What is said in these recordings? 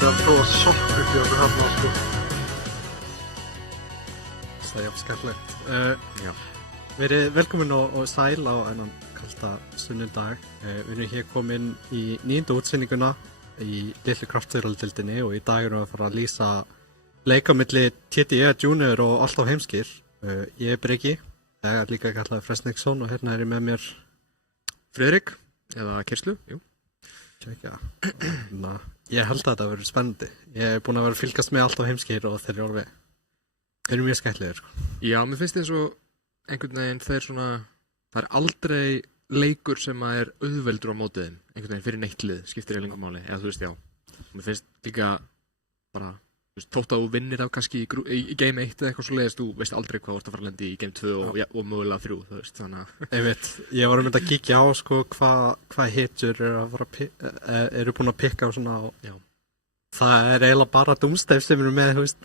Den får socker jag behöver något. Så bara jafn skemmtilegt. Já. Verið velkomin og sæl á enn kalda sunnudag. Við erum hér komin í 9. útsendinguna í litlu kraftverðaldildinni og í dag erum við að fara að lýsa leik á milli TDE Junior og Alltaf heimskir. Ég Breki, líka kallaði Frest Nixon og hérna er ég með mér Friðrik, eða Kirslu, jú. Tjekka. Ég held að þetta verður spennandi. Ég er búinn að vera að fylgast með Alltaf heimskir og þeir eru mjög skemmtilegir, sko. Já, mér finnst eins og einhvern veginn það er aldrei leikur sem að er auðveldur á mótið þeim, einhvern veginn fyrir neitt lið, skiptir ég lengur máli, eða þú veist, já. Mér finnst líka bara, þú veist, þótt að þú vinnir af kannski í game 1 eða eitthvað svo leiðist, þú veist aldrei hvað þú ert að fara að lenda í game 2 og mögulega 3, þú veist, þannig að... Ég var að kíkja á, sko, hvað hitjur eru búin að pikka og svona, og já. Það er eiginlega bara Doomsday sem eru með, þú veist,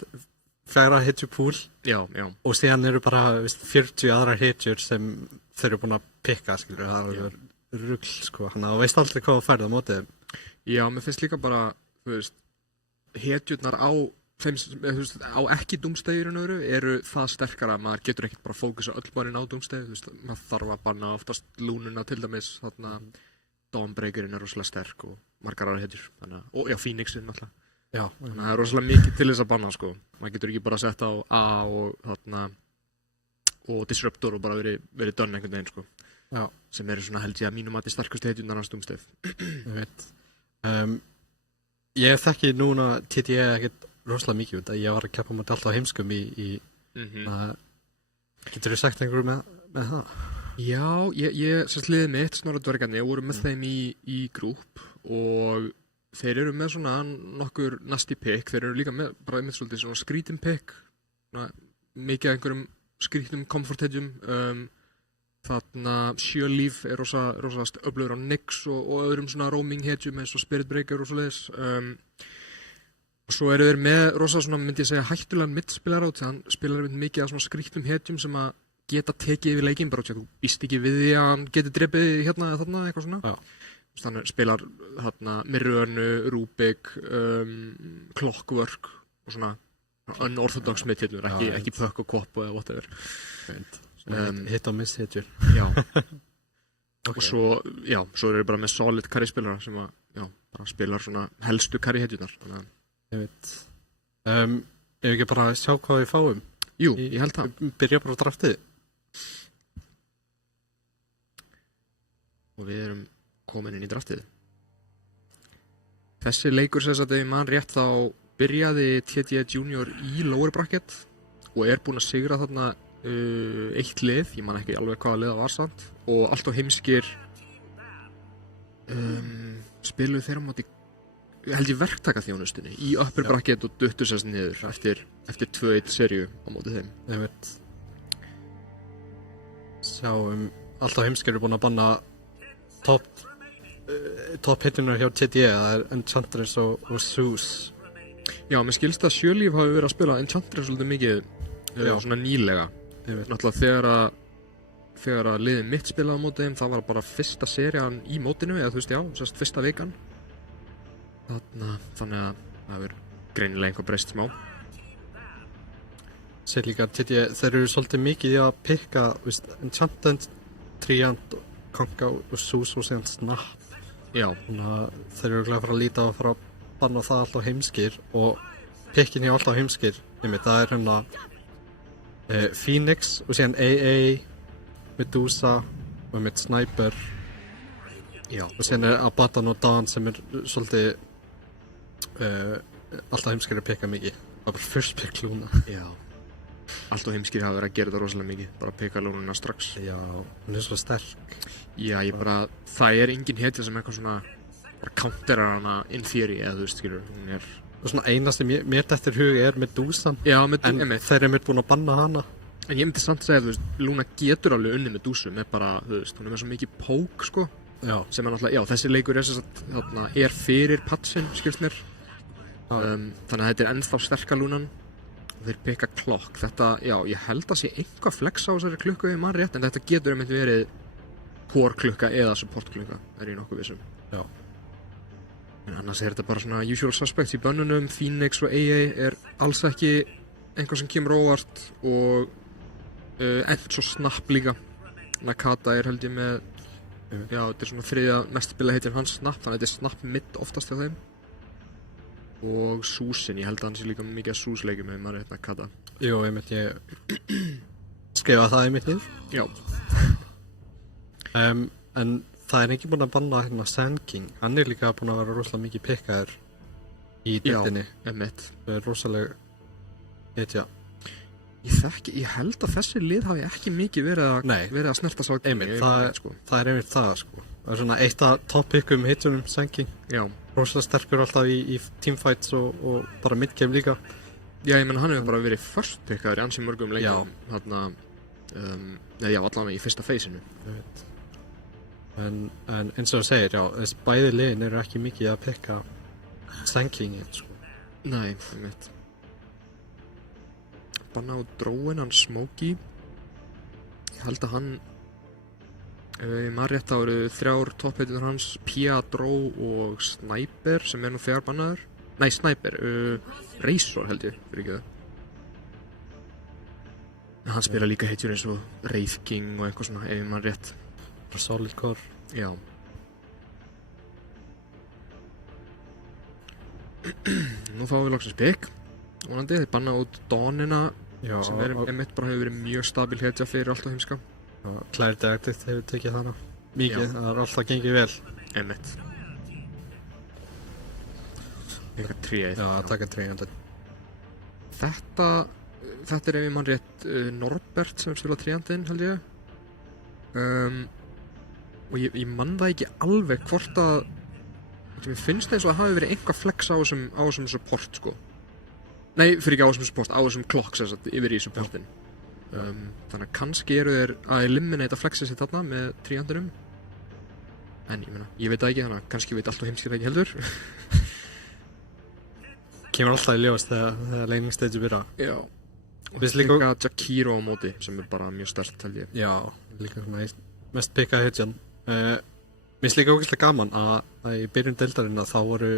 4 hitjur pool. Já. Og síðan eru bara, veist, 40 aðrar hitjur sem þeir eru búin að pikka, skilur, það er rugl, sko, þannig að þú veist aldrei hvað þú færð á mótið. Já, mér finnst líka bara, þú veist, hetjurnar á þeim, þú veist, á ekki Doomsday-urinn eru það sterkara að maður getur ekkert bara fókusa öll barinn á Doomsday, þú veist, maður þarf að banna oftast lúnuna til dæmis, þarna Dawnbreakerinn er rosalega sterk og margar aðrar hetjur, þannig að, og já, Phoenixinn alltaf. Já. Þannig að það er rosalega mikið til þess að banna, sko. Maður getur ekki bara sett á A og þarna og Disruptor og bara verið done einhvern veginn, sko. Já. Sem eru svona held ég að mínum að sterkustu hetjurnar hans Doomsday. Ég veit. Ég þekki núna TDE ekkert rosalega mikið út að ég var að keppa mot Alltaf heimskum Getur þú sagt einhverju með það? Já, ég sérst liðið mitt, Snorra dvergarnir, voru með þeim í grúp og þeir eru með svona nokkur nasty pick, þeir eru líka með bara einmitt svolítið svona skrítin pick, mikið af einhverjum skrítum comfort hedjum, þarna Sjölíf er rosa öflugur á Nyx og öðrum svona roaming hedjum eins og Spirit Breaker og svoleiðis. Og svo eru þeir með rosa svona, myndi ég segja, hættulegan mittspilara út, hann spilar mikið af svona skrítum hedjum sem að geta tekið yfir leikinn, bara þú býst ekki við því að hann geti drepið hérna eða þarna eitthvað svona. Já. Þannig spilar hérna Mirrönu, Rubik, Clockwork og svona unorthodox mitthetjur, ekki Puck og Quop eða whatever. Hit og miss hitjur. Já. Okay. Og svo eru þeir bara með solid carry-spilara sem að, bara spilar svona helstu carry-hetjurnar. Ég veit. Ef ekki bara sjá hvað við fáum? Jú, ég held það. Byrja bara á draftið. Og við erum komin inn í draftið. Þessi leikur sem sagt, ef ég man rétt, þá byrjaði TDE Junior í lower bracket og er búinn að sigra þarna eitt lið, ég man ekki alveg hvaða lið það var samt, og Alltaf heimskir spiluðu þeirra á móti held ég verktakaþjónustunni í upper bracket og duttu sérst niður eftir 2-1 seríu á móti þeim. Ég veit. Sjáum, Alltaf heimskir eru búin að banna top hittunar hjá TDE, það er Enchantress og Zeus. Já, mér skilst að Sjölíf hafi verið að spila Enchantress svolítið mikið svona nýlega. Náttúrulega þegar að liðið mitt spilaði á móti þeim, það var bara fyrsta serían í mótinu, eða þú veist, sérst fyrsta vikan. Þannig að það hefur greinilega einhver breyst smá. Sér líka TDE, þeir eru svolítið mikið í að pikka, veist, Enchanted, Triant, Konga og Zeus og síðan Snap. Já. Þannig að þeir eru glæð að fara að líta að fara að banna það Alltaf heimskir og pikkin hjá Alltaf heimskir, það er hérna Phoenix og síðan AA, Medusa og Sniper. Já. Og síðan er Abaddon og Dan sem er svolítið Alltaf heimskir að pikka mikið. Það er bara first pick Luna. Já. Alltaf heimskir hafa verið að gera þetta rosalega mikið, bara að pikka Lununa strax. Já, hún er svo sterk. Já, það er engin hetja sem eitthvað svona bara counterar hana in theory, eða þú veist, skilur, hún er... Og svona eina sem mér dettur hug er Medusan. Já, en þeir eru búin að banna hana. En ég myndi samt segja, þú veist, Luna getur alveg unnið Medusu með bara, þú veist, hún er með svo mikið poke, sko. Já. Sem er náttúrulega, þessi leikur er fyrir patchin, skilst mér. Þannig að þetta er ennþá sterka Lunan. Þeir pikka Clock. Þetta, ég held að sé eitthvað flex á þessari klukku ef maður rétt, en þetta getur einmitt verið core klukka eða support klukka, er ég nokkuð vissum. Já. En annars er þetta bara svona usual suspects í bönnunum. Phoenix og AA er alls ekki einhver sem kemur óvart og En svo Snap líka. Nakata held ég með, já, þetta svona þriðja mest spila heitir hans Snap, þannig að þetta Snap mid oftast hjá þeim. Og Susin, ég held að hann sé líka mikið að Sus-leikjum með maður Nakata. Jú, ég skrifa það mitt niður. Já. En það ekki búin að banna hérna Sand King. Hann líka búin að vera rosalega mikið pikkaður í deildinni. Já, emitt. Það rosalega hetja. Ég held að þessi lið hafi ekki mikið verið að snerta Sand King. Það einmitt það, sko. Það svona eitt af top-pickum hittunum Sand King. Já. Rosalega sterkur alltaf í teamfights og bara mid-game líka. Já, ég menn hann hefur bara verið first pickaður í ansi mörgum leikjum. Þarna, allavega í fyrsta feysinu. En eins og það segir, já, þessi bæði liðin eru ekki mikið að pikka Sand King, sko. Nei, einmitt. Banna á dróin hann Smokey. Ég held að hann ég maður rétt á eru 3 toppheitunar hans, Pia, Dró og Sniper sem nú þegar bannaður. Nei, Sniper, Razor held ég, fyrir ekki það. En hann spila líka heitjur eins og Wraith King og eitthvað svona, ef maður rétt. Bara Solid Core. Já. Nú fáum við loksins pick. Vonandi, þeir banna út Dawnina sem einmitt bara hefur verið mjög stabil hetja fyrir alltaf heimska. Clarity Active hefur tekið þarna mikið, það alltaf gengið vel. Einmitt. Eitthvað 3-1. Já, að taka 3-1. Þetta ef ég mann rétt Norbert sem spila 3-1 held ég. Og ég mann það ekki alveg hvort að mér finnst eins og að hafi verið einhvað flex á þessum support, sko. Nei, fyrir ekki á þessum support, á þessum clocks yfir í supportin. Þannig að kannski eru þeir að eliminata flexið sitt þarna með 300-um. En ég veit það ekki, þannig að kannski veit allt og heimskir ekki heldur. Kemur alltaf í ljós þegar laning stage byrja. Já. Og líka Jakiro á móti sem bara mjög sterkt held ég. Já, líka svona mest pikkað hitjan. Mér finnst líka ógeðslega gaman að í byrjun deildarinnar þá voru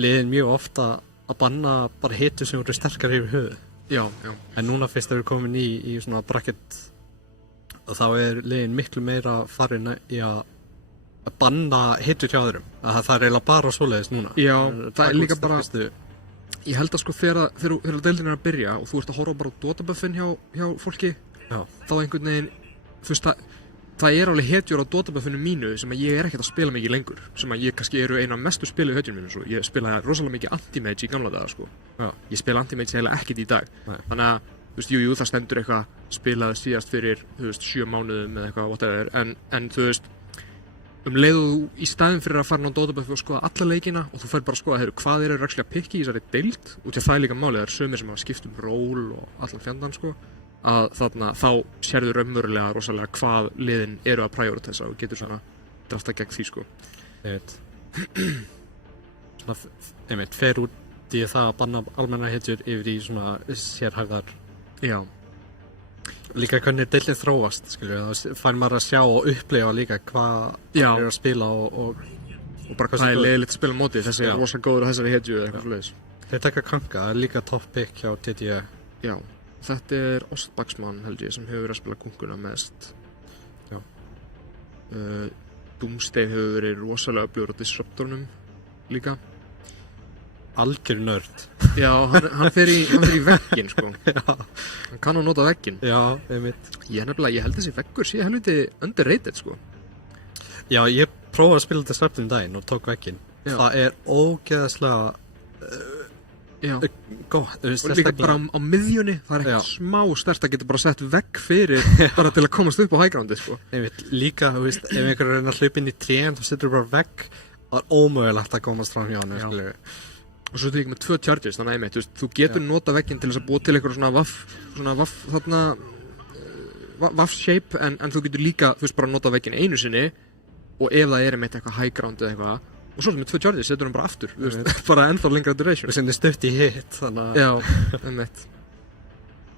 liðin mjög ofta að banna bara hitu sem voru sterkar yfir höfuð. Já. En núna fyrst að við komin í svona bracket og þá liðin miklu meira farin í að banna hitu hjá öðrum. Það eiginlega bara svoleiðis núna. Já, það líka bara ég held að sko þegar deildin að byrja og þú ert að horfa bara á dotabuffin hjá fólki, þá einhvern veginn þú veist það alveg hetjur á dotabuffinu mínu sem að ég ekkert að spila mikið lengur, sem að ég kannski eru eina af mestu spiluð hetjum mínu, svo ég spilaði rosalega mikið anti-mage í gamla daga, sko. Já. Ég spila anti-mage heila ekkert í dag. Nei. Þannig að, þú veist, jú, það stendur eitthvað spilaði síðast fyrir, þú veist, 7 mánuðum eða eitthvað, whatever, en þú veist, leiðu í staðinn fyrir að fara á dotabuffi og skoða alla leikina og þú fær bara að skoða, hvað eru actually að pikki í þessari deild, út af það líka málið, það sömur sem hafa skipt ról og allan fjandann, sko. Að þarna þá sérðu raunverulega rosalega hvað liðin eru að prioritisa og getur svona drafta gegn því, sko. Ég veit. Svona, einmitt, fer út í það að banna almenna hetjur yfir í svona sérhæfðar. Já. Líka hvernig deildin þróast, skilju, þá fær maður að sjá og upplifa líka hvað eru að spila og bara hvað leiðilegt að spila móti, þessi er rosa góður á þessari hetju eða eitthvað svoleiðis. Þeir taka Kanka, líka top pick hjá TTE. Já. Þetta er Ostbaksmann held ég sem hefur verið að spila kunkuna mest. Já. Doomsday hefur verið rosalega öflugur á Disruptornum líka. Algjör nörd. Já, hann fer í vegginn, sko. Já. Hann kann að nota vegginn. Já, einmitt. Ég held þessi veggur sé helviti underrated, sko. Já, ég prófaði að spila Disruptor daginn og tók vegginn. Það er ógeðslega gott, og líka bara á miðjunni, það er ekkert smá sterkt að geta bara sett vegg fyrir bara til að komast upp á highgroundi, sko. Líka, þú veist, ef einhver er að hlaupa inn í trén þá setur þú bara vegg, það er ómögulegt að komast fram hjá hann, skilju. Og svo er þetta líka með 2 charges, þannig að þú getur nota vegginn til þess að búa til eitthvað svona vaff þarna vaff shape, en þú getur líka, þú veist, bara nota vegginn einu sinni og ef það er eitthvað highground eða eitthvað og svo með 2 charges setur hann bara aftur, þú veist, bara ennþá lengra duration. Sem er stutt í hit, þannig að... Já, einmitt.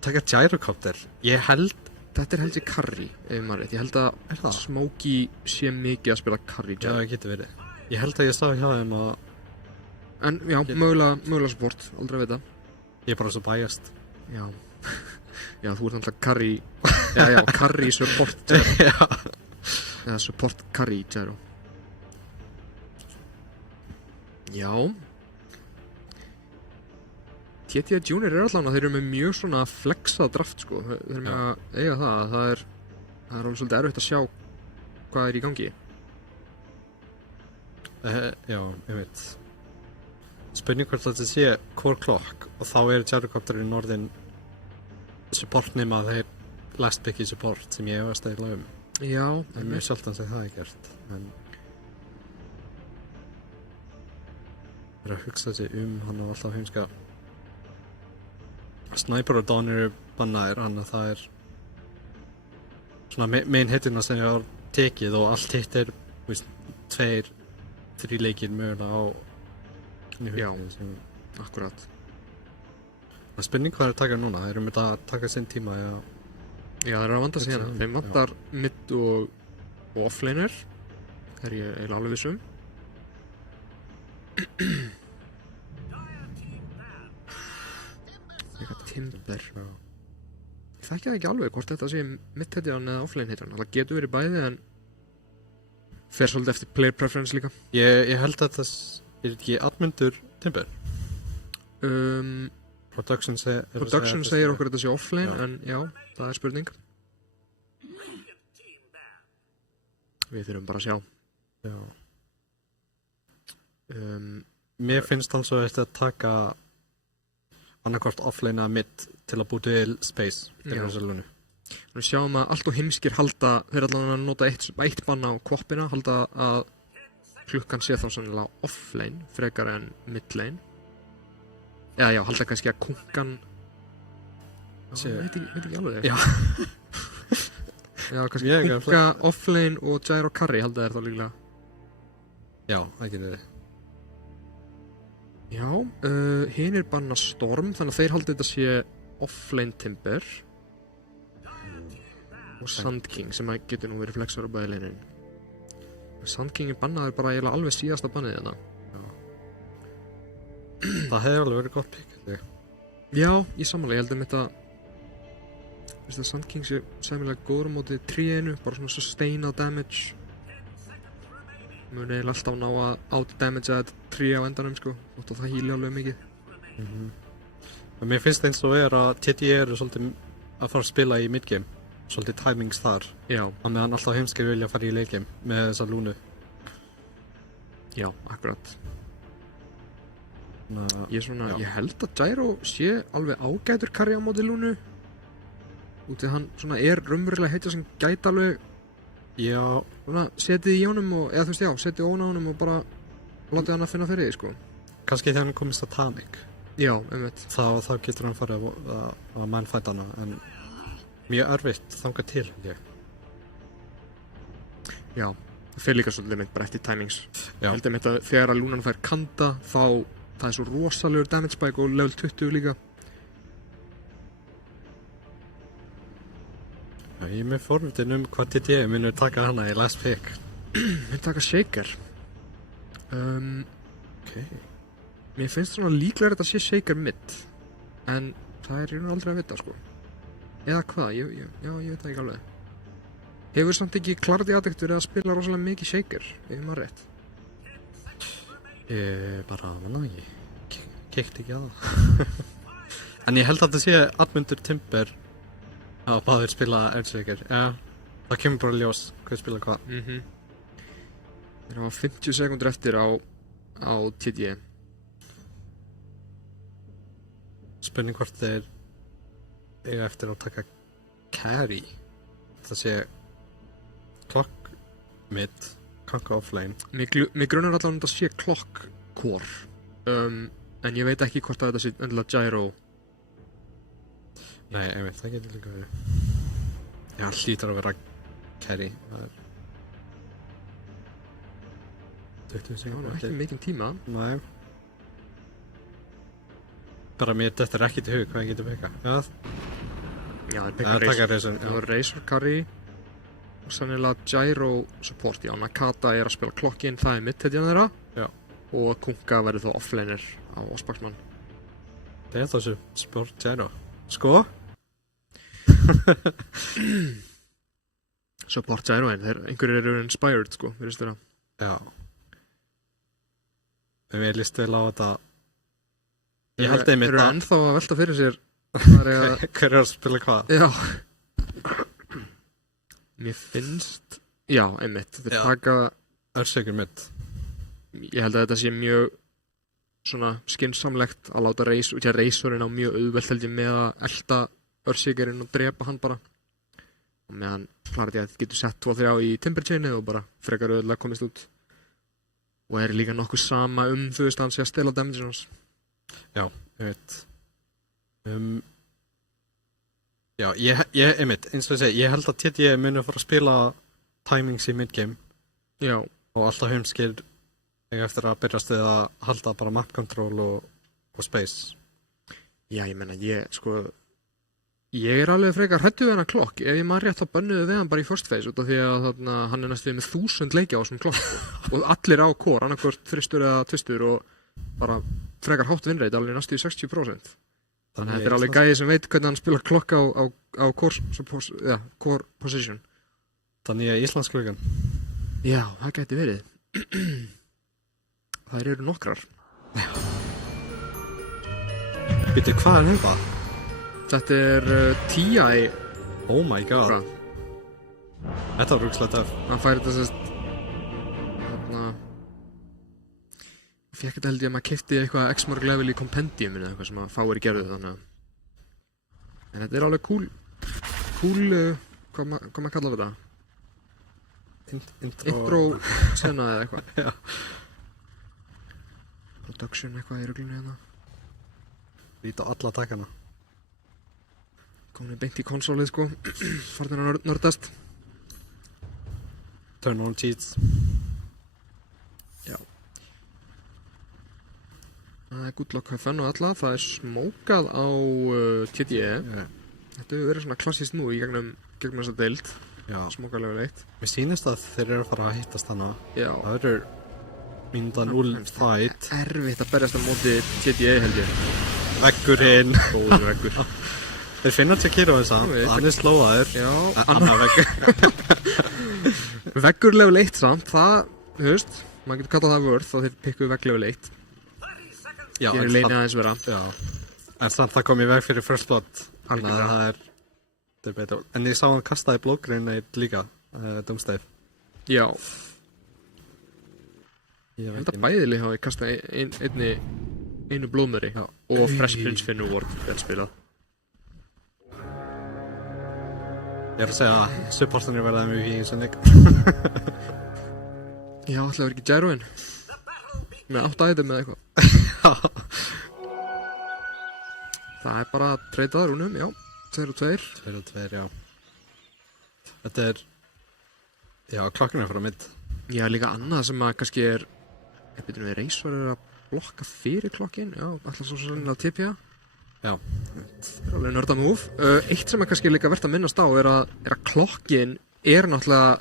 Taka gyrocopter, ég held... Þetta er held ég carry, ef maður veit. Ég held að Smokey sé mikið að spila carry. Já, það getur verið. Ég held að ég sá hjá þeim að... En já, mögulega support, aldrei að vita. Ég er bara svo biased. Já. Já, þú ert alltaf carry já, carry support gyro eða support carry gyro. Já TT Junior allan að þeir eru með mjög svona flexað draft sko. Þeir eru með að eiga það er alveg svolítið erfitt að sjá hvað er í gangi. Já, ég veit. Spurning hvort þetta sé core clock og þá er gyrocopterinn orðin support nema þeir last pick í support sem ég efast eiginlega Já, Það er mjög sjaldan sem það er gert en það er að hugsa sig hann á alltaf heimska Sniper og Dawn eru bannaðir að það er svona main hitina sem ég har tekið og allt hitt er 2-3 leikir mögulega á Já, akkurat. Það er spurning hvað að taka núna, þeir eru með að taka sinn tíma Já, það er að vanda sig hérna. Þeim vantar mid og offlaner. Það er ég eiginlega alveg vissum. Eitthvað Timber. Ég þekki það ekki alveg hvort þetta sé mid-hitjan eða offlane-hitjan. Það getur verið bæði en fer svolítið eftir player preference líka. Ég held að það er ekki Admundur Timber. Production segir okkur að þetta sé offlane en já, það er spurning. Við þurfum bara að sjá. Já. Mér finnst hann svo eftir að taka annarkvort offlane að mid til að búi til space fyrir þessu lunu. Við sjáum að allt og heimskir halda, þeir allan að nota eitt banna á kvoppina, halda að klukkan sé þá sannlega offlane frekar en midlane. Eða já, halda kannski að kunkan veit ekki alveg Já. Já, kannski kunka, offlane og gyro carry halda þeir þá líklega. Já, það getur við. Já, hinn er banna Storm, þannig að þeir halda þetta sé offlane Timber og Sand King sem getur nú verið flexar á bæði leinin. Sand King er bannaður bara eiginlega alveg síðasta bannið þetta. Það hefði alveg verið gott pick. Já, ég samanlega, ég held að Sand King sé sæmilega góður á móti tríinu, bara svona sustainað damage. Muni alltaf ná að out-damage að trí á endanum sko, þótt að það hýli alveg mikið. Mér finnst eins og að TT eru svolítið að fara að spila í midgame, svolítið timings þar. Já. Á meðan alltaf heimskir vilja fara í leikgame með þessa lúnu. Já, akkurat. Ég held að Gyro sé alveg ágætur carry á móti lúnu. Útið hann svona er raunverulega heitja sem gæti alveg Já, svona setið í honum og, eða þú veist já, setið ofan á honum og bara látið hann að finna fyrir því sko. kannski þegar hann komist að Tanic. Já, Þá getur hann farið að mannfæta hana, en mjög erfitt þangað til, ég. Já, það fer líka svolítið mitt bara eftir timings. Já. Ég held að þegar að lúnan fær kanda, þá það er svo rosalegur damage spike og level 20 líka. Já, ég er með forvitin hvað TT munur taka hana í last pick. Mun taka Shaker. Ok. Mér finnst svona líklega að þetta sé Shaker mid, en það er ég aldrei að vita sko. Eða hvað, ég veit það ekki alveg. Hefur samt ekki Clardy Addict verið að spila rosalega mikið Shaker, ef maður rétt? Ég bara, manna ekki, kikkt ekki að það. En ég held að þetta sé Admundur Timber að báðir spila Earthshaker. Já, það kemur bara ljós hvað spila hvað. Þeir hafa 50 sekundur eftir á TD. Spurning hvort þeir eiga eftir að taka carry. Það sé clock mid, kanka offlane. Mig grunar allavega að þetta sé clock core, en ég veit ekki hvort að þetta sé endilega gyro. Nei, ég veit, það getur líka verið. Já, hlýtur að vera carry. Það er 20 sekundur Ekki mikinn tíma. Nei. Bara mér þetta er ekki til hug hvað ég getur peka. Já, það taka Razor. Það var Razor carry og sannilega gyro support. Já, Nakata er að spila clock-in, það er mitt-hitjan þeirra. Já. Og Kunka verður þá offlaner á Ospaxman. Það er þessu sport gyro. Sko? Support Gyroin, einhverjir eru inspired sko, virðist vera. Já. Mér líst vel á þetta. Ég held einmitt Eru að ennþá að velta fyrir sér hver hver er að spila hvað. Já. Mér finnst, já, einmitt, þeir Já. taka, Örsökur mitt. ég held að þetta sé mjög svona skynsamlegt að láta reis, út í að reisurinn á mjög auðvelt held ég með að elta örsíkerinn og drepa hann bara. Og meðan klarið ég að þið getur sett 2-3 í timberchainið og bara frekar auðvitað komist út. Og er líka nokkuð sama þú veist, hann sé að stela damage hans. Já, ég veit. Já, ég einmitt, eins og ég segi, ég held að TTE muni að fara að spila timings í midgame Já, og alltaf heimskir eiga eftir að byrjast við að halda bara map control og space. já, ég meina, ég er alveg frekar hræddur við hennar klokk. Ef ég maður rétt þá bönnuðu við hann bara í first phase út af því að þarna, hann er næstu með 1000 leiki á þessum klokk og allir á core, annarkvort þristur eða tvistur og bara frekar hátt vinnreit, alveg næstu í 60%. Þannig að þetta er alveg gæði sem veit hvernig hann spila klokk á core position. Þannig að Íslandsklukkan. Já, það gæti verið. Þær eru nokkrar. Býttu, hvað er þetta? Þetta er TI. Oh my god. Bra. Þetta var rúkslega töff. Hann fær þetta sérst þarna ég fekk þetta held ég að maður keypti eitthvað X-Mark level í kompendiuminu eða eitthvað sem að fáir gerðu þannig að en þetta er alveg cool hvað maður kallar þetta? Intro sena eða eitthvað. Já. Production eitthvað í ruglunni hérna. Lít á alla takkana. Komin beint í konsolið sko. Farnir að nördast. Turn on cheats. Já. Það er good luck hafen og alla. Það er smókað á TTE. Yeah. Þetta hefur verið svona klassist nú í gegnum þessa deild. Já. Smókalega leitt. Mér sýnist að þeir eru að fara að hittast hana. Já. Það eru mínúta 0 fight. Erfitt að berjast á móti TTE held ég. Veggurinn. Góður veggur. Þeir finna Chikiro þess að hann er slóaður. Já. Annar veggur. Veggur level 1 samt. Það, þú veist, maður getur kallað það vörð og þeir pikkuðu vegg level 1. Já, Gerir leinið aðeins vera. Já. En samt það kom í veg fyrir first blood. Þannig að Algjörlega. það er debatable. En ég sá hann kastaði blóðgrein líka, Doomsday. Já. Ég Ég veit held að ekki. bæðili hafi kastað einu blóðmöri Já. og Fresh Prince finnur Ward vel spilað. Ég er að segja að supportanir verða mjög í þessu leik. Já, ætlaði verið ekki Gyroin með 8 item eða eitthvað. Það er bara treytaður húnum, já. 2 og 2. 2 og 2, já. Þetta er, já, klokkan er frá mitt. Já, líka annað sem að kannski er byrjum við Reisvar er að blokka fyrir klokkin, já, alltaf svo sannlega tipja. Já. Það er alveg nörda move. Eitt sem er kannski líka verðt að minnast á er að klokkin er náttúrulega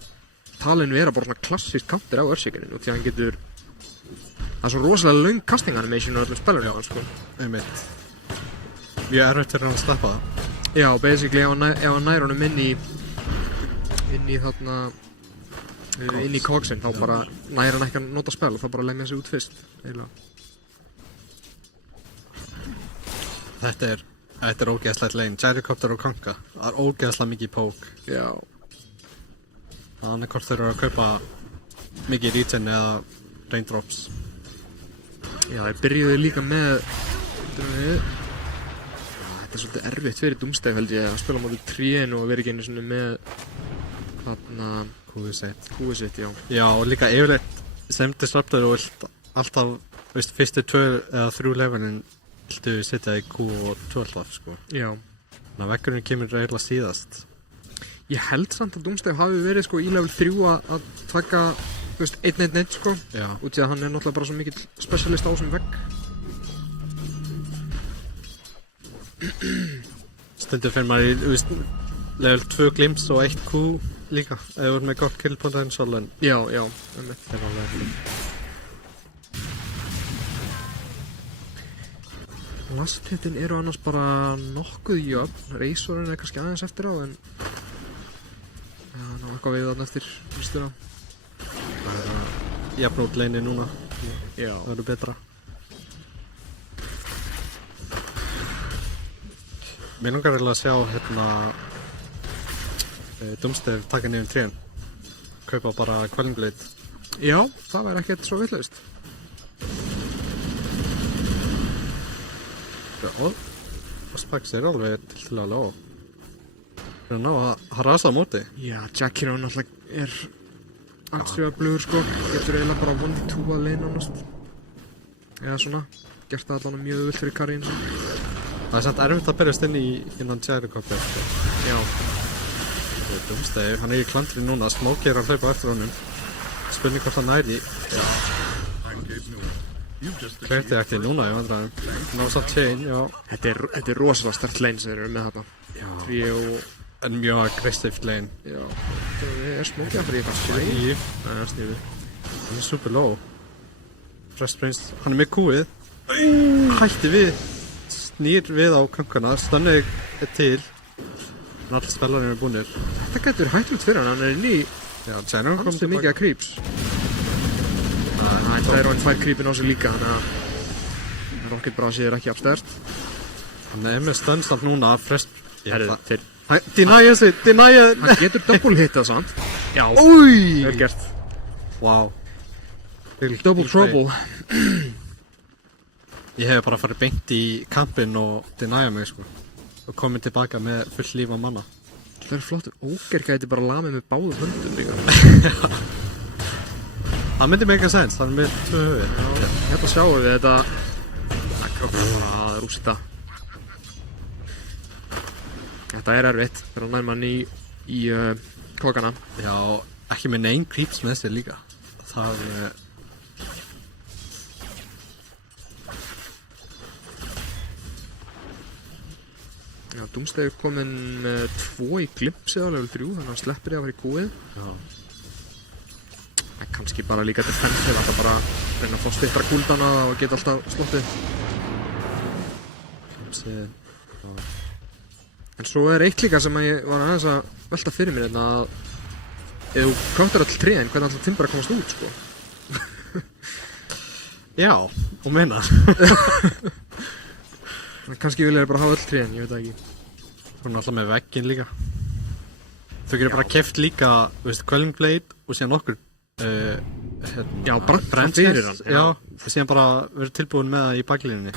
talin vera bara svona klassískt counter á Earthshakerinn og því að hann getur það er svo rosalega löng casting animation á öllum spilunum sko. Einmitt. Mjög erfitt fyrir hann að sleppa það. Já, basically ef hann nær honum inn í þarna inn í cogsinn þá bara nær hann ekki að nota spil og þá bara lemja sig út fyrst eiginlega. Þetta er ógeðslegt lane. Gyrocopter og Konka. Það er ógeðslega mikið poke. Já. Þannig hvort þeir eru að kaupa mikið regen eða raindrops. Já, þeir byrjuðu líka með þetta er svolítið erfitt fyrir Doomsday held ég að spila á móti trénu og vera ekki einu svona með þarna Q-set, já. Já, og líka yfirleitt sem disruptor og vilt alltaf, veist, fyrstu 2 eða 3 levelin viltu setja í Q og 12 sko. Já. Þannig að veggurinn kemur eiginlega síðast. Ég held samt að Doomsday hafi verið sko í level 3 að taka, þú veist, 1-1-1 sko. Já. Út í að hann er náttúrulega bara svo mikill specialist á þessum vegg. Stundur fyrir maður í, þú veist, level 2 glimpse og 1 Q líka. Eða voru með gott kill potential en Já, já. það er alveg ekki. Lasthitin eru annars bara nokkuð jöfn. Razorinn kannski aðeins eftir á, en ná eitthvað við þarna eftir listuna. Það er að jafna út leini núna. Já. Það verður betra. Mér langar eiginlega að sjá hérna Doomsday taka niður trén. Kaupa bara Quelling Blade. Já, það væri ekkert svo vitlaust. Og Specs er alveg til að lága. Það er ná að rasa á móti. Já, Jack Hero náttúrulega er andstöðablugur sko. Getur eiginlega bara 1v2 að leina annars. Eða svona, gert það allan mjög vilt fyrir karrín. Það er samt erfitt að berjast inn í innan Jericho-koppi. Já. Doomsday, hann er í klandri núna, Smokey er að hlaupa eftir honum. Spurning hvort hann næri. Já. Hlauti ekki núna, ég vandræðum. Ná samt chain, já. Þetta er rosalega sterkt lane sem þeir eru með þarna. Já. Trio. En mjög aggressive lane. Já. Það er Smokey að fyrir eitthvað sæn. Það er sniðu. Hann er super low. Fresh Prince, hann er með kúið. Hætti við. Snýr við á kankana, stönnið er til. Allir spellarinn er búinir. Þetta getur hættulegt fyrir hann er inn í Já, General kom ansi mikið að creeps. Það er hann fær creepin á sig líka, þannig að Rocket Bra séður ekki afstæðast. Hann er með stönn samt núna, Fresh... Herðu, þeir... Deny sig, deny it! Hann getur double hittað samt. Já, Új! vel gert. Wow. Double trouble. Ég hef bara farið beint í kampinn og denyja mig, sko. Og komið tilbaka með full líf á manna. Það er flottur. Óger gæti bara lamið með báðum höndum líka. Það myndi mega sens, það er með 2 höfuð. Hérna sjáum við þetta. Það króknar bara að rústa. Þetta er erfitt þegar hann nær mann í klokana. Já, ekki með neinn creeps með sér líka. Það er... Já, Doomsday er komin með 2 í glimpsi á level 3, þannig að hann sleppir í að vera í kúið. Já. En kannski bara líka defensive, að það bara reyna að fá stittra kúldana og geta alltaf slottið. En svo er eitt líka sem ég var aðeins að velta fyrir mér hérna að ef þú kvartar all tréin, hvernig alltaf Timber að komast út, sko? Já, og meina. Kannski vilja bara hafa öll tréin, ég veit það ekki. Hún er alltaf með vegginn líka. Þú getur bara keft líka, þú veist, Quelling Blade og síðan okkur Já, brand fyrir hann. Já, og síðan bara verður tilbúin með það í baklínunni.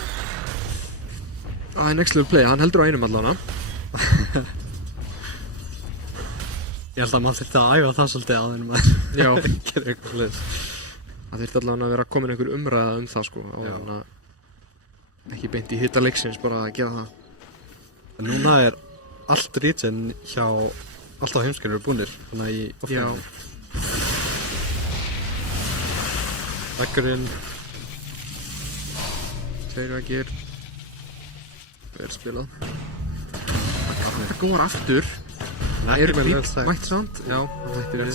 Það er next level play, hann heldur á einum allavega. Ég held að maður þurfti að æfa það svolítið að hennum að Já. gera eitthvað hlut. Það þurfti allavega að vera komin einhver umræða það, sko, á hann að ekki beint í hitta leiksins bara að gera það. En núna er allt regen hjá alltaf heimskerfur búnir, þannig í offline. Veggurinn. Tveir veggir. Vel spilað. Það góðar aftur. Það er creep mætt samt. Já, það hætti við.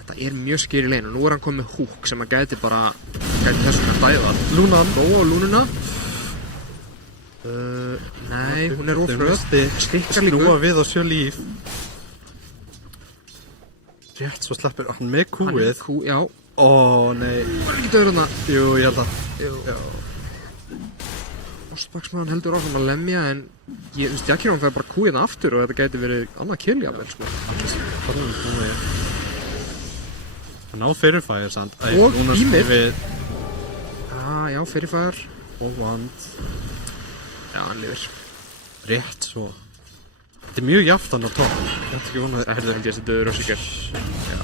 Þetta er mjög skeri lein og nú er hann komið með húk sem að gæti þessum að dæða. Lúnan. Góa á lúnuna. Nei, hún er ofröð. Stikkar líka. Snúa við á 7 líf. Rétt svo sleppur hann með kúið. Já. Ó, nei. Var ekki döður þarna? Jú, ég held að. Já. Ospaksmann heldur áfram að lemja en ég finnst ekki hann fær bara kúið hérna aftur og þetta gæti verið annað kill jafnvel, sko. Hann á fyrirfæðir samt. Og ímið. Já, fyrirfæðar. Og vand. Já, hann lifir. Rétt svo. Þetta er mjög jafnt hann á topp. Ég ætti ekki vonað. Þetta held ég að þessi döður og sikker. Já.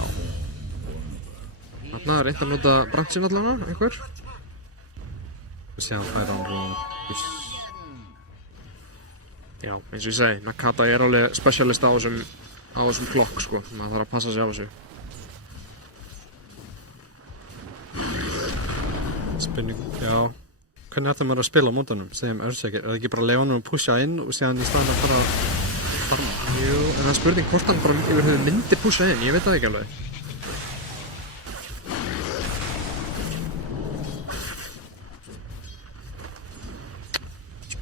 Þarna reynt að nota brandsinn allavega, einhver. Og síðan fær hann rún. Já, eins og ég segi, Nakata er alveg specialist á þessum klokk, sko. Maður þarf að passa sig á þessu. Spurning, já. Hvernig ættum maður að spila á mótunum, segjum Earthshaker? Er það ekki bara að leifa hann að pusha inn og síðan í staðan að fara að farma? Jú, en það er spurning hvort hann bara yfir höfuð myndi pusha inn, ég veit það ekki alveg.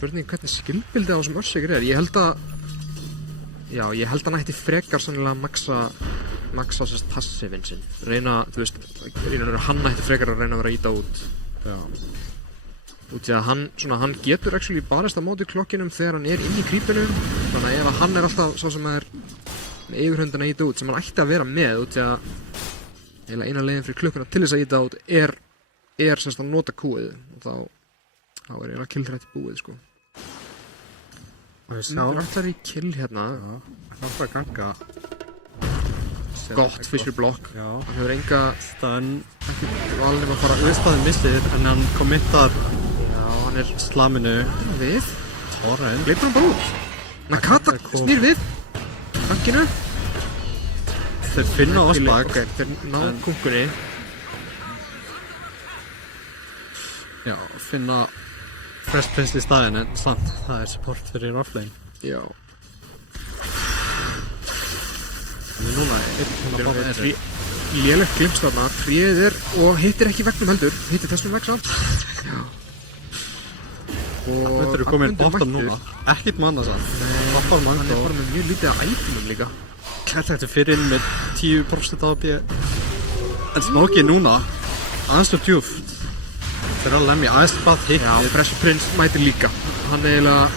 spurning hvernig skilbildið á þessum Örsegir ég held að hann ætti frekar sannilega að maksa sérst passivinn sinn reyna, þú veist, hann ætti frekar að reyna að vera að íta út út í að hann getur actually barist á móti klokkinum þegar hann inn í creepinu þannig að ef hann alltaf sá sem er með yfirhöndina að íta út sem hann ætti að vera með út í að eina leiðin fyrir klukkuna til þess að íta út er sérst að nota kúið og þá er killrætt búið sko Rættar í kill hérna Það að ganga Gott fyrstri blokk Hann hefur enga Stun ekki valið að fara Viðstæðin missir en hann kommentar Já, hann er slaminu við Torren Gleipur hann bara út Nakata snýr við Tankinu Þeir finna Osbak Þeir ná kunkunni Já, finna Fresh Prince í staðinn en samt, það er support fyrir offlane. Já. Þannig núna lélegt glimpst þarna, tríðir og hittir ekki vegnum heldur, hittir þessum vegg samt. Já. Og þetta eru komin bottom núna, ekkert manna samt. Hann er bara með mjög lítið af itemum líka. Klætt þetta fyrir inn með 10% AP. En Smokey núna, aðeins og djúft. Þeir að lemja Icebath hittir. Já, Fresh Prince mætir líka. Hann eiginlega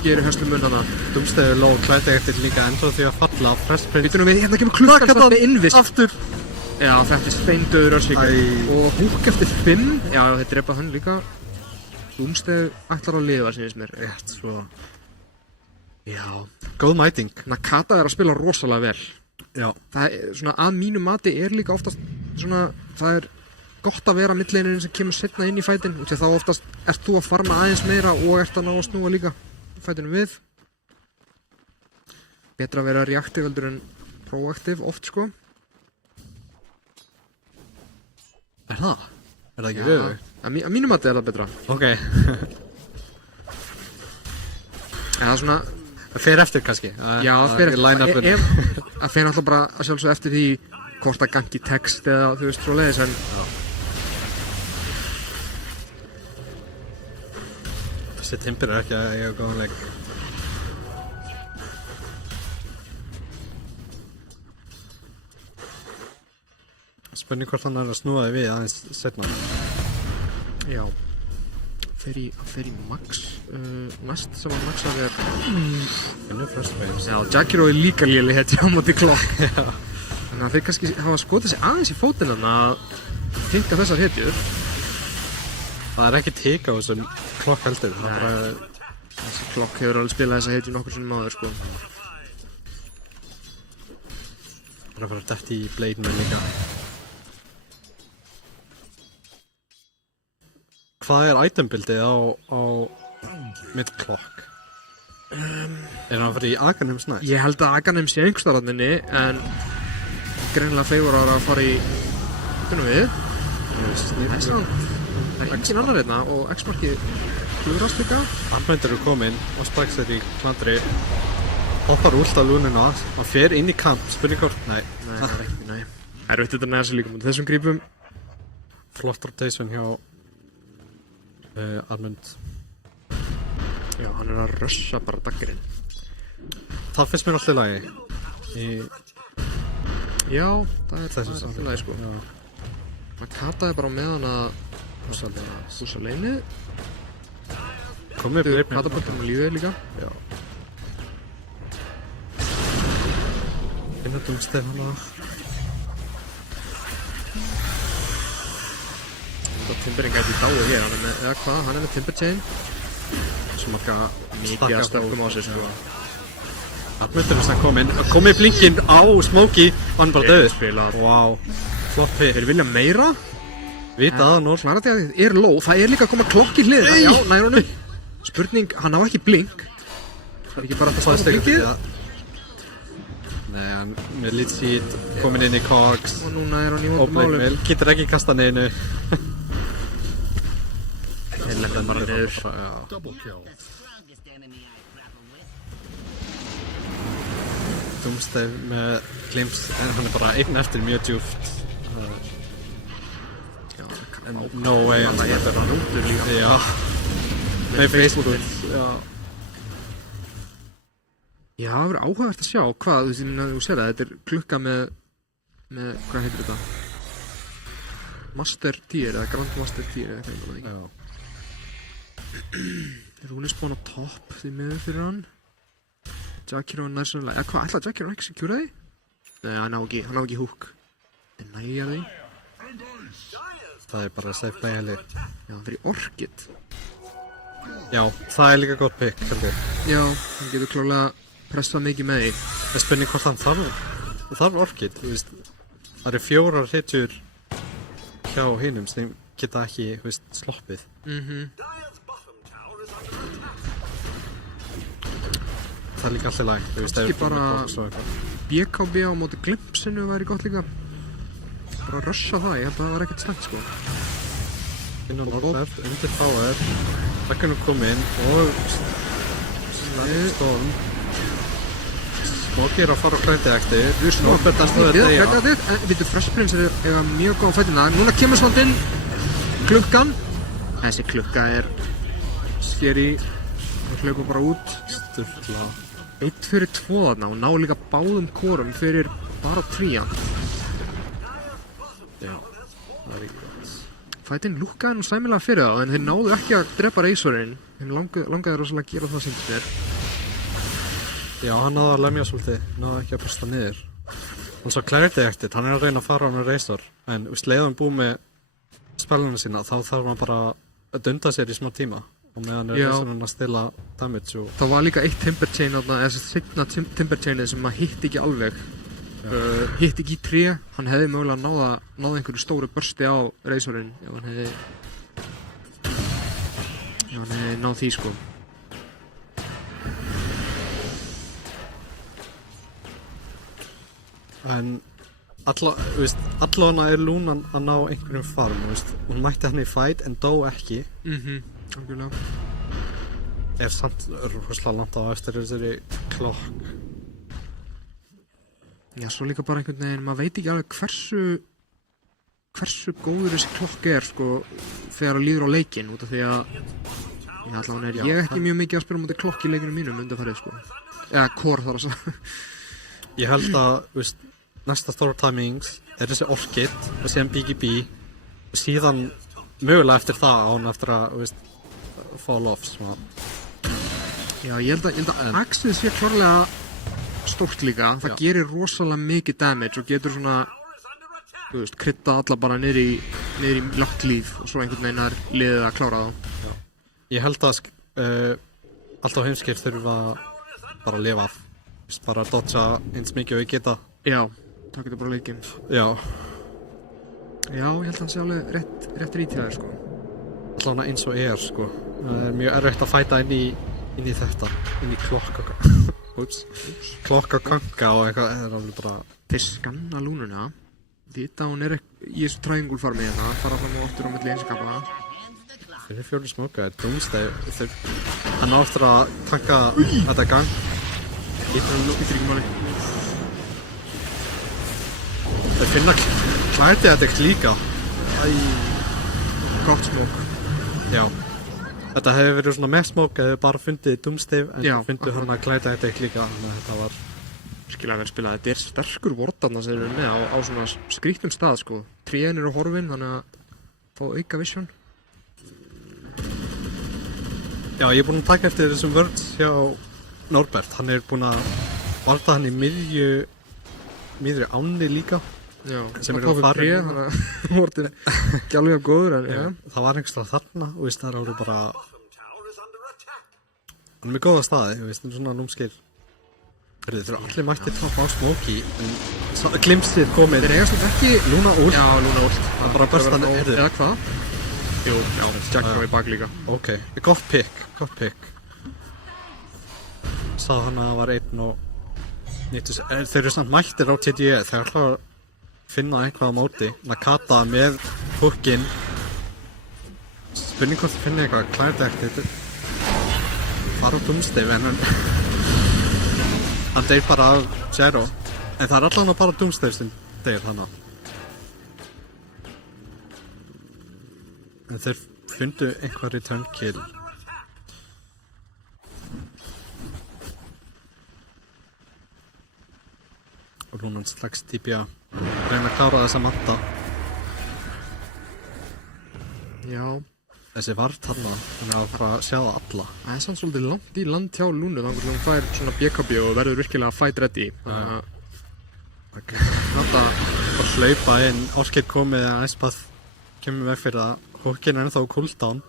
gerir höslu mun hana. Doomsday low, Klætt eftir líka endur því að falla. Fresh Prince. Vítum við, hérna kemur klukkan samt með innvist. Aftur. Já, þetta er steindauður Örsvíkur. Og húk eftir 5. Já, þeir drepa hann líka. Doomsday ætlar að lifa, sínist mér. Rétt svo. Já, góð mæting. Nakata er að spila rosalega vel. Já. Það er svona, að mínu mati er líka oftast svona, það er gott að vera midlanerinn sem kemur setna inn í fætin og þá oftast ert þú að farma aðeins meira og ert að ná að snúa líka fætinu við. Betra að vera reaktiv heldur en proaktiv oft sko. Er það? Er það ekki við? Að mínu mati er það betra. Ok. Það er svona það fer eftir kannski. Já, það fer eftir. Það fer náttúrulega bara að sjálfsög eftir því hvort að gangi text eða þú veist svo leiðis en þessi Timber er ekki að eiga góðan leik. Spurning hvort hann er að snúa þig við aðeins setna. Já. Fer í max næst sem hann maxaði er finnur Fresh Prince. Já, Jakiro er líka léli hér á móti klokk. Þannig að þeir kannski hafa skotið sig aðeins í fótinn að tinka þessar hetjur. Það er ekki tika á þessum klokk heldur. Þessi klokk hefur alveg spilað þessa hetju nokkur sinnum áður sko. Það er bara dætt í Blade með líka. Hvað er itembildið á mid-clock? Er hann að fara í Aghanims næst? Ég held að Aghanims sé einhverstaðarninni en greinilega favorar að fara í hvernig við? Það er engin annar hérna og X-markið klúðrast líka. Armbendur eru komin og Spikes er í klandri. Hoppar út á lúnina og fer inn í kamp. Spurning hvort? Nei. Það er ekki, nei. Það er auðvitað að næða sig líka mútið þessum grípum. Flott rotation hjá Armend. Já, hann er að rössa bara daggerinn. Það finnst mér alltaf í lagi. Já, það er alltaf í lagi sko. Nakata er bara meðan að húsa leinið. Komið upp Katapultur með lífið líka. Já. Finna Doomsday hana. Timbering gæti dáið hér, hann er með, eða hvað, hann er með Timber Chain sem að mikið að stökkum á sig sko. Armendur er sem komið blinkinn á Smokey og hann bara döður. Wow, flott fyrir. Þeir vilja meira. Vita það nú. Klarati að þið er low, það er líka að koma klokk í hlið. Já, nær honum. Spurning, hann á ekki blink. Það er ekki bara að standa blinkið. Nei, hann með lit seed, komin inn í cogs. Og núna er hann í vondum málum. Getur ekki kasta neinu. Þeir lenda bara niður. Doomsday með glimpse, en hann er bara einn eftir mjög djúft. Já, no way, hann er bara nútur líka. Já. Nei, Facebook, já. Já, það verður áhugavert að sjá hvað, þú sér það, þetta er klukka með, hvað heitir þetta? Master tier, eða Grand Master tier, eða hvað heitir það ekki? Rúni spána á topp því miður fyrir hann. Jakiro er næstunlega, eða hvað, ætlaði Jakiro ekki secura því? Nei, hann á ekki húk. Þetta er næjar því. Það er bara safe play heli. Já, hann fyrir Orchid. Já, það er líka gott pick, heldur. Já, hann getur klárlega pressað mikið með því. Það er spurning hvort hann þarf Orchid, þú veist. Það eru 4 hitjur hjá hinum sem geta ekki, þú veist, sloppið. Það er líka alltaf lægt, þú veist, Ekki bara BKB á móti glimpsinu væri gott líka. Bara rusha það, ég held að það var ekkert slæmt, sko. Inn á Norbert, undir Power, takkanum kom inn og Storm. Smokey er að fara á kræntið eftir, Norbert að stóða deyja. Vittu, Fresh Prince er eiga mjög góða fætina. Núna kemur svondinn klukkan. Þessi klukka er scary. Það hlaupa bara út. Sturla. 1 fyrir 2 þarna og ná líka báðum kórum fyrir bara 3. Já, það er ekki gott. Fætinn lúkkaði nú sæmilega fyrir þá, en þeir náðu ekki að drepa Razorinn. Þeim langaði rosalega að gera það sem þeir. Já, hann náði að lemja svolítið, náði ekki að bursta niður. Og svo Clarity Acted, hann er að reyna að fara á hann Razor, en leiðum búið með spelunum sína, þá þarf hann bara að dunda sér í smá tíma. Og meðan er Razorinn að stila damage og... Það var líka eitt Timber Chain, þessi seinna Timber Chainið sem að hitt ekki alveg. Hitt ekki í 3, hann hefði mögulega náða einhverju stóru bursti á Razorinn ef hann hefði náð því, sko. En allavega er Lúnan að ná einhverjum farm, hún mætti hann í fight en dó ekki. Algjörlega. Er samt rosalega langt á eftir þessari klokk. Já, svo líka bara einhvern veginn, maður veit ekki alveg hversu góður þessi klokk er, sko, þegar það líður á leikinn, út af því að ég er ekki mjög mikið að spila mútið klokk í leikinu mínum undanfarið, sko. Eða core þar að segja. Ég held að, næsta Thor Timings er þessi Orchid og síðan BGB og síðan mögulega eftir það á hann eftir að, fall off, svona. Já, ég held að Axið sé klárlega stórt líka, það gerir rosalega mikið damage og getur svona, krytta alla bara niður í lágt líf og svo einhvern veginn er liðið að klára það. Já. Ég held að alltaf heimskir þurfa bara að lifa af, bara að dodga eins mikið og við geta. Já, það getur bara leikinn. Já. Já, ég held að það sé alveg rétt rítjaðir, sko. Allavega eins og sko. Það er mjög erfitt að fæta inn í þetta, inn í klokkakanga og eitthvað, það er alveg bara... Þeir skanna Lúnuna, vita hún er í þessu triangulfarmi hérna, fara fram og aftur á milli einskapa. Fyrir 4 smoka er Doomsday, hann á eftir að tanka þetta gang. Ítir ekki máli. Þeir finna Clarity Attack líka. Gott smók. Já. Þetta hefði verið svona með smók eða bara fundið Doomsday en já, fundið hann að Clarity Attack líka, þannig að þetta var virkilega vel spilað. Þetta er sterkur vortarna sem þeir eru með á svona skrýttum stað, sko. Tréin eru horfin, þannig að fá auka vision. Já, ég er búinn að taka eftir þessum words hjá Norbert, hann er búinn að valda hann í miðri ánni líka. Já, sem eru að fara í þannig að vortin ekki alveg af góður en já. Það var einhverstað þarna og það er árið bara hann er með góða staði, svona númskeir. Þeir eru allir mætti tapa á Smokey en glimpsið komið. Þeir eigast ekki Lúna últ. Já, Lúna últ. Það er bara börstandi eða hvað? Jú, já, Jakiro í bak líka. Ok, gott pick. Sá hann að það var 1 og 90. Þeir eru samt mættir á TDE, þeir ætla að finna eitthvað á móti. Nakata með hookinn. Spurning hvort þið finna eitthvað Clarity Acted. Fara á Doomsday en hann deyr bara af Zero. En það er allan bara Doomsday sem deyr hann á. En þeir fundu einhver return kill. og núna slags típja reyna að klára þessa manta. Já, Þessi vart þarna, hún er að fara að sjá það alla. það er samt svolítið langt í land hjá Lúnu þannig að hún fær svona BKB og verður virkilega fight ready. Þannig að Þetta bara hlaupa inn, Ásgeir komið að Æspað kemur með fyrir það, Hókin er ennþá á cooldown,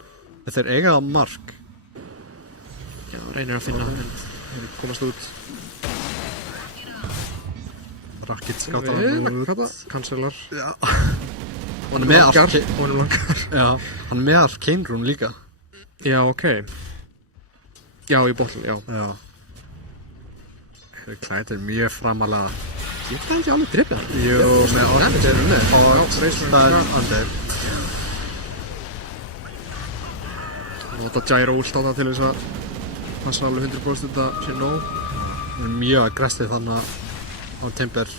en þeir eiga það mark. já, reynir að finna en þeir komast út. Rocket skáta hann út. Cancelar. Já. Og hann er með Honum langar. Já, hann er með Arcane Rune líka. Já, ok. Já, í botl, já. Já. Klæðir mjög framalega. Ég það ekki alveg drippið hann. Jú, með Arcane og Reisur Stun Under. Nota gyro ult á það til þess að passa alveg 100% þetta sé nóg. Hann er mjög aggressiv þannig á Timber.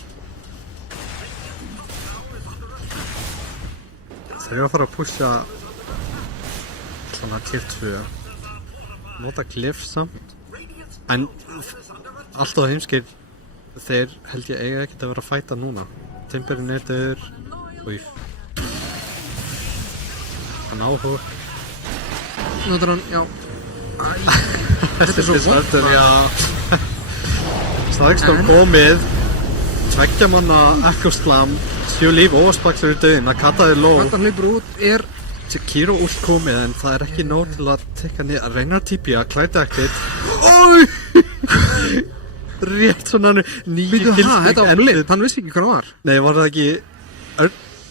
Þeir eru að fara að pusha svona tier 2. Nota Glyph samt. En alltaf heimskir þeir held ég eiga ekkert að vera að fæta núna. Timber er netur. Új. Hann á hook. Notar hann, já. Þetta er svo svartur, já. Strax þá komið. Tveggja manna Echo Slam, 7 líf, Oversparks eru döðin, Nakata er low. Þetta hleypur út er Sekiro ult komið en það er ekki nóg til að tekka niður, að reyna að típja, klæta ekkert. Ói! Rétt svona nýju Þetta var blið, hann vissi ekki hvað hann var. Nei, var það ekki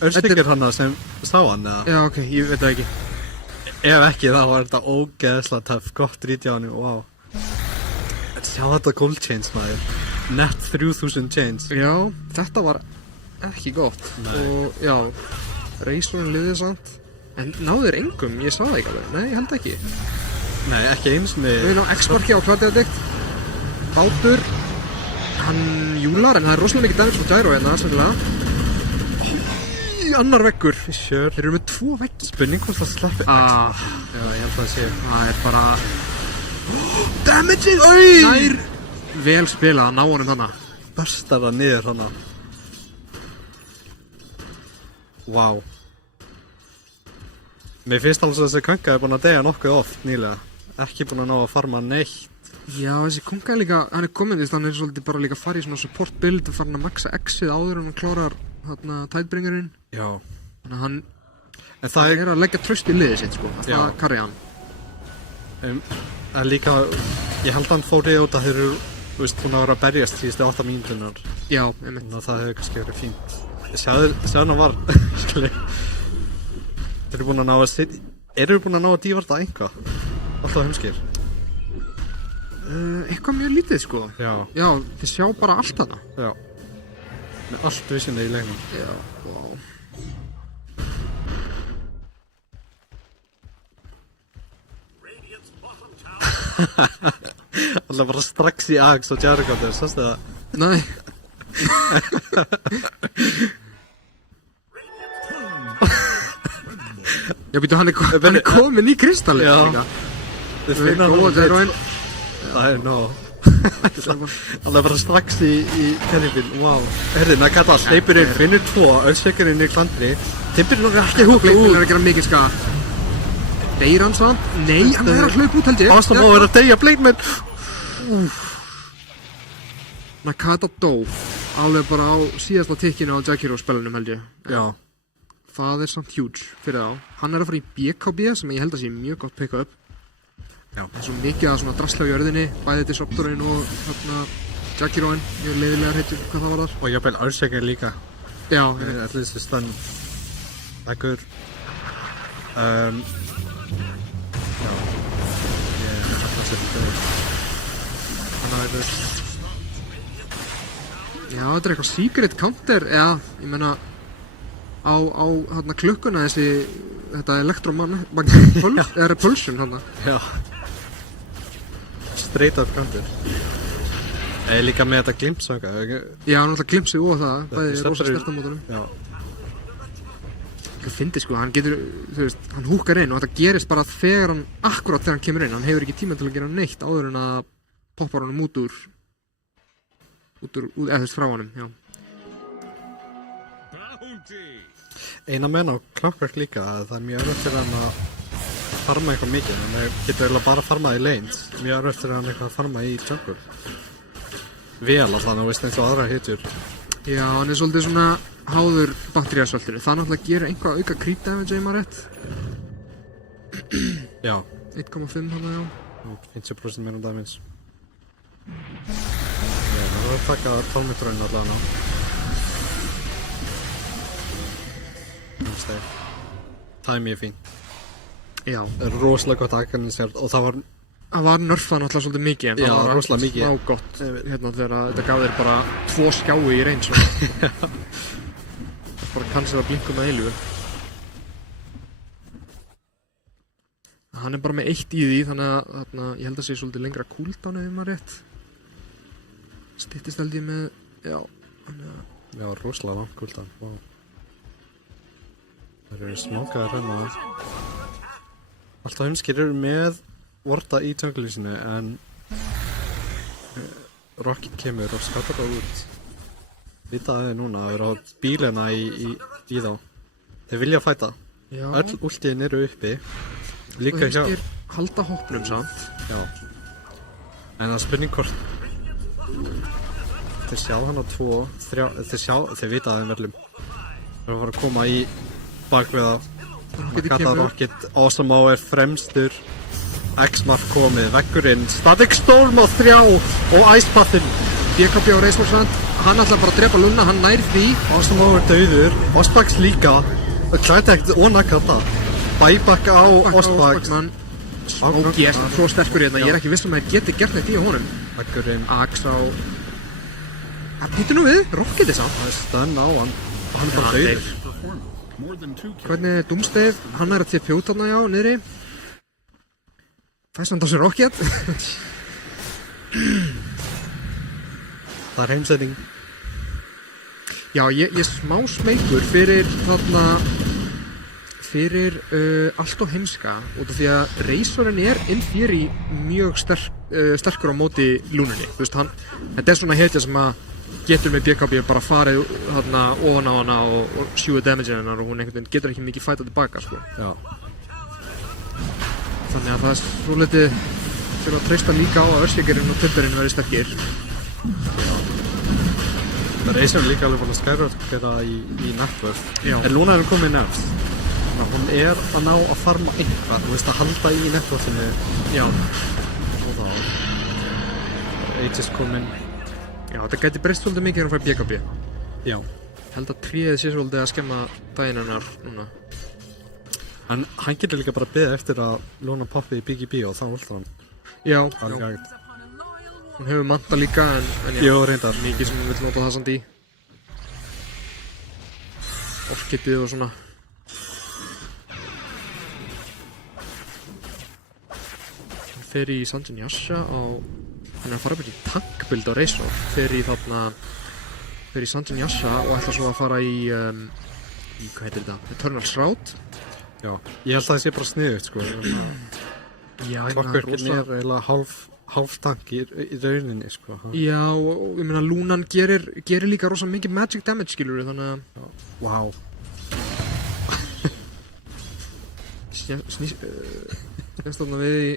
Örstingur hana sem sá hann eða? Já, ok, ég veit það ekki. Ef ekki, þá var þetta ógeðslega töff, gott rít hjá hann, wow. Sjá þetta gold chains maður. Net 3000 chains. Já, þetta var ekki gott. Nei. Og já, Reisur liðið samt. En náðu þeir engum, ég sá það ekki alveg. Nei, ég held ekki. Nei, ekki eins með... Við erum á X-marki á Kvaddidikt. Bátur. Hann júlar, en það er rosalega mikið damage frá gyro hérna, sennilega. Annar veggur. Sure. Þeir eru með 2 veggi. Spurning hvort það sleppi. Já, ég held að það sé. Það er bara... Damageið! Það er vel spilað að ná honum þannig. Börstar það niður hana. Wow. Mér finnst alveg að þessi kanga er búin að deyja nokkuð oft nýlega. Ekki búin að ná að farma neitt. Já, þessi kunga er líka, hann er komin, hann er svolítið bara líka að fara í svona support build og farin að maxa X-ið áður en hann klárar þarna Tidebringerinn. Já. Þannig að hann En það er að leggja tröst í liðið sitt, sko. Já. Það karri hann. En líka, ég held að hann fór í út að þeir eru, þú veist, búin að vera að berjast síðustu 8 mínúturnar. Já, einmitt. Þannig að það hefur kannski verið fínt. Sjáðu hann var, Þeir eru búin að ná að eru búin að ná að dívarta einhvað? Alltaf heimskir. Eitthvað mjög lítið, sko. Já. Já, þið sjá bara allt þarna. Já. Með allt vissinni í leiknum. Já, wow. Alltaf bara strax í Ags og Jericho, sástu það? Nei. Já, býtu, hann er komin í kristallið. Já. Þið finna Góða gyroinn. Það er nóg. Alltaf bara strax í tennifil, wow. Herði, Nakata sleipur inn, finnur 2, Örsveikar inn í klandri. Timpir er ekki húkla Hann út. er að gera mikið skap. Deyr hann samt? Nei, hann er að hlaupa út, held ég. Ástam á að vera að deyja Blademan. Nakata dó. Alveg bara á síðasta tikkinu á Jakiro spilunum, held ég. Já. Það er samt huge fyrir þá. Hann er að fara í BKB sem ég held að sé mjög gott pick-up. Já. Það er svo mikið að svona drasla á jörðinni, bæði Disruptorinn og hérna Jakiroinn, mjög leiðilega heitur hvað það var þar. Og jafnvel Örsveikar líka. Já, Allir þessi stann. Ekkur. Já. Ég er alltaf að setja þannig að já, þetta er eitthvað secret counter, já, ég meina á hérna klukkuna þetta repulsion hérna. Já. Straight up counter. Eða líka með þetta glimpsanga. Já, náttúrulega glimpsið og það, bæði stefnir rosa í- stertamótunum. Já. Ég fyndi sko, hann getur, þú veist, hann húkar inn og þetta gerist bara þegar hann, akkurát þegar hann kemur inn, hann hefur ekki tíma til að gera neitt áður en að poppar honum út úr, eða þess frá honum, já. Eina menn á Clockwork líka að það er mjög erfitt fyrir hann að farma eitthvað mikið, en það getur eiginlega bara farmað í lanes, mjög erfitt fyrir hann eitthvað að farma í jungle. Vel alltaf, þú veist eins og aðra hitjur. Já, hann er svolítið svona háður bakteríasöltinu. Það náttúrulega gerir einhvað auka creep damage ef maður rétt. Já. 1,5 hann já. 50% meira damage. Já, það var að taka 12 metraunin allavega ná. Það er mjög fín. Já. Það er rosalega gott aðgæðnisjart og það var nerfað náttúrulega svolítið mikið en já, það var rosalega mikið. Smá gott hérna þegar þetta gaf þér bara 2 skjái í reyn svona. Bara kannski að blinka með eilífu. Hann er bara með 1 í því þannig að ég held að sé svolítið lengra cooldown ef maður rétt. Styttist held ég með, já. Já, rosalega langt cooldown, wow. Það eru smókaðar hérna. Alltaf heimskir eru með vorta í jungle-lísinu en Rocket kemur og skattar það út. Vita að þið núna að vera á bílina í þá. Þeir vilja fæta. Já. Öll ultiðin eru uppi. Líka hjá... Og halda hoppnum samt. Já. En það er spurning hvort... Þeir sjá hann á 2, 3... Þeir vita að þeim verðlum. Þeir eru að fara að koma í bakveða. Rocket kemur. Rocket, Awesome er fremstur. X-Mark komið, veggurinn, Static Storm á 3 og Icepathin. BKB á Reismarsand, hann ætlar bara að drepa Luna, hann nær því. Awesome er dauður, Ospax líka. Klæti ekkert ónakata. Buyback á Ospax. Smokey er svo sterkur hérna, ég er ekki viss að geti gert neitt í honum. Veggurinn. Ax á... Býtu nú við, Rocket er samt. Það er stönn á hann og hann er bara dauður. Hvernig er Doomsday? Hann er að til pjótarna já, niðri. Fæst hann á sig Rocket? Það er heimsetning. Já, ég er smá smeykur fyrir þarna fyrir allt og heimska út af því að Razorinn er in theory mjög sterkur á móti lúnunni. Þú veist, þetta er svona hetja sem að getur með BKB bara farið þarna ofan á hana og sjúið damage hennar og hún einhvern veginn getur ekki mikið fæta tilbaka, sko. Já. Þannig að það er svo litið fyrir að treysta líka á að Earthshakerinn og Timberinn verði sterkir. Razor er líka alveg búin að skyrockettera í networth. Já. En Luna er komið nefnst. Hún er að ná að farma eitthvað, þú veist, að halda í networthinu. Já. Og þá Aegis kominn. Já, þetta gæti breyst svolítið mikið þegar hún fær BKB. Já. Held að tríið sé svolítið að skemma daginn hennar núna. En hann getur líka bara beðið eftir að Luna poppi í BKB og þá viltur hann. Já. Já. Hún hefur manta líka en já. Jó, reyndar. Mikið sem hún vil nota það samt í. Orkitið og svona. Hann fer í Sanjin Yasha á... Hann er að fara bara í tankbild á Razor. Fer í Sanjin Yasha og ætla svo að fara í hvað heitir þetta? Eternal Shroud. Já, ég held að það sé bara sniðugt, sko. Já, Clockworkin er eiginlega hálf tank í rauninni, sko. Já, og ég meina Lunan gerir líka rosa mikið magic damage, skilur við, þannig að... Vá. Snýst þarna við í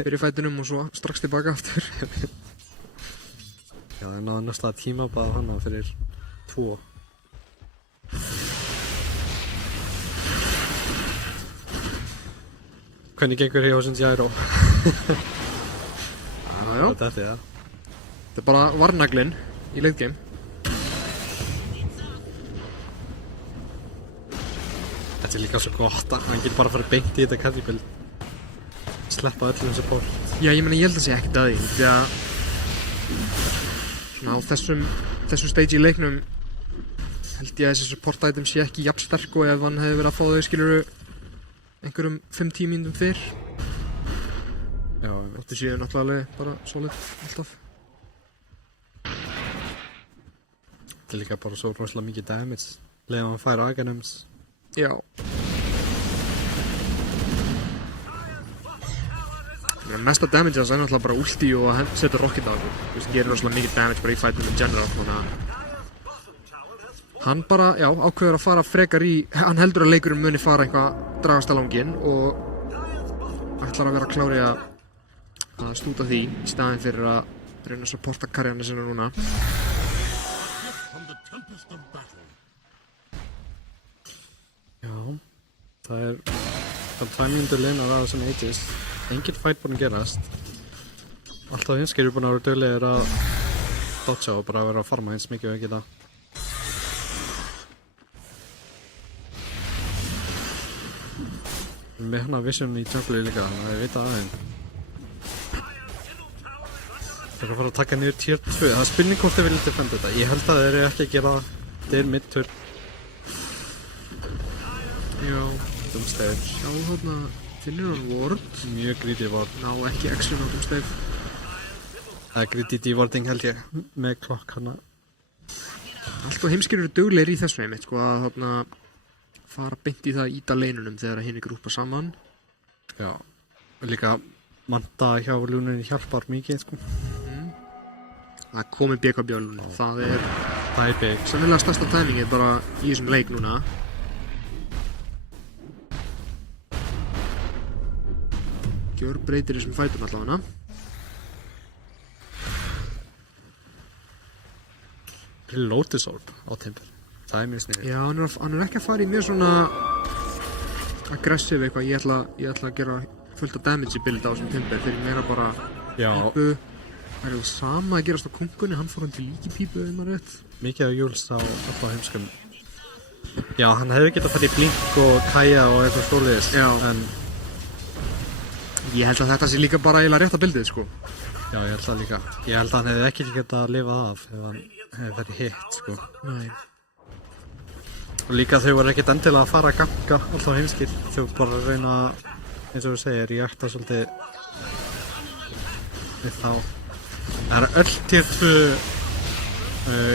fyrir fætinum og svo strax tilbaka aftur. Já, það er náðast að tíma bara hana fyrir 2. Hvernig gengur hjá þessum Gyro? Já. Þetta er bara varnaglinn í late game. Þetta er líka svo gott að hann getur bara að fara beint í þetta carry-build. Sleppa öllum support. Já, ég meina ég held að sé ekkert að því, því að svona á þessum stage í leiknum held ég að þessi support item sé ekki jafn sterk og ef hann hefði verið að fá þau, skiluru, einhverjum 5-10 mínútum fyrr. Já, Þetta séu náttúrulega bara solid alltaf. Þetta er líka bara svo rosalega mikið damage. Leðan hann fær Aghanums. Já. Mesta damage hans er náttúrulega bara ulti og að setja rocket á það. Þú veist, gerir rosalega mikið damage bara í fightinu in general. hann bara, já, ákveður að fara frekar í, hann heldur að leikurinn muni fara eitthvað dragast að langinn og ætlar að vera klári að stúta því í staðinn fyrir að reyna að supporta karjana sinna núna. Já, það er 2 mínútur liðnar af þessum Aegis. Engin fight búin að gerast. Alltaf hinskir eru búin að vera duglegir að dodja og bara vera að farma eins mikið og ekki það. Með hana vision í jungle líka, þannig að ég veit aðeins. Það er að fara að taka niður tier 2. Það er spurning hvort þið viljið defenda þetta. Ég held að þeir eru ekki að gera það. Þetta er mid-turn. Já, Doomstave. sjáðu þarna, finnir hann ward. Mjög greedy ward. Ná ekki action á Doomstave. Það er greedy D-warding held ég, með klokk hana. Allt og heimskir eru duglegir í þessu einmitt, sko, að þarna fara beint í það að íta leinunum þegar hinn er grúpa saman. Já, og líka Manta hjá Lúninni hjálpar mikið, sko. Það er komið BK-björn, það er big. sennilega stærsta tæmingið bara í þessum leik núna. Gjör breytir þessum fætum allavega. Lotus Orb á Timber. Það er mjög sniðið. Já, hann er ekki að fara í mjög svona aggressive eitthvað. Ég ætla að gera fullt af damage í build á þessum Timber fyrir meira bara Já, pípu. Það er það sama að gerast á kungunni, hann fór hann til líki pípu ef maður rétt. mikið af Júls á alltaf heimskum. Já, hann hefði getað að fara í Blink og Kaja og eitthvað svoleiðis. Já. En Ég held að þetta sé líka bara eiginlega rétt að buildið, sko. já, ég held það líka. Ég held að hann hefði ekki getað að lifa af ef hann hefði verið hitt, sko. Nei. Og líka þau voru ekkert endilega að fara að ganga alltaf heimskir. Þau bara að reyna, eins og þú segir, reacta svolítið við þá. Það er öll tier 2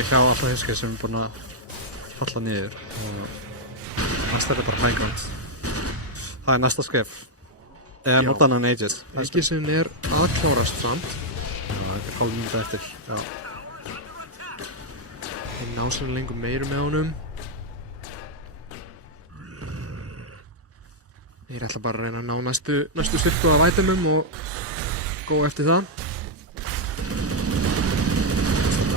hjá alltaf heimskir sem er búin að falla niður. Og næsta er bara high ground. Það er næsta skref. Eða Já. nota hann Aegis. Aegisin er að klárast samt. Já, það er hálf mínútu eftir. Já. Þeir ná sér lengur meiru með honum. Þeir ætla bara að reyna að ná næstu styrku af itemum og góða eftir það.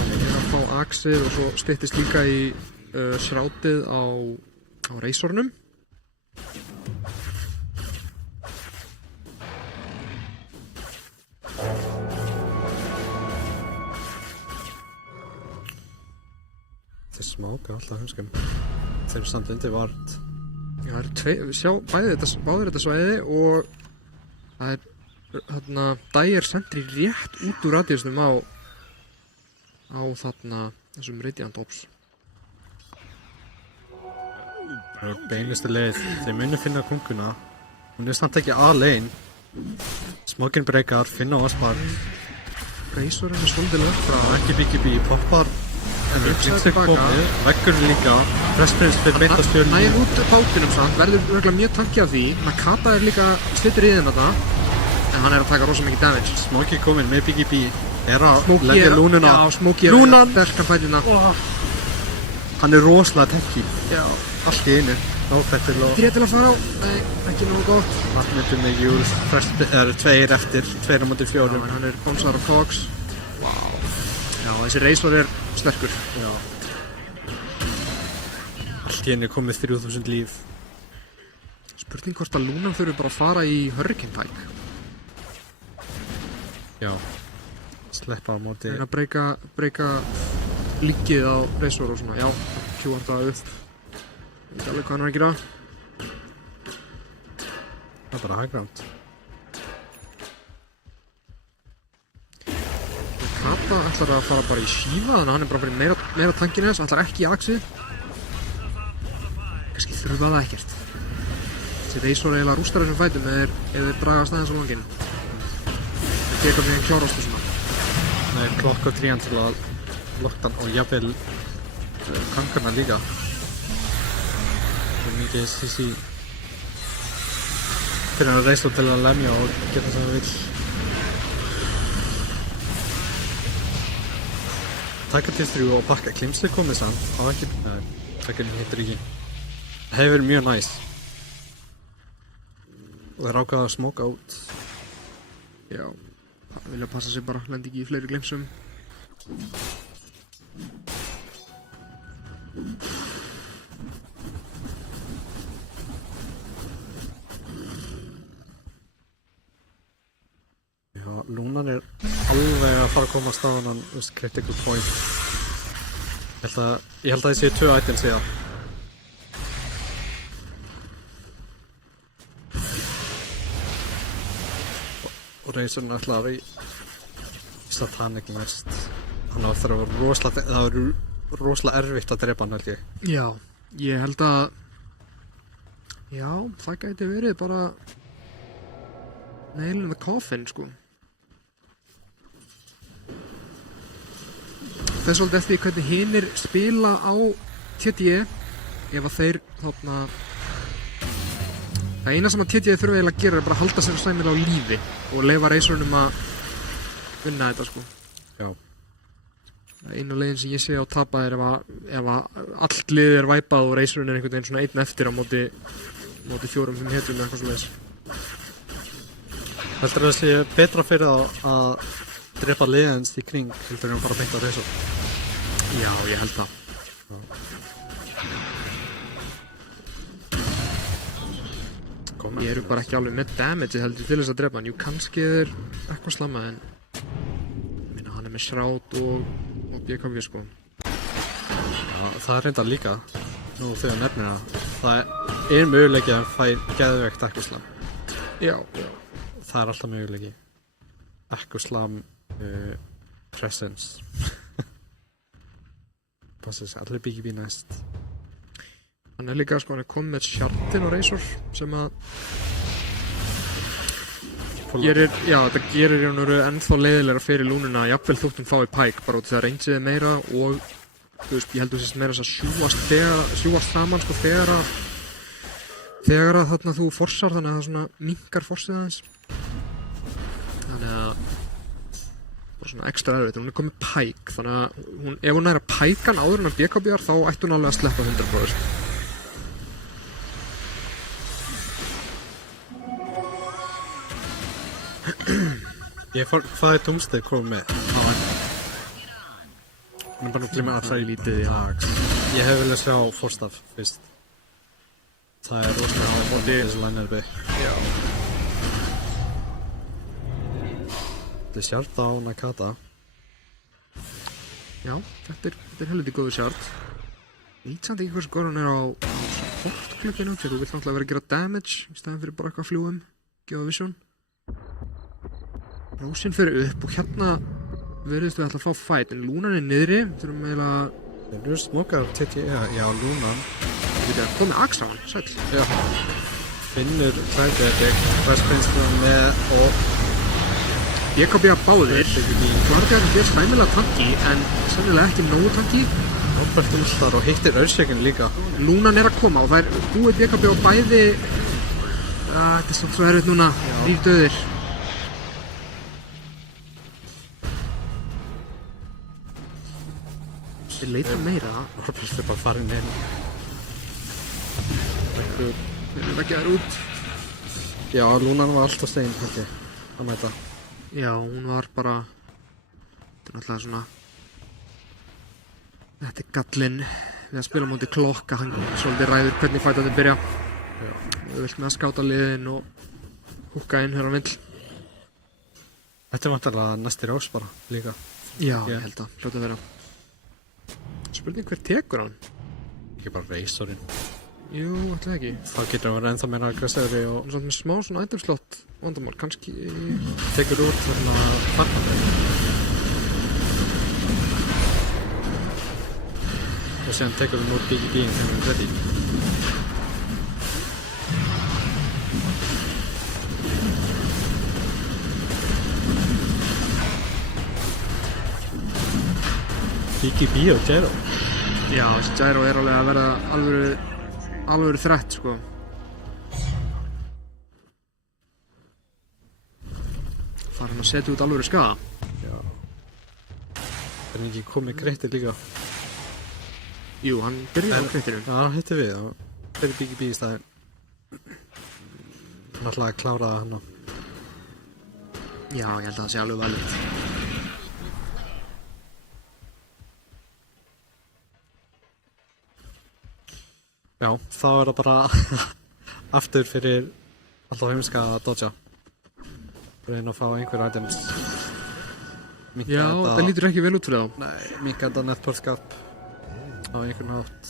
Þeir eru að fá axið og svo styttist líka í shrátið á Razornum. Þeir smáka alltaf heimskum. Þeir eru samt undir vart. Já, það eru sjá báðir þetta svæði og það er þarna Dire sentri rétt út úr radíusnum á þarna þessum Radiant Ops. Það er beinustu leið. Þeir munu finna kunguna. Hún er samt ekki alein. Smokin breykar, finna Ospar. Razor er svolítið lögt frá. Ekki BKB, poppar. En við Hugsaði finnst tilbaka. komið. Veggur líka. Pressprins fyrir beint að stjórnum. Nægir út pátinum samt, verður örgulega mjög tankið af því. Nakata er líka slittur í þeim þarna en hann er að taka rosa mikið damage. Smokey kominn með BKB. Er að Smokey leggja lúnuna. Já, Smokey er Lúnan! að sterka fætina. Hann er rosalega tanky. Já. Allt í einu. Náfættil og Þrjá til að fara á. Nei, ekki nógu gott. vatnmyndir með Júls. Það eru 2 eftir. 2 á móti 4. Já, en hann er bonsar á Cox. Wow. Já, þessi Razor er sterkur. Já. Allt í einu komið 3000 líf. Spurning hvort að Lúnan þurfi bara að fara í Hurricane Pike. Já. Sleppa á móti. Reyna að breyka líkið á Razor og svona. Já, kjúar það upp. Ég veit alveg hvað hann er að gera. Það er bara high ground. Kata ætlar að fara bara í Shiva, þannig að hann er bara fyrir meira tankinu þess, ætlar ekki í Axið. Kannski þurfa það ekkert. Þessi Razor eiginlega rústar þessum fætum ef þeir dragast aðeins á langinn. Þeir geta því hann klárast og svona. Það er klokk og trían til að lokta hann og jafnvel kankarna líka. Það er mikið CC fyrir hann að reisa til að lemja og geta sem það vill. Taka til 3 og pakka klimsli komið samt. Það var ekki Vekkurinn hittir ekki. Það hefur verið mjög næs. Og þeir ákvaða að smóka út. Já, það vilja passa sig bara, lendi ekki í fleiri glimsum. Já, Lúnan er alveg að fara að koma á staðan critical point. Ég held að það séu 2 items í það. Og Razorinn ætlaði í Satanic næst. Hann á eftir að það verður rosalega erfitt að drepa hann held ég. Já, ég held að já, það gæti verið bara nail in the coffin sko. Það er svolítið eftir því hvernig hinir spila á TDE ef að þeir þarna það eina sem að TDE þurfa eiginlega að gera er bara að halda sér sæmilega á lífi og leyfa Razornum að vinna þetta sko. Já. Einu leiðin sem ég sé á tapa er ef að allt liðið er væpað og Razorinn er einhvern veginn svona einn eftir á móti 4-5 hetjum eða eitthvað svoleiðis. Heldur það sé betra fyrir að drepa liðans í kring heldur en bara beint á Razor? Já, ég held það. Ég eru bara ekki alveg með damage heldur til þess að drepa hann. Jú, kannski er eitthvað slamma en hann er með Shroud og BKB sko. Já, það er reyndar líka nú þegar nefnir það er möguleiki að hann fær geðveikt ekkuslam. Já. Það er alltaf möguleiki. Ekkuslam presence. Passis, allir BKB næst. Hann er líka sko, hann er komið með Shardin og Razor sem að þetta gerir hann ennþá leiðilega fyrir Lúnuna að jafnvel þótt hún fái Pike bara út því að rangeið er meira og þú veist, ég held þú sést meira þess að sjúast saman sko þegar að þarna þú forsar þannig að það svona minkar forsið aðeins þannig að bara svona ekstra erfitt, hún er komið Pike þannig að ef hún er að pækan áður en að BKB-ar þá ætti hún alveg að sleppa 100%. Hvað er Doomsday komið með? Hún er bara að glimma alltaf í lítið Ég hef viljað sjá Forstaff fyrst. Það er rosalega á þessu line-upi. Já. Þetta er Shard á Nakata. Já, þetta er helviti góður Shard. Ég veit samt ekki hversu góður hann er á supportklubbinu því þú vilt náttúrulega vera að gera damage í staðin fyrir bara eitthvað fljúum, gefa vision. Rósin fyrir upp og hérna verðist við alltaf að fá fight en Lúnan er niðri, þurfum eiginlega þeir eru smokað á TTE, já Lúnan við erum komið Axe á hann, sæll já, finnur klæðið Vestbeinstunum með og BKB að báðir Klargar er stæmilega tanki en sennilega ekki nógu tanki Robert Ulstar og hittir Örsjökin líka Lúnan er að koma og það er búið BKB á bæði þetta er svo erfitt núna, þrír döðir Þeir leita meira Robert er bara farin inn Þeir eru veggjaður út Já, Lúnan var alltaf stein að mæta Já, hún var bara þetta er náttúrulega svona þetta er gallinn við að spila móti klokka hann svolítið ræður hvernig fætaði byrja við vilt með að skáta liðin og húkka inn hér á vill Þetta er vantarlega næstir ás bara líka Já, ég held að hljóta að vera Spurning hver tekur hann? Ekki bara Razorinn Jú, ætlaði ekki Þá getur hann verið ennþá meira aggressífri og svona með smá svona item slot vandamál, kannski tekur úr þarna farnandi og síðan tekur hann úr BKB þegar hann er ready BKB og Gyro Já, þessi Gyro er alveg að verða alvöru þrætt sko Fara hann að setja út alvöru skaða Já Það er ekki komið greitti líka Jú, hann byrjaði á krittinu. Já, hann hitti við og fyrir BGB í staðinn. Hann ætlaði að klára hann á. Já, ég held að það sé alveg valið. Já, þá er það bara aftur fyrir alltaf heimska að dodja. Reyna að fá einhver items. Já, það lítur ekki vel út fyrir þá. Nei, minka þetta network gap á einhvern hátt.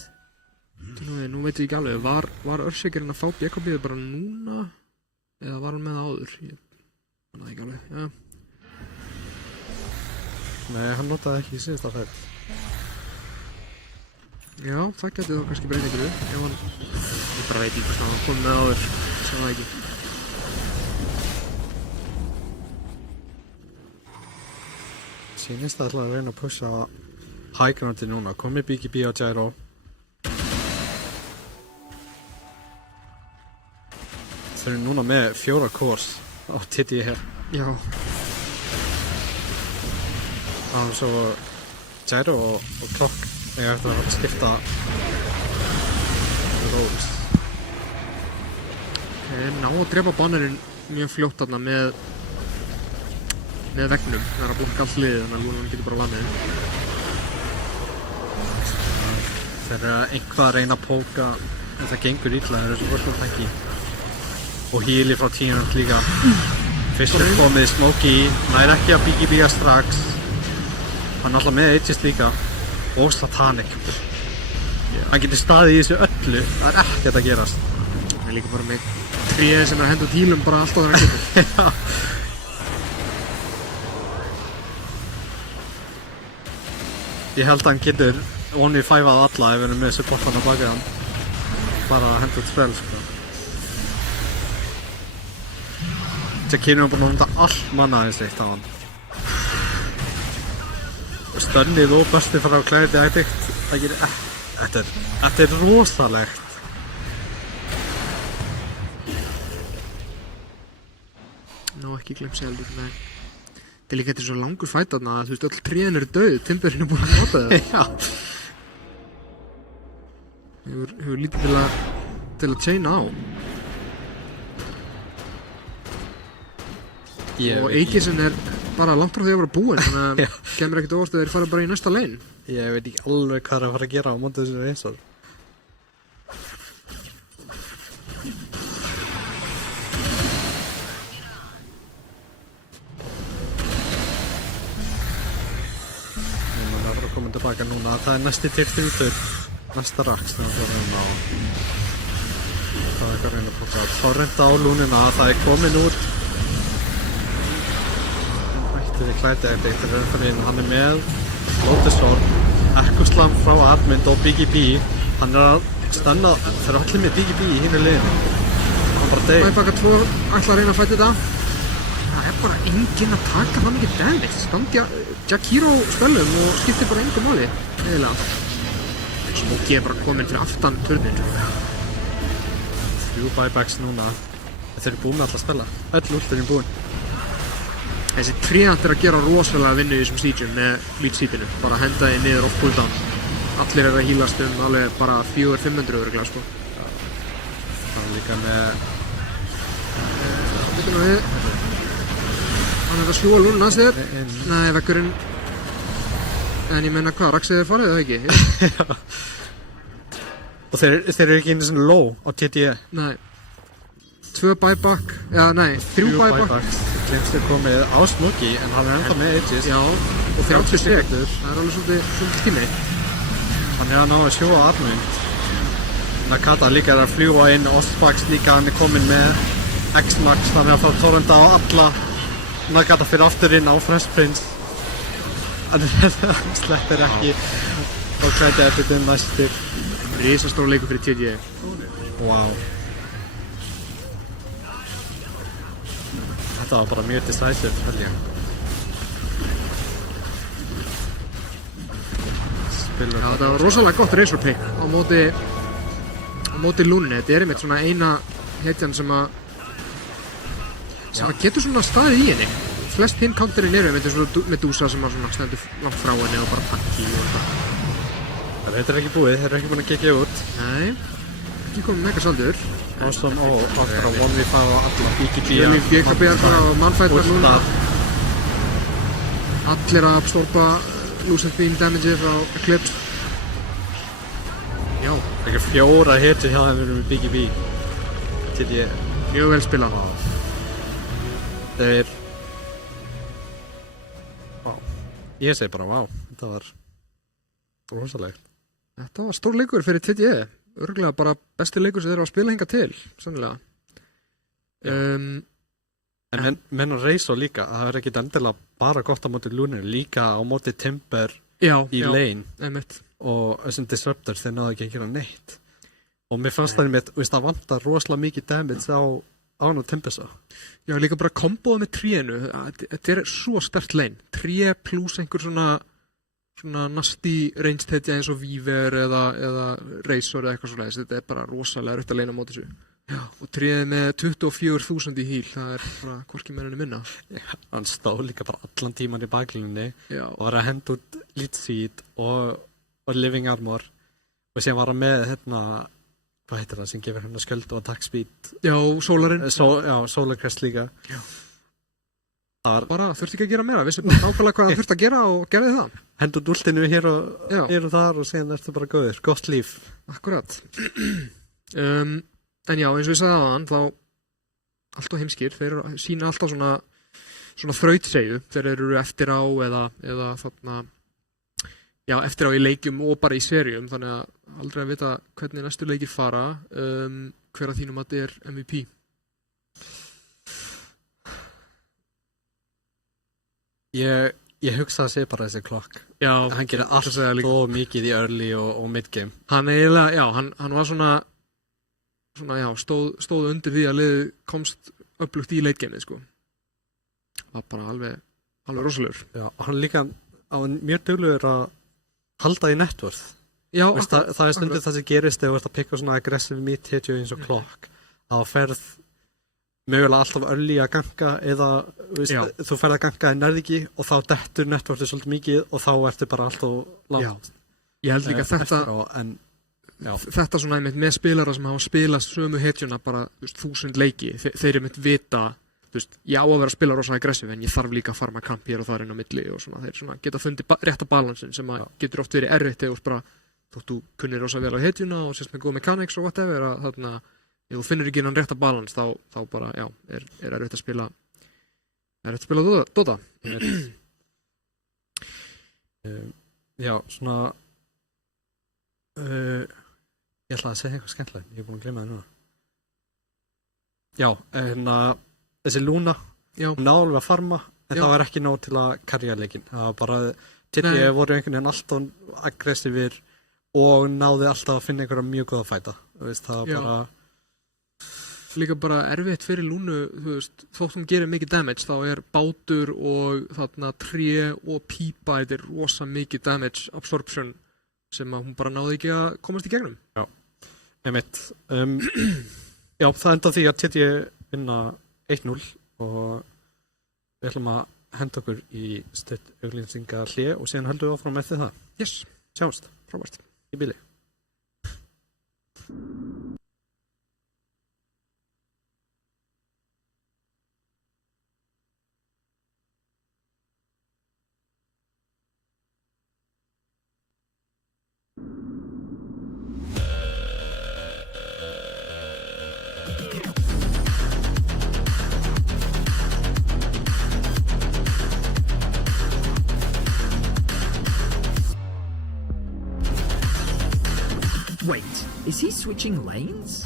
Nú veit ég ekki alveg, var Örsegirinn að fá BKB bara núna? Eða var hann með það áður? Ég veit það ekki alveg, já. Nei, hann notaði ekki í síðasta fætt. Já, það geti þá kannski breytið ykkur upp. Ef hann, ég bara veit ekki hvað hann kom með áður, sá það ekki. Sýnist það ætlaði að reyna að pusha high groundi núna. Komið BGB á Gyro. Þau eru núna með 4 cores á TD hér. Já. Og svo Gyro og Clock eiga eftir að skipta roles. Ná að drepa bannerinn mjög fljótt þarna með vegnum. Það er að búin allt liðið, þannig að Lúnan getur bara landið. Þeir eru einhvað að reyna að póka en það gengur illa, þeir eru svo vörslum tanki. Og heali frá T-Nut líka. Fyrst er komið Smokey, nær ekki að BGB strax. Hann er alltaf með Aegis líka. Og Slatanic. Hann getur staðið í þessu öllu, það er ekkert að gerast. Það er líka bara með tríið sem er að henda tílum bara alltaf þegar hann getur. Ég held að hann getur only 5-að alla ef hann er með supportan á bakið hann. Bara að henda trell, sko. Jakinu er búinn að nota allt mannaðið sitt á hann. Stönnið og bustið fara á Clarity Addict. Það gerir þetta er rosalegt. Ná, ekki glemt sig heldur, nei. Það er líka þetta svo langur fætt þarna að þú veist öll tréin eru döð, Timberinn er búinn að nota það. Já. Hefur lítið til að chaina á. Og Aegisinn er bara langt frá því að vera búinn, þannig að kemur ekkert óvart að þeir fara bara í næsta lane. Ég veit ekki alveg hvað er að fara að gera á móti þessu reynsar. Það er að koma tilbaka núna. Það er næsti tier-3-tur, næsta raks þegar það er á. Það er eitthvað að reyna að plokka. Torrent á lúnina, það er komin út. Við Clarity Addict er ennþann hann er með Lotus Orb, Echo Slam frá Admund og BGB. Hann er að stanna, þeir eru allir með BGB í hínu liðinu. Hann bara deyr. Baka 2 ætla að reyna að fæta þetta. Það er bara enginn að taka það mikið damage. Standi Jakiro spölum og skiptir bara engu máli. Eðilega. Smokey er bara komin fyrir aftan turnin. 3 buybacks núna. Þeir eru búin alltaf að spila. Öll últur er búin. Þessi T-Nut er að gera rosalega vinnu í þessum stígjum með lead-seatinu. Bara henda þið niður off cooldown. Allir er að healast alveg bara 400-500 örugglega, sko. Það er líka með... Þetta við. Hann er að sljúa lúnuna sér. Nei, vekkurinn... En ég meina hvað, Raxið er farið eða ekki? Og þeir eru ekki einu svona low á TTE. Nei. 2 buyback, já nei, 3 buyback. Klimst er komið á Smokey en hann er ennþá með Aegis. Já, og 30 sekundur. Það er alveg svolítið tími. Hann er að ná að sjóa Admund. Nakata líka er að fljúa inn, Ostbax líka, hann er komin með X-Max, hann er að fara torrenta á alla. Nakata fyrir aftur inn á Fresh Prince. Hann sleppir ekki og Clarity Addict næstir. Risastór leikur fyrir TG. Wow. Þetta var bara mjög decisive, held ég. Já, þetta var rosalega gott razor pick á móti Lúninni. Þetta er einmitt svona eina hetjan sem að getur svona staðið í henni. Flest hinn counterinn eru einmitt eins og Medusa sem að svona stendur langt frá henni og bara takki og eitthvað. Þetta ekki búið, þeir eru ekki búin að gekja út. Nei, ekki komið megasaldur. Awesome og okkar á 1v5 og alla BKB. BKB bara á mannfættar núna. Allir að absorba Lucent Beam damage frá Eclipse. Já, Ekki 4 hitir hjá þeim með BKB. Til ég. mjög vel spilað. Þeir... Vá. Ég segi bara vá. Þetta var rosalegt. Þetta var stór leikur fyrir TDE. Örgulega bara besti leikur sem þeir eru að spila hingað til, sannilega. En menn að reysa líka, það er ekkit endilega bara gott á móti Lunar, líka á móti Timber í lane einmitt. og þessum disruptors þeir náðu ekki að gera neitt. Og mér fannst það einmitt, það vantar rosalega mikið damage á hann og Timbersa. Já, líka bara komboða með trénu. Þetta er svo sterkt lane. Tré pluss einhver svona nasty ranged hetja eins og Weaver eða Razor eða eitthvað svoleiðis. Þetta er bara rosalega rutt að leina á móti þessu. Já, og tréð með 24.000 í heal, það er bara hvorki mennunni minna. Já, hann stóð líka bara allan tíman í baklinni og var að henda út Lead Seed og Living Armor og síðan var hann með hvað heitir það sem gefur hennar skjöld og attack speed. Já, Solarinn. Já, Solar Crest líka. Já. Það var bara, þurfti ekki að gera meira, vissi bara nákvæmlega hvað það þurfti að gera og gerði það. Henda út últinu hér og þar og síðan ertu bara góður, gott líf. Akkurat. En já, eins og ég sagði aðan, þá allt og heimskir, þeir sína alltaf svona þrautsegju þegar þeir eru eftir á eða þarna, já, eftir á í leikjum og bara í seríum, þannig að aldrei að vita hvernig næstu leikir fara, hver að þínum að þetta er MVP. Ég hugsa að segja bara þessi klokk. Já, hann gerir allt og mikið í early og mid-game. Hann eiginlega, já, hann var svona, já, stóð undir því að liðið komst öflugt í late-gameið, sko. Var bara alveg rosalegur. Já, og hann líka mjög duglegur að halda í networth. Já, það er stundum það sem gerist þegar þú ert að pikka svona aggressive mid-hit eins og klokk. Þá ferð mögulega alltaf early að ganga eða þú ferð að ganga en nærði ekki og þá dettur networthið svolítið mikið og þá ertu bara alltaf langt. Já, ég held líka þetta svona einmitt með spilara sem hafa spilað sömu hetjuna bara 1000 leiki, þeir einmitt vita, ég á að vera að spila rosa aggressiv en ég þarf líka að farma kamp hér og þar inn á milli og svona, þeir svona geta fundið rétta balansin sem að getur oft verið erfitt eða bara þótt þú kunnir rosa vel á hetjuna og sést með góð mechanics og whatever að þarna, ef þú finnur ekki innan rétta balans þá bara, já, er erfitt að spila Dota. Já, svona ég ætlaði að segja eitthvað skemmtilegt, ég er búin að gleyma það núna. Já, en þessi Luna, hún náði alveg að farma, en það var ekki nóg til að karja leikinn. Það var bara, TDE voru einhvern veginn alltaf aggressífir og náði alltaf að finna einhverja mjög góða fæta. Það var bara... Líka bara erfitt fyrir Lúnu, þótt hún gerir mikið damage, þá er bátur og þarna tré og pípa, þetta er rosa mikið damage absorption sem að hún bara náði ekki að komast í gegnum. Já, einmitt. Já, það enda því að TDE vinna 1-0 og við ætlum að henda okkur í stutt auglýsinga hlé og síðan höldum við áfram með það. Yes. Sjáumst. Frábært. Í bíli. Wait, is he switching lanes?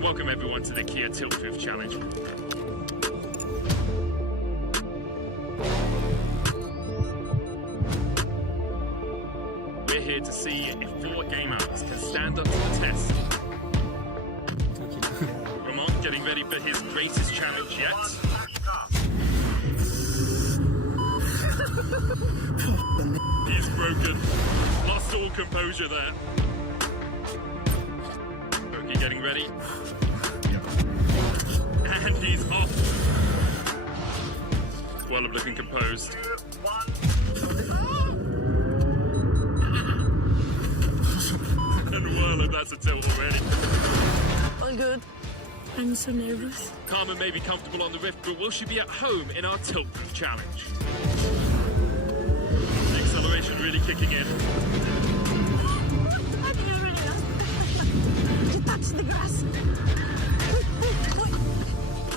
Welcome everyone to the Kia Tilt Proof Challenge. We're here to see if 4 gamers can stand up to the test. Ramon getting ready for his greatest challenge yet. He's broken. Lost all composure there. Loki getting ready. And he's off. Well, I'm looking composed. And Whirler, that's a tilt already. All good. I'm so nervous. Karma may be comfortable on the Rift, but will she be at home in our tilt proof challenge? The acceleration really kicking in. I think it's really lost. You touched the grass.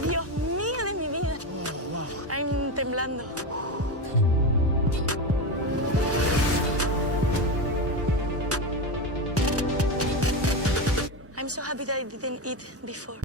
Dios mío de mi vida. I'm temblando. I'm so happy that I didn't eat before.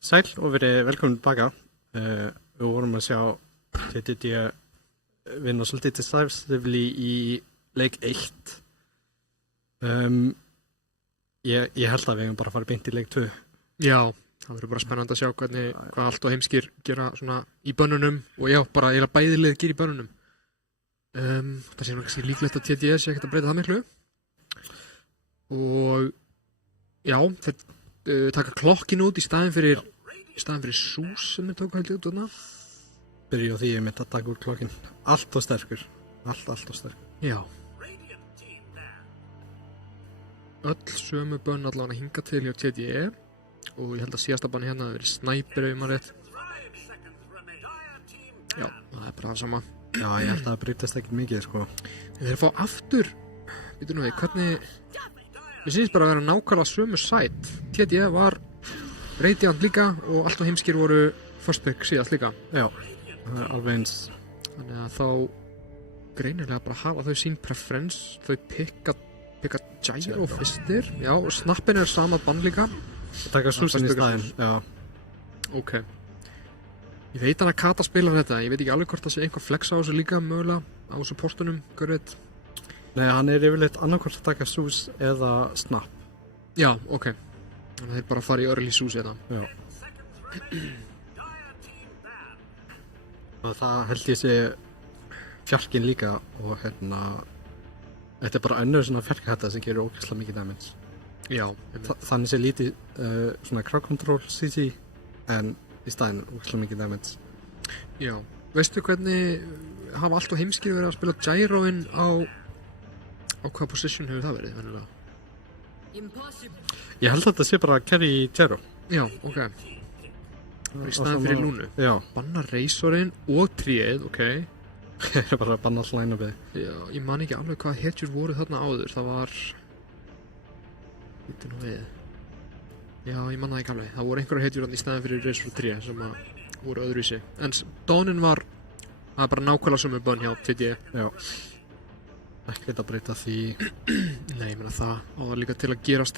Sæl og verið velkomin tilbaka. Við vorum að sjá TTD vinna svolítið decisively í leik 1. Ég held að við hefum bara farið beint í leik 2. Já, það verður bara spennandi að sjá hvað allt og heimskir gera svona í bönnunum og já, bara eiginlega bæði lið gera í bönnunum. Það sé kannski líklegt að TTD sé ekkert að breyta það miklu. Og já, þeir taka klokkin út í staðinn fyrir Sús sem þeir tóku held út þarna. Byrja á því ég mitt að taka úr klokkin. Allt og sterkur. Allt og sterkur. Já. Öll sömu bönn allavega hinga til hjá TTE og ég held að síðasta bann hérna hafi verið Sniper ef maður rétt. Já, það er bara það sama. Já, ég held að það breytast ekki mikið, sko. Þeir fá aftur, veitum nú við, hvernig... Mér sýnist bara að vera nákvæmlega sömu sæt. TTE var Radiant líka og allt og heimskir voru first pick síðast líka. Já, það er alveg eins. Þannig að þá greinilega bara hafa þau sín preference, þau pikka Gyro fyrstir. Já, og Snappin er sama bann líka. Það taka Súsin í staðinn, já. Ok. Ég veit að Kata spilar þetta, ég veit ekki alveg hvort það sé einhver flex á þessu líka mögulega, á supportunum, görðið. Nei, hann er yfirleitt annarkvort að taka Sús eða Snapp. Já, ok. Þannig að þeir bara fara í early Sús hérna. Já. Og það held ég sé fjarkinn líka og þetta er bara önnur svona fjarkahætta sem gerur ógeðslega mikið damage. Já. Þannig sé lítið svona crowd control CC en í staðinn ógeðslega mikið damage. Já. Veistu hvernig hafa allt og heimskir verið að spila gyroinn á hvaða position hefur það verið venjulega? Ég held að þetta sé bara carry gyro. Já, ok. Í staðinn fyrir Lúnu. Já. Banna Razorinn og tríið, ok. Ég er bara að banna all line-upið. Já, ég man ekki alveg hvað hetjur voru þarna áður. Það var... Vittu nú við. Já, ég man það ekki alveg. Það voru einhverjar hetjur þarna í staðinn fyrir Razor og tríið sem voru öðruvísi. En Dawnin var... Það er bara nákvæmlega sömu bönn hjá TTE. Já. Ekki að breyta því. Nei, ég meina það á það líka til að gerast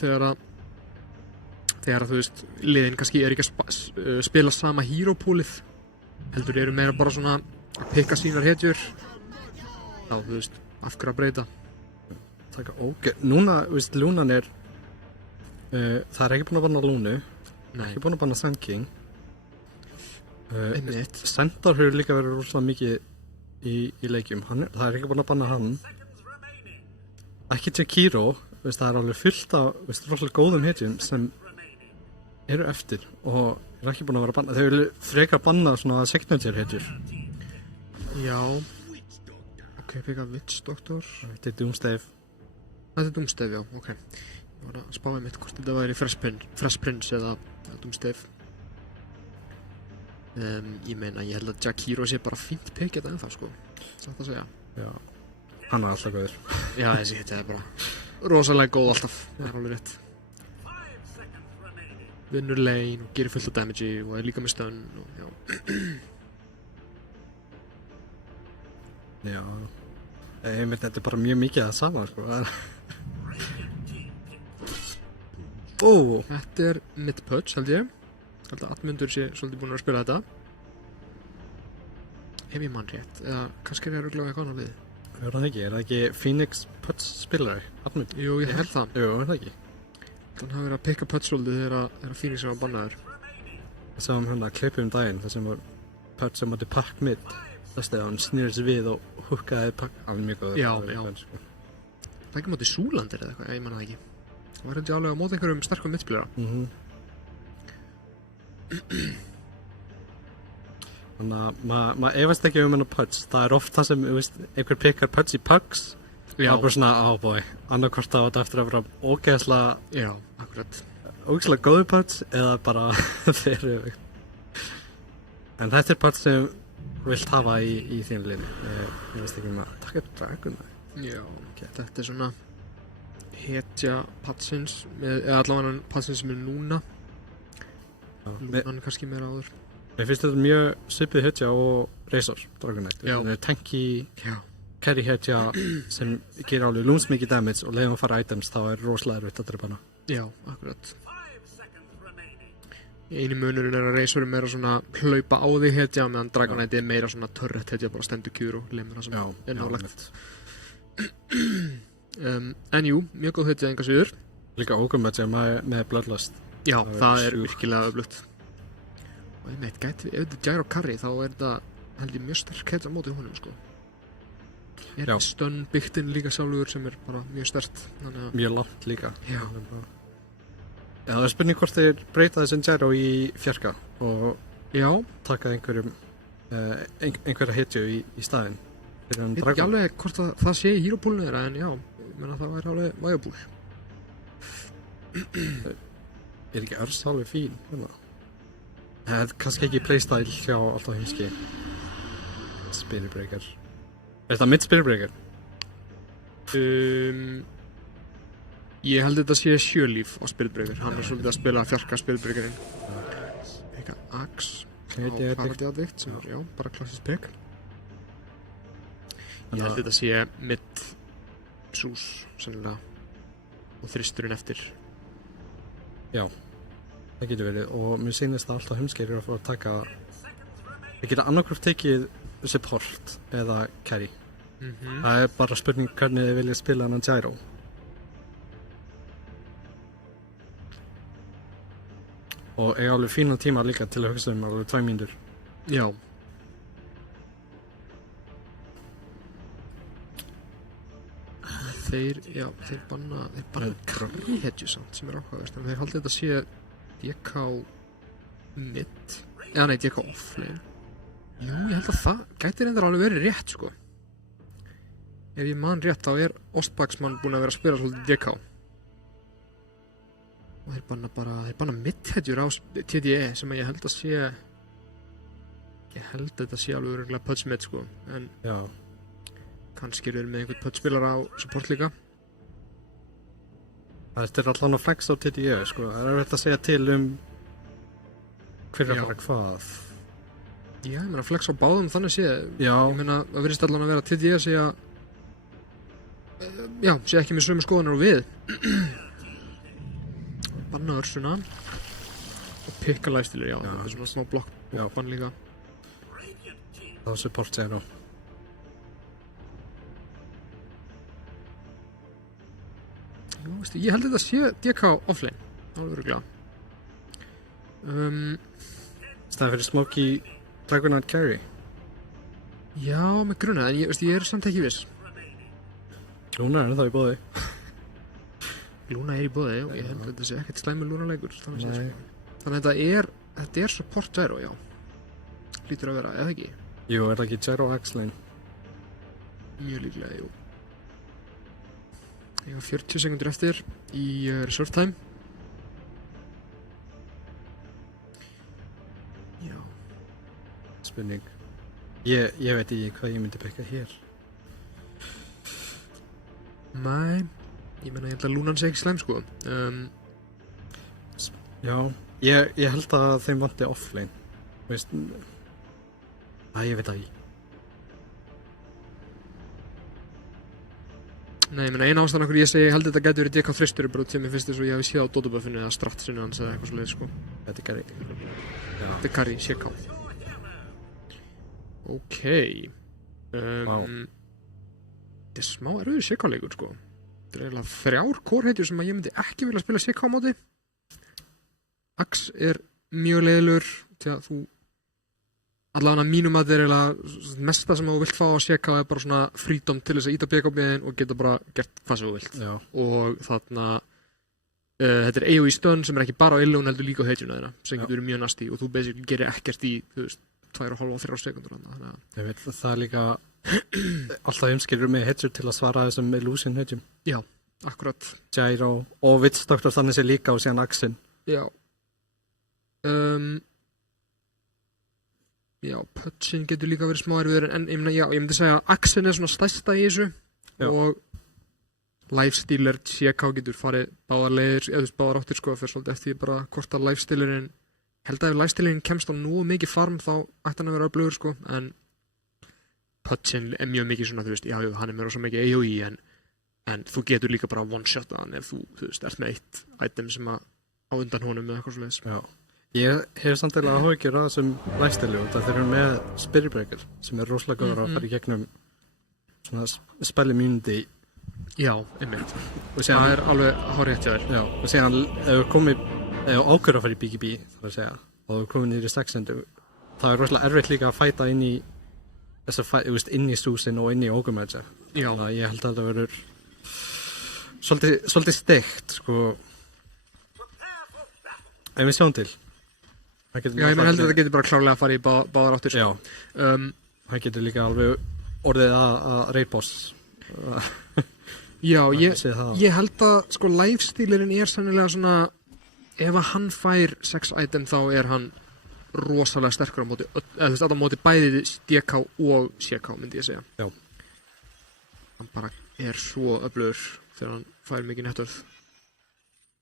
þegar þú veist, liðin kannski er ekki að spila sama hero poolið. Heldur eru meira bara svona að pikka sínar hetjur. Já, þú veist, af hverju að breyta. Taka Núna, þú veist, Lúnan er það er ekki búin að banna Lúnu. Nei. Ekki búin að banna Sand King. Einmitt. Centaur hefur líka verið rosalega mikið í leikjum. Það er ekki búin að banna hann. Ekki Jakiro, veist, það er alveg fullt af rosalega góðum hetjum sem eru eftir og er ekki búin að vera að banna. Þau vilja frekar banna svona signature hetjur. Já. Ok, peka Witch Doctor. Þetta er Doomstave. Þetta er Doomstave, já, ok. Ég var að spáði mitt hvort þetta væri Fresh Prince eða Doomstave. Ég meina, ég held að Jakiro sé bara fínt pick þetta ennþá, sko. Satt að segja. Já. Hann er alltaf góður. Já, þessi hitti er bara rosalega góð alltaf. Það er alveg rétt. Vinnur lane og gerir fullt af damage og er líka með stun og já. Já. Þetta er bara mjög mikið að sama, sko. Þetta er mid-puts, held ég. Held að Atmundur sé svolítið búin að spila þetta. Ef ég mann rétt. Eða kannski er ég að rugla eitthvað annað við. Er það ekki Phoenix Puts spilari? Atmund? Jú, ég held það. Jú, er það ekki? Þannig hafi verið að pikka puts svolítið þegar Phoenix var bannaður. Það sem hérna klippið daginn, það sem var Puts sem átti pakk mid. Þess að hann snýrði sig við og hookaði pakk. Alveg mjög góður. Já. Það ekki móti Súlandir eða eitthvað, ég manna það ekki. Það var hindi alveg á móti einhverjum sterkum midspilera. Þannig að maður efast ekki hennar Puts. Það er oft það sem, einhver pikkar Puts í pugs. Það er bara svona, annarkvort á þetta eftir að vera ógeðslega... Já, akkurat. Ógeðslega góður Puts eða bara fyrir... En þetta er Puts sem vilt hafa í þínu liði. Ég veist ekki að taka upp draguna. Já, þetta er svona hetja Putsins, eða allavega Putsins sem er núna. Lúnan kannski meira áður. Mér finnst þetta mjög svipið hetja og Razor Dragonite. Já. Það er tanky, carry hetja sem gerir alveg lúmsmikið damage og leiðum að fara items þá er rosalega erfitt að drepa hana. Já, akkurat. Einu munurinn að Razor meira svona hlaupa á þig hetja meðan Dragonite meira svona törrett hetja bara stendur kjur og lemur það sem nálagt. En jú, mjög góð hetja enga síður. Líka Ogre-matcha með Bloodlust. Já, það virkilega öflugt. Og ég meit, ef þetta er Gyro Carry þá þetta held ég mjög sterk hetja á móti honum sko. Stun bygtinn líka sjálfur sem bara mjög sterkt. Mjög langt líka. Já. Það spurning hvort þeir breyta þessum Gyro í fjarka og taka einhverja hetju í staðinn. Ég veit ekki alveg hvort það sé í hero-poolinu þeirra en já, ég meina það væri alveg viable. Ekki örs alveg fín hérna. Það er kannski ekki playstyle hjá alltaf heimski. Spirit Breaker. Er þetta mitt Spirit Breaker? Ég held þetta sé sjölíf á Spirit Breaker. Hann svolítið að spila fjarka Spirit Breakerinn. Eitthvað Axe á Paladin Addict sem bara klassist pick. Ég held þetta sé mitt Zeus sennilega og þristurinn eftir. Já, það getur verið og mér sýnist það alltaf heimskeir að fara að taka það geta annarkvæmt tekið support eða carry. Það er bara spurning hvernig þið vilja spila hann Gyro. Og eiga alveg fínan tíma líka til að hugsa alveg 2 mínútur. Já. Þeir banna carry hedju samt sem áhugavert en þeir haldi þetta sé DK mid eða nei, DK offlane. Jú, ég held að það gæti reyndar alveg verið rétt sko. Ef ég man rétt þá Ostbaksmann búinn að vera að spila svolítið DK. Og þeir banna mid-hedjur á TDE sem ég held að sé þetta sé alveg örugglega pudge mid sko, en já. Kannski eru með einhvern pudge-spilar á support líka. Þetta er allan að flex á TDE sko, það er verið að segja til hver að fara hvað. Já, ég meina flex á báðum þannig sé. Já. Ég meina það virðist allan að vera TDE sé ekki með sömu skoðanir og við. Banna örsuna og pikka lifestealer, já, þetta er svona smá blokk bann líka. Það er support Gyro. Jú, veistu, ég held þetta sé DK offlane, alveg örugglega. Stæði fyrir Smokey Dragonite carry. Já, með grunna, en ég samt ekki viss. Luna er það í boði. Luna í boði og ég held að þetta sé ekkert slæmur Luna-leikur. Þannig að þetta er support Gyro, já. Lítur að vera, eða ekki? Jú, er það ekki Gyro X-Lane? Mjög líklega, jú. Ég var 40 sekundur eftir í reserve time. Já. Spurning. Ég veit ekki hvað ég myndi pekka hér. Nei, ég meina ég held að Lunan sé ekki slæm sko. Já, ég held að þeim vanti offlane. Veist, ég veit ekki. Nei, ég meina eina ástæðan okkur ég segi ég held að þetta gæti verið DK þristur bara til mér finnst þess að ég hafi séð á Dodobuffinu eða Stratsinu hans eða eitthvað svoleiðis sko. Þetta er carry. Þetta er carry, CK. Ok. Þetta er smá erfiður CK-leikur sko. Þetta er eiginlega 3 core-hetjur sem að ég myndi ekki vilja spila CK á móti. Axe er mjög leiðilegur til að þú allavega mínum að þetta er eiginlega mesta sem þú vilt fá á CK er bara svona freedom til þess að íta BK-biðin og geta bara gert hvað sem þú vilt. Já. Og þarna þetta er AOE stun sem er ekki bara á illun heldur líka á hetjuna þeirra sem getur verið mjög nasty og þú basically gerir ekkert í 2,5-3 sekundur ég veit það er líka alltaf heimskilur með hetjur til að svara þessum illusion hetjum. Já, akkurat. Gyro og Witch Doctor þannig sé líka og síðan Axin. Já. Já, Pudgein getur líka verið smá erfiður en ég myndi segja að Axin er svona stærsta í þessu. Já. Og lifestealer CK getur farið báðar leiðir eða báðar áttir sko fyrir svolítið eftir bara hvort að lifestealerinn held að ef lifestealerinn kemst á nú mikið farm þá ætti hann að vera öflugur sko en Pudgein er mjög mikið svona þú veist já hann er mér svo mikið AOE en þú getur líka bara one shot að hann ef þú veist ert með eitt item sem að á undan honum eða eitthvað svoleiðis. Já. Ég hef samtilega áhyggjur af þessum lifestyle út að þeir eru með Spirit Breaker sem er rosalega góður að fara í gegnum svona spell immunity Já, einmitt. og Það síðan, er alveg hárétt hjá þér. já, og síðan ef þú ákveður að fara í BKB þar að segja og þú komið niður í sexendu það er rosalega erfitt líka að fæta inn í inn í Súsin og inn í Ogre-Magic. Já. Þannig að ég held að það verður svolítið steikt sko en við sjáum til. Já, ég held að það getur bara klárlega að fara í báðar áttir. Já, það getur líka alveg orðið að reyboss. Já, sé það. ég held að sko lifestílirinn er sannilega svona ef að hann fær 6 item þá er hann rosalega sterkur á móti eða þú veist á móti bæði DK og CK myndi ég segja. Já. Hann bara er svo öflugur þegar hann fær mikið networth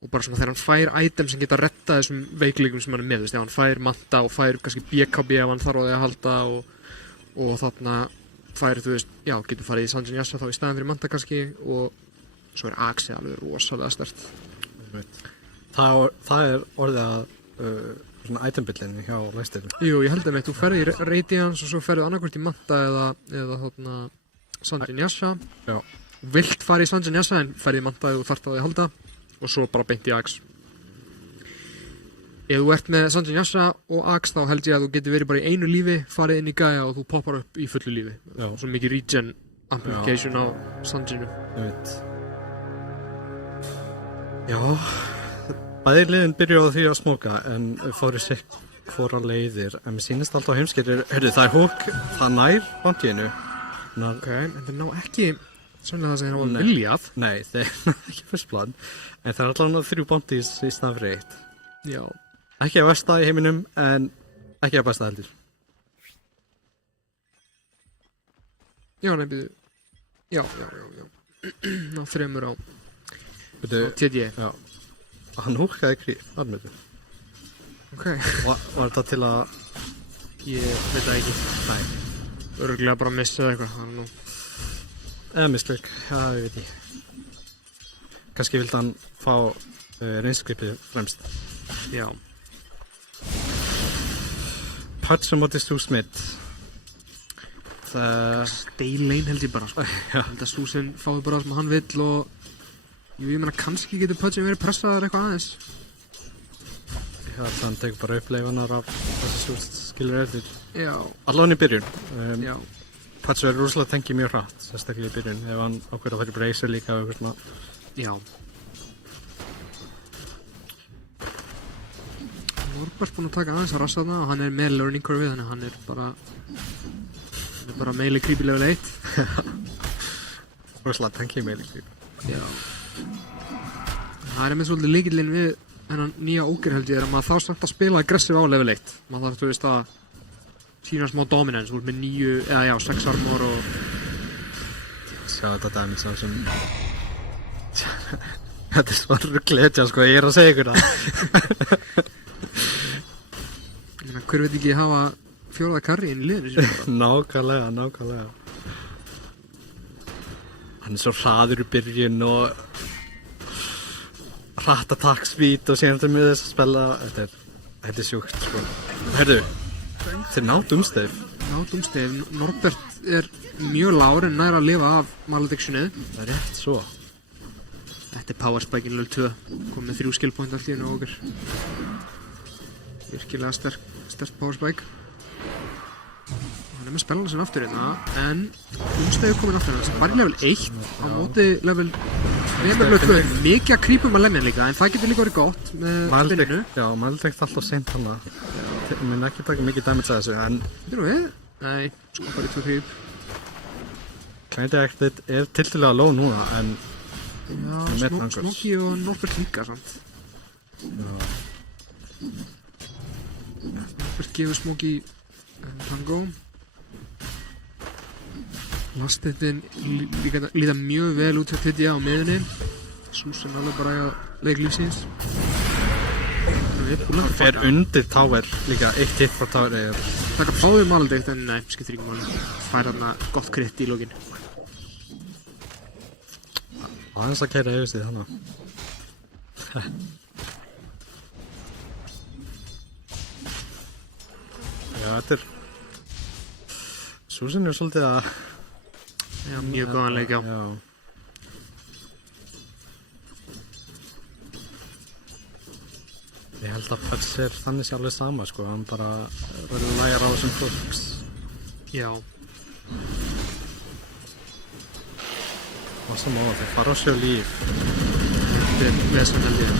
og bara svona þegar hann fær item sem geta retta þessum veikleikum sem hann er með, þú veist, ef hann fær manta og fær kannski BKB ef hann þarf á því að halda og þarna fær, þú veist, já, getur farið í Sanjin Yasha þá í staðan fyrir manta kannski og svo er Axe alveg rosalega stert. Það er orðið að svona itembillin hjá læstirinn. Jú, ég held að þú ferði í Radiance og svo ferði annarkvort í manta eða þarna Sanjin Yasha. Já. Vilt fara í Sanjin Yasha en ferði í manta ef þú þarft á því að halda og svo bara beint í Axe. Ef þú ert með Sanjin Yasha og Axe þá held ég að þú getur verið bara í einu lífi, farið inn í Gaia og þú poppar upp í fullu lífi. Já. Svo mikið regen amplification á Sanjinu. Ég veit. Já, bæði liðin byrjuðu á því að smóka en fóru sér hvora leiðir en mér sýnist alltaf heimskeirir, hörðu það er hók, það nær bandíinu. Ok, en það ná ekki sannlega það sem þeir hafa viljað. Nei, þeir ekki fyrst plan en það er allavega 3 bandís í staðan fyrir 1. Já. Ekki að versta í heiminum en ekki að besta heldur. Já, nei, byrju. Já. Ná 3 á TD. Já, hann húkkaði krýf, alveg. Ok. Var þetta til að... Ég veit það ekki. Nei. Örugglega bara missið eitthvað, það er nú. Eða misleik, já, ég veit ekki. Kannski vildi hann fá reynsklippið fremst. Já. Pudge á móti Stu Smith. Stay lane held ég bara, sko. Já. Held að Susan fái bara það sem hann vill og... Ég meina, kannski getur Pudge verið pressaður eitthvað aðeins. Já, hann tekur bara upp leifanar af þessi Stu skilur eftir. Já. Allan í byrjun. Já. Pudge verður rúslega tengið mjög hratt, sérstaklega í byrjun. Ef hann ákveður að fara í Bracer líka og eitthvað svona. Já. Norbert búinn að taka aðeins að rassa þarna og hann er með learning curve þannig að hann er bara meili creepy level 1. Rúslega tengið meili creepy. Já. Það er með svolítið lykillinn við þennan nýja Ogre held ég að maður þá samt að spila aggressive á level 1. Maður þarf, þú veist, að sína smá dominance, úr með 9, eða já, 6 armor og... Sjá þetta dæmi sem... Þetta er svo ruggletja, sko, ég er að segja ykkur það. Ég meina, hver veit ekki hafa 4. carry inn í liðinu sínu bara? Nákvæmlega. Hann er svo hraður í byrjun og hratt attack speed og síðan til með þess að spila. Þetta er sjúkt, sko. Herðu, þeir ná Doomstave. Norbert er mjög lágur en nær að lifa af maledictionið. Það er rétt svo. Þetta er power spike í level 2. Kom með 3 skill point allt í hennu Ogre. Virkilega sterk power spike. Hann er með spelana sinna aftur hérna, en Doomstave komin aftur hérna. Það var í level 1 á móti level 2. Mikið að creepum að lemja líka, en það getur líka verið gott með spinninu. Já, Maldekt alltaf seint hana. Ég mun ekki taka mikið damage að þessu, en... Býtum við? Nei, sko bara í 2 creep. Client Acted er tildulega low núna, en... Já, Smokey og Norbert líka, sant? Norbert gefur Smokey Tango. Lastittin líta mjög vel út hjá TDA á miðunni. Susan alveg bara að leik lífsins. Er undir tower líka, 1 hit frá tower er... Taka báðir Maledect en nei, skiptir ekki máli. Fær þarna gott krydd í lókin. Aðeins að kæra yfir sig þannig. þetta er... Susan er svolítið að... Já, mjög góðan leik, já. Ég held að Pets er þannig sé alveg sama, sko. Hann bara verður lægar á þessum fólks. Já. Og sem á, þeir fara á sjö líf. Þetta er vesen held ég.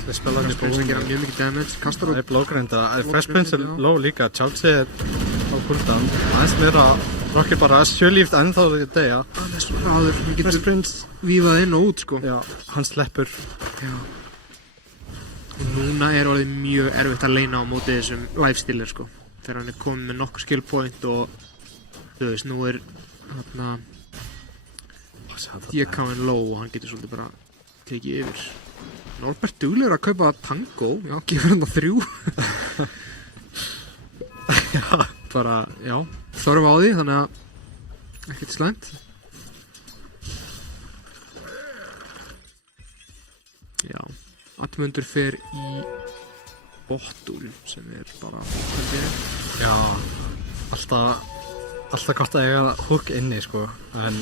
Allir spila hann í Fresh Prince að gera búinu. mjög mikið damage, kastar Það út. er blógrænda. Fresh Prince er low líka. Chelsea er á cooldown. Aðeins meira Rocky bara sjö líft ennþá þegar degja. Hann er svo hraður, hann Fresh getur Prince, vífað inn og út, sko. já, hann sleppur. Já. Og núna er orðið mjög erfitt að leina á móti þessum lifestealer, sko. Þegar hann er komið með nokkur skill point og þú veist, nú er hérna DK-in low og hann getur svolítið bara tekið yfir. Norbert duglegur að kaupa tango, já, gefur hann það 3. Bara, já, þörf á því, þannig að ekkert slæmt. Já, Atmundur fer í bottul sem er bara Já, alltaf gott að eiga hook inni, sko. En,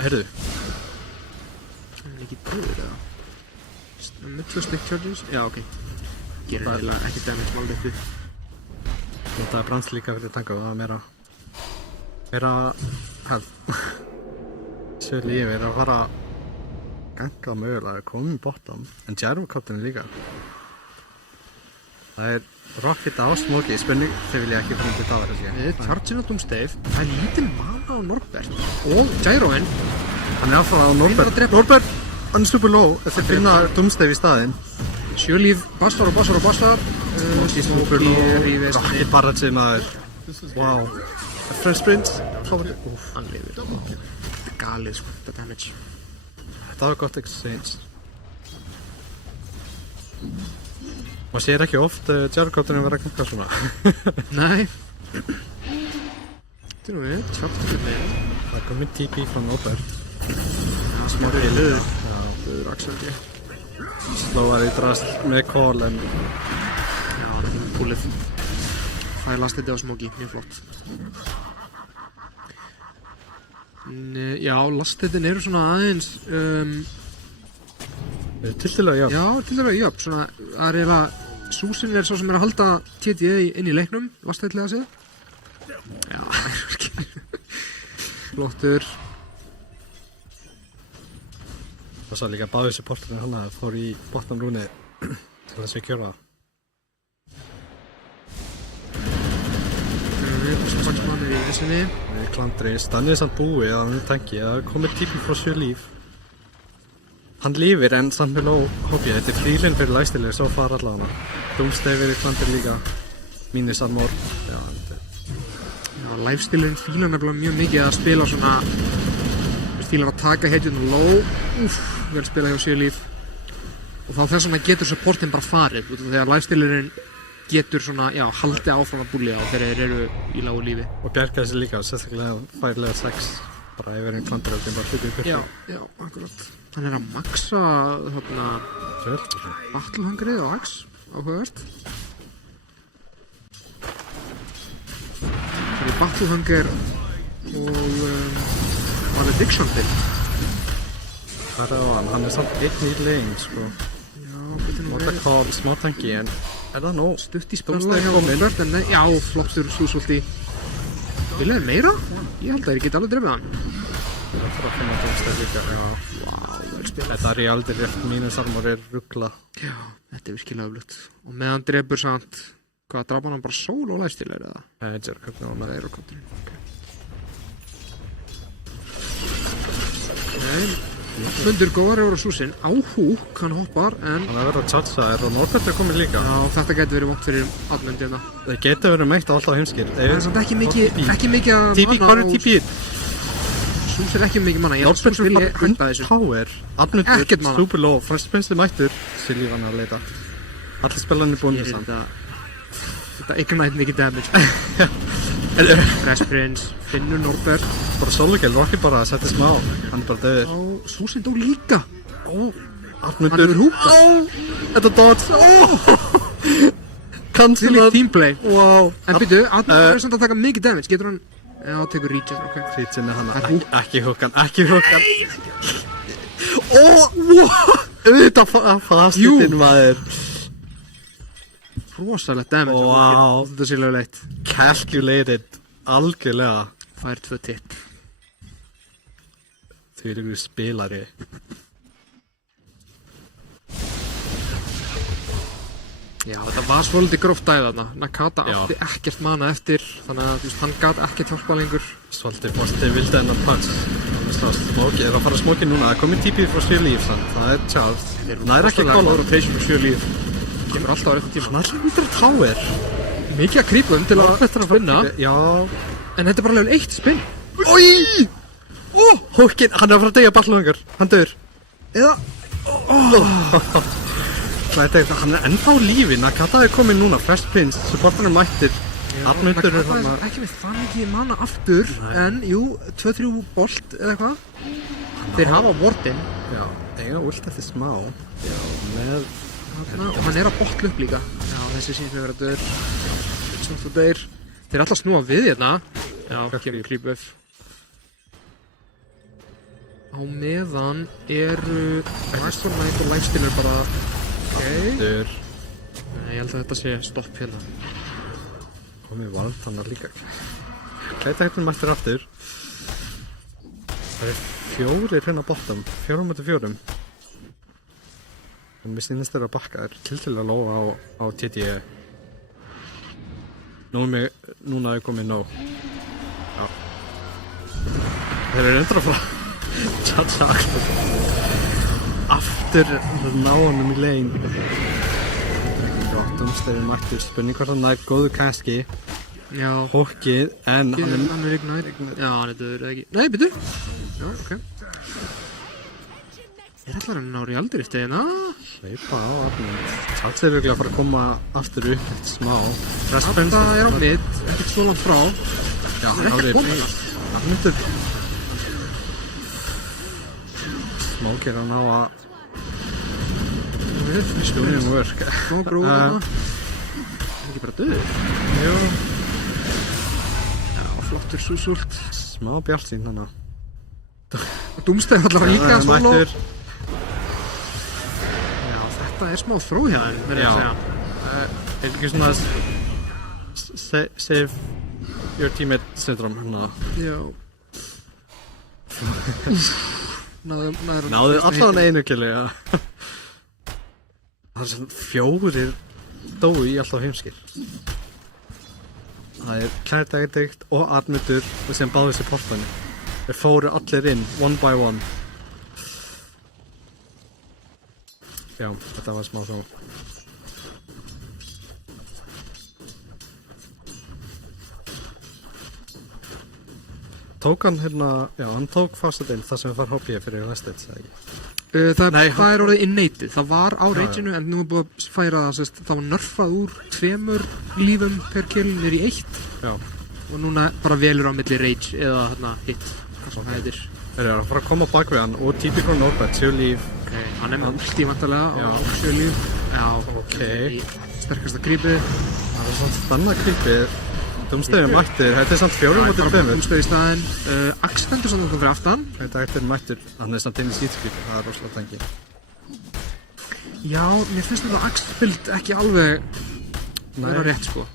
heyrðu, hann er ekki döður eða með 2 stick charges, já ok gerir eiginlega ekki damage mál þetta þetta er brans líka fyrir tango, það er meira health. Sjö líf er að fara ganga mögulega, komið bottom, en Jarvcoptin líka. Það er Rocket á Smokey, spurning, þeir vilja ekki fyrir til það þessi. charging á Doomstave, það er lítil mana á Norbert og Gyroin Hann er áfram á Norbert, hann er super low, þeir finna Doomstave í staðinn. 7 líf, Bastar og Super low, rífist Rocket bara til maður. Wow, Fresh Prince, hann lifir þetta er galið sko, þetta damage þetta var gott exchange. Maður sér ekki oft Jarvcoptinu vera að ganga svona. nei þetta er nú við, charging Það er komið TP frá Norbert. smarrið í löður löður axeldi Slóðar í drast með call en já, hann er með púlið það er lastið á Smokey, mjög flott já, lastiðin eru svona aðeins tildilega já. já, til dæmis, já, svona það er eiginlega Susan er svo sem er að halda TTA inn í leiknum, lastiðlega sig já, flottur Það sá líka báðið supporterinn hann að fór í bottom rúni til að secura það. Spaksmann er í vissinni Klandri, stannið samt búið að hann er tanki, það er komið típi frá 7 líf. Hann lífir en samt með low hobby, þetta er frílinn fyrir lægstileg, svo fara allavega. Doomstave er í Klandri líka, mínus armor. Já, lifestealerinn fílar nefnilega mjög mikið að spila svona fílar að taka heitjum low vel spila hjá 7 líf og þá þess vegna getur supportin bara farið út af því að lifestealerinn getur svona, já, haldi áfram að búlja og þeir eru í lágu lífi og bjargaði sér líka, sérstaklega færlega 6 bara yfir einn Klandri og bara hlutið upp. já, akkurat hann er að maxa þarna battlehungrið á Axe áhugavert það er battlehunger og Malediction til Það er á hann er samt einn í lane, sko. já, betur nú Nota call, smá tanki, en er það nóg? stutt í spölla hjá Norbert en nei, já, flottur súsulti viljaði meira? Ég held að þeir geta alveg drefið hann Það þarf að finna Doomstave líka, já. vel spilað Þetta er í aldrei rétt, mínus armor er ruggla. já, þetta er virkilega öflugt og meðan drefur samt hvað, draf hann bara sól og lifestealer eða? Jarvcoptin og Það er á kontinum Nei, mundur góðar yfir á Susan á húk, hann hoppar en Hann er verið að tjatsa þér og Norbert er komið líka. já, þetta getur verið vont fyrir Admund hérna Það getur verið meitt á alltaf heimskir. það er samt ekki mikið að TP, hvað er TP? Susan er ekki mikið manna, ég held að Norbert Susan vil vilja bara hætta þessu power. Admund Ekkert er mana. super low. Fresh Prince er mættur. Silly var hann að leita. Allir spilarnir búin Ég þess veit að. þetta ignite mikið damage Fresh Prince, finnur Norbert Bara solokill, Rocky bara að setja smá. Hann er bara döður. á Susan dó líka Admundur. Hann er húka. Þetta dodge. Cancel teamplay. Wow. En byrju, Admir er samt að taka mikið damage. Getur hann... Já, tekur reach, ok. Rítsin er hann. Það er Ekki húkan. Wow. Þetta fastinn maður. Rosalegt damage. Wow. Þetta sé lögulegt. Calculated. Algjörlega. Fær 2 tipp. Því er ykkur spilari. Já, þetta var svolítið gróft dæð þarna. Nakata Já. átti ekkert mana eftir, þannig að þú veist, hann gat ekkert hjálpa lengur. Svolítið fórstið vildi enn að punch. Smóki, er að fara smóki núna. Það er komið TP frá Sjölíf, það er Charles. Það er ekki góð góð. rotation með 7 líf. Kemur alltaf á réttum tíma. Hann er alltaf vítur tower. Mikið að creepum til að spinna, Já. en þetta er bara level 1 spinn. Ói! Hókin, hann er að fara að deyja ballungar. Hann dör. Eða... Hann er ennþá á lífi. Nakata er komin núna. Fresh Prince, supportarnir mættir. Arnmundur er hann Nakata er ekki með það mikið mana aftur, en jú, 2-3 bolt eða eitthvað. Þeir hafa vortin. Já, eiga ult eftir smá. Já, með... Og hann er að botla upp líka. Já, þessi síns með vera dör. Svona þú deyr. Þeir er alltaf að snúa við hérna. Já, kemur creep-buff. Á meðan eru Restore Knight og Lifestealer bara... Dör. Nei, ég held að þetta sé stopp hérna. Komið vald, hann er líka. Gæta hérna mættir aftur. Það er 4 hérna bottom. 4-4. Og mér sýnist þeirra að bakka. Það er tiltölulega lóa á TTE. Núna er komið nóg. Já. Þeir eru endur að fara. Tja. Aftur ná honum í lane. Dómstæri mættur, spurning hvort hann er góðu kannski. Já. Hókið, en Hann er ignite. Já, hann er döður eða ekki. Nei, byrju. Já, ok. Er allar að ná Realdrift eða? hleypa á Arnmund. Charles er virkilega að fara að koma aftur upp eftir smá. Þetta er á mid, ekkert svo langt frá. Já, Það er ekki að koma. Arnmundur smókir hann á að stjórnum work. Smá gróð þarna. Það er ekki bara döður. Jú, Já, flottur súsult. smá bjartsýn hann á. Dúmstæð allar líka Það er solo. mættur. Já, þetta er smá þróð hjá þeim, verður ég að segja. Er ekki svona save your teammate syndrome hérna? Já. Náðu allan einu killi, já. Það er sem 4 dói í alltaf heimskir. Það er Klærdægdikt og Arnmundur sem báði sér portani. Þeir fóru allir inn, one by one. Já, þetta var smá svo. Tók hann hérna, já, hann tók fastadinn þar sem við far HP fyrir Vestage, eða ekki? Það Nei, er orðið innatið. Það var á rageinu en nú er búið að færa það, það var nerfað úr 2 lífum per kill niður í 1 Já. og núna bara velur á milli rage eða hérna hit, hvað svo það heitir. Þeir eru að fara að koma bak við hann og TP frá Norbert, 7 líf. Ok, hann er með ulti vantarlega Já. og 7 líf. Já, Ok. í sterkasta creepið. Það er svona stannað creepið. Dómstæðir mættir, þetta er samt 4 mótið 5. Dúmstæð í staðinn. Axe stendur samt okkur fyrir aftan. Þetta er mættir, hann er samt inn í sítskripi, það er rosalega tangi. Já, mér finnst þetta Axe build ekki alveg vera rétt sko.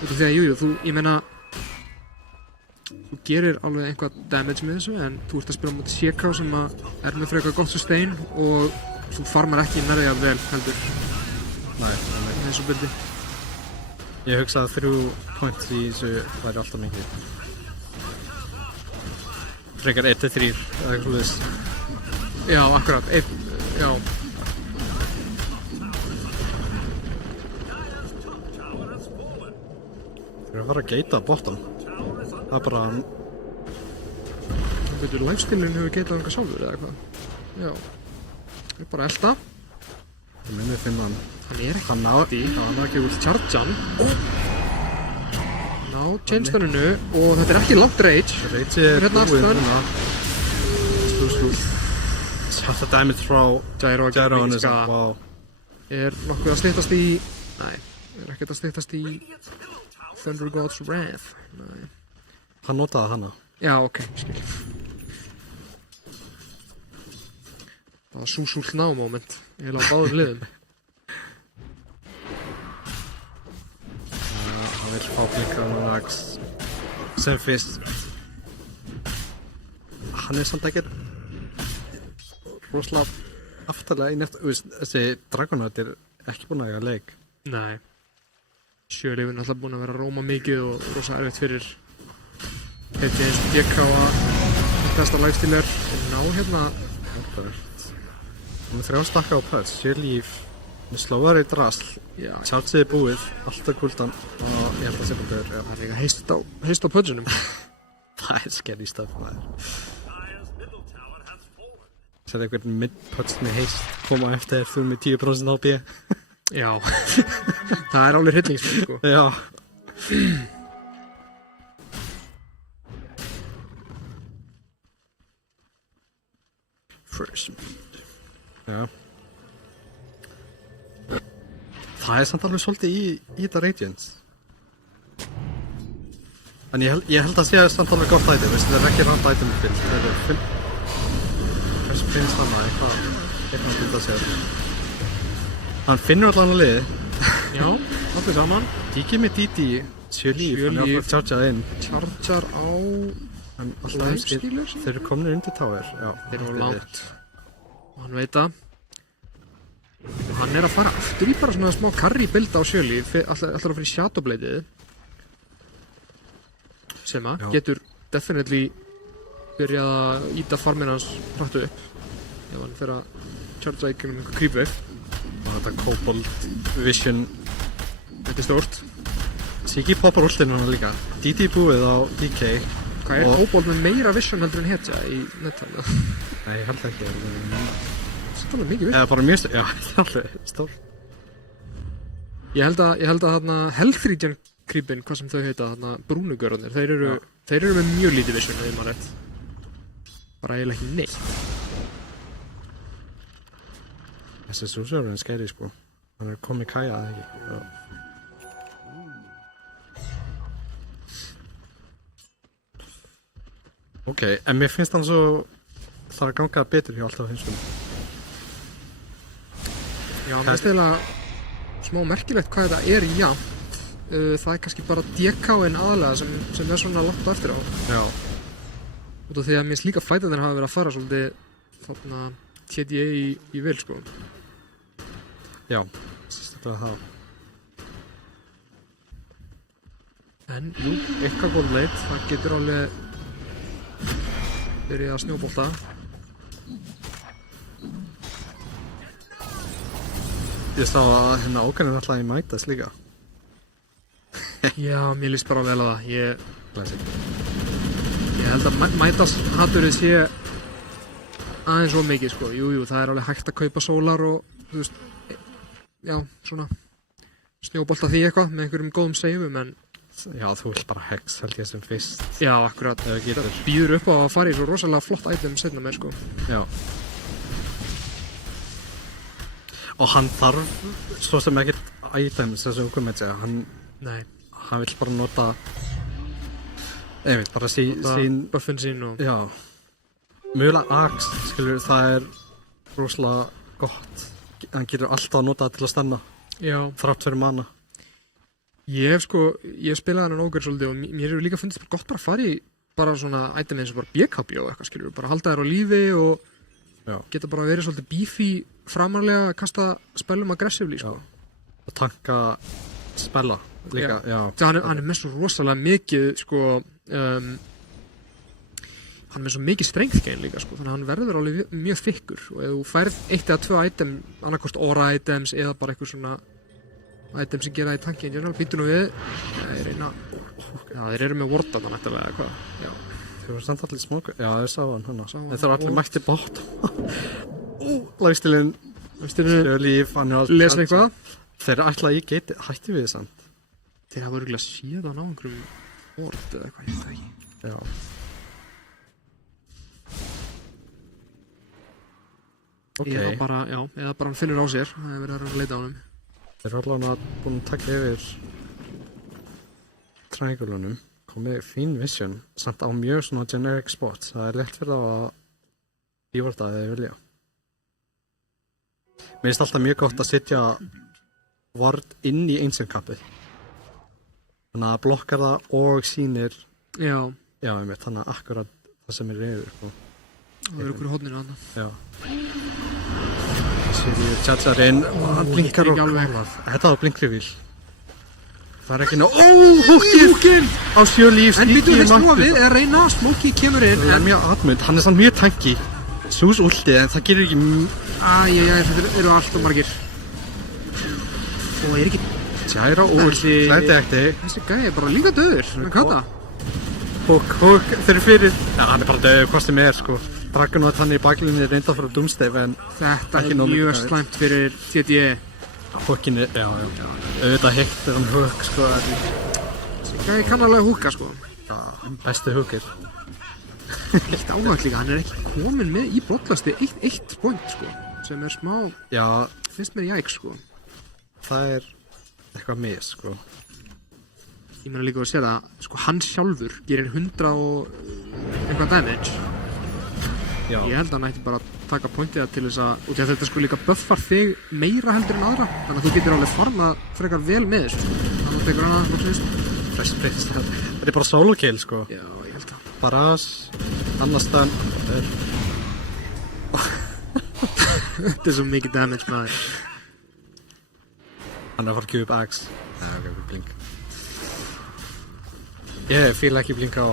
Út af því að jú, ég meina þú gerir alveg einhvað damage með þessu en þú ert að spila mot CK sem er með frekar gott sustain og þú farmar ekki nærði að vel heldur Nei, með þessu buildi. ég hugsa að 3 points í þessu væri alltaf mikið. Frekar 1-3, eða eitthvað slúðis. Já, akkurat, já. Þeir eru að fara að geita bottom. Það er bara, Það betur lifesteilin hefur getað einhver sjálfur eða eitthvað. Já. Það er bara elda. ég myndi finna hann. Hann er ekki Hann ná ekki út. chargean. Ná, change stanninu og þetta er ekki langt rage. Reitsi er Hérna búinn aftan. núna. Slús. Þetta damage frá Gyro Gyro hann er líka. samt, wow. Er nokkuð að styttast í... Nei. ekkert að styttast í Thunder God's Wrath. Nei. Hann notaði hana. Já, ok, skil. Það var súsúlt ná-moment. Ég á báðum liðum. Hann vil fá Blikanovax sem fyrst. Hann samt ekkert rosalega aftarlega í nefnt, þessi Dragonheart ekki búin að eiga leik. Nei. Sjölífin er alltaf búin að vera að róma mikið og rosa erfitt fyrir heiti eins og DK að besta lifestealer og ná hérna. Hann 3 stakka á pöts, Sjölíf með slóðar í drasl. Já, Tjálsiði búið, alltaf guldan og ég held að það búið. það er líka heist á pötsunum. Það skerri stöf maður. Sér einhvern mid-pöts með heist koma eftir þú með 10% HP. Já, það er alveg hryllingsmynd, sko. Já. First. Já. Það samt alveg svolítið í þetta Radiance. En ég held að sé samt alveg gott item, veist, það ekki rand item build. Það hversu finnst hann að eitthvað að segja. Hann finnur allan að liði. Já, allir saman. Díkið með Didi, Sjölíf, hann er að chargeað inn. Charger á lifestealer. Þeir eru komnir undir tower, já. Þeir eru langt. Og hann veit það. Og hann er að fara aftur í bara svona smá carry build á Sjölíf. Ætlar að fara í Shadowbladeið. Sem að getur definitely byrjað að íta farminn hans hrættu upp. Ef hann fer að chargea í gegnum einhver creepwave. Og þetta Kobold Vision. Þetta er stórt. Siki poppar úrslinu hann líka. Didi búið á DK. Hvað er Kobold með meira vision heldur en hetja í nettælu? Nei, ég held ekki. Það er alveg mikið vision. Eða bara mjög stór. Já, það er alveg stór. Ég held að þarna Health Regen creepin, hvað sem þau heita, þarna brúnugörðunir, þeir eru með mjög lítið vision eða maður rétt. Bara eiginlega ekki neitt. Þessi Súsur er skæri, sko. Hann er komið Kaja, eða ekki? Já. Ok, en mér finnst hann svo það að ganga betur hjá alltaf hinskum. Já, mér finnst eiginlega smá merkilegt hvað þetta er jafnt. Það er kannski bara DK-in aðalega sem er svona langt eftir á. Já. Út af því að mér finnst líka fætarnir hafa verið að fara svolítið þarna TDA í vil, sko. Já, sérstaklega það. En, jú, eitthvað góð leit, það getur alveg byrjað að snjóbolta. Ég sá að hérna ókaninn alltaf í mætast líka. Já, mér líst bara vel á það. Ég Ég held að mætas hatturinn sé aðeins of mikið, sko. Jú, það er alveg hægt að kaupa sólar og, þú veist, já, svona snjóbolta því eitthvað með einhverjum góðum seifum, en Já, þú vilt bara hex held ég sem fyrst. já, akkurat. Ef þú getur. Það býður upp á að fara í svo rosalega flott item seinna með, sko. Já. Og hann þarf svo sem ekkert items þessu komið segja. Nei, Hann vill bara nota bara sín buffin sín og já. Mögulega Axe, skilur, það er rosalega gott. Hann getur alltaf að nota það til að stanna já. þrátt fyrir mana. Ég spilaði hann ógur svolítið og mér hefur líka fundist gott bara að fara í bara svona item eins og bara BKB og eitthvað, skilur, bara halda þér á lífi og Já. geta bara verið svolítið beefy framarlega að kasta spellum aggressively, sko. Og tanka spella líka, já. Það hann er með svo rosalega mikið, sko, hann er með svo mikið strength gain líka, sko, þannig að hann verður alveg mjög þykkur og ef þú færð 1 eða 2 item, annarkost aura items eða bara eitthvað svona item sem gera það í tanki en general, býtu nú við þeir eru með wardan nættilega eða hvað, já. Þeir voru samt allir smóku, já þeir sá hann hana. Sá hann. Þeir eru allir mætti bótt. Lifestealinn, Sjölíf, hann er alveg. Lesa eitthvað? Þeir eru ætla í geti, hætti við samt. Þeir hafa örugglega séð hann á einhverjum ward eða eitthvað, ég veit það ekki. Já. Ok. Eða bara hann finnur á sér, það er verið að leita á honum. Þeir eru allavega búin að taka yfir triangulunum, komið fín vision, samt á mjög svona generic spots. Það er létt fyrir þá að ívorta eða þeir vilja. Mér finnst alltaf mjög gott að setja vörd inn í einsöngkappið. Þannig að blokkar það og sýnir, Já, einmitt, þannig að akkurat það sem er reyður, sko. það eru okkur í hodninu þarna. Já. Sýrjur tjatsarinn, hann blinkar og ekki alveg. klálar. Þetta var blinkrivíl. Það er ekki ná... Húkinn! Á 7 líf, En býtum stíki við snúa við, eða reyna, Smokey kemur inn, Það er en mjög atmund, hann er samt mjög tanki. Sús últið, en það gerir ekki... þetta eru alltaf margir. Og er ekki, Tjæra úr, Þessi- hlæti ekti. þessi gæi er bara líka döður, með kata. Húk, þeir eru fyrir... Já, hann er bara döður, hvað sem er, sko. Dragan og hann í baklinni reynda frá Doomstave, en Þetta Ekki er nóg mjög mikið. slæmt fyrir TDE. húkinn er... Já. Auðvitað heitt er hann húk, sko. Þessi gæi kann alveg húka, sko. Bestu húkir. Eitt áhægt líka, hann er ekki komin með í brotlasti eitt point, sko. Sem er smá, Já, finnst mér jæk, sko. það er eitthvað mis, sko. Ég meina líka að segja það, sko, hann sjálfur gerir 100 og eitthvað damage. Já. Ég held að hann ætti bara að taka pointið til þess að, út í að þetta sko líka buffar þig meira heldur en aðra, þannig að þú getur alveg farmað frekar vel með þessu. Þannig að tekur hana, loksins. Fresh Prince, þetta er bara solo kill, sko. Já, ég held að. Baras, annars staðan. Þetta er svo mikið damage maður. Hann er að fara að gefa upp Axe. Nei, ok, blink. Ég fíla ekki blinka á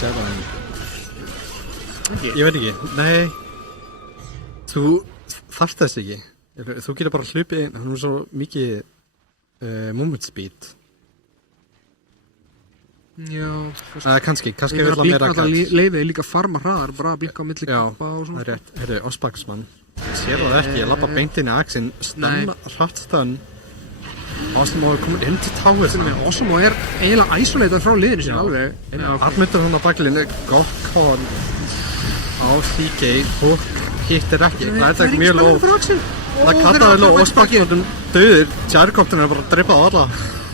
Java. Ekki? Ég veit ekki, nei. Þú þarft þess ekki. Þú getur bara hlupið inn, hann er svo mikið movement speed. Já, Kannski ég vil meina það blink meira náttúrulega leiðið líka farma hraðar, bara að blinka á milli Já, kappa og það svona. er rétt. Heyrðu, Osbaksmann. Sér það ekki, ég lappa beint inn í Axin, hratt stönn. Ástum og komin inn til Tower. Osmo er eiginlega isolatað frá liðinu sín alveg. Já, Armundur hann á baklinni, gott kon á CK, Hook hittir ekki, það er ekki mjög lóð. Það kattaði lóð, Osbaksmann döður, Tjærkoptun er bara að drepa á alla.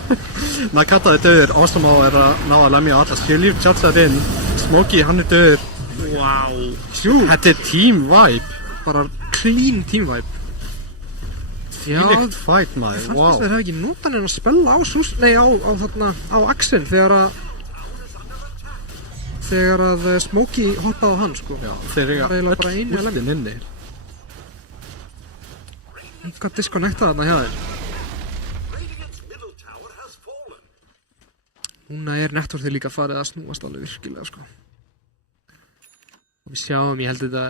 Það kattaði döður, Ástum er að ná að lemja á alla, Sjölíf tjálsað inn, Smokey hann er döður. wow. Þetta er team vibe, Bara clean team vibe. Já, fílikt fight maður, fannst wow. þess að þeir hafa ekki notað hann að spella á á Axel þegar að Smokey hoppaði á hann, sko. Já, þeir eiga Það er eiginlega bara öll einu úrstin inni. Hvað disconnectaði þarna hjá þeir? Núna er networkið líka farið að snúast alveg virkilega, sko. Og við sjáum, ég held þetta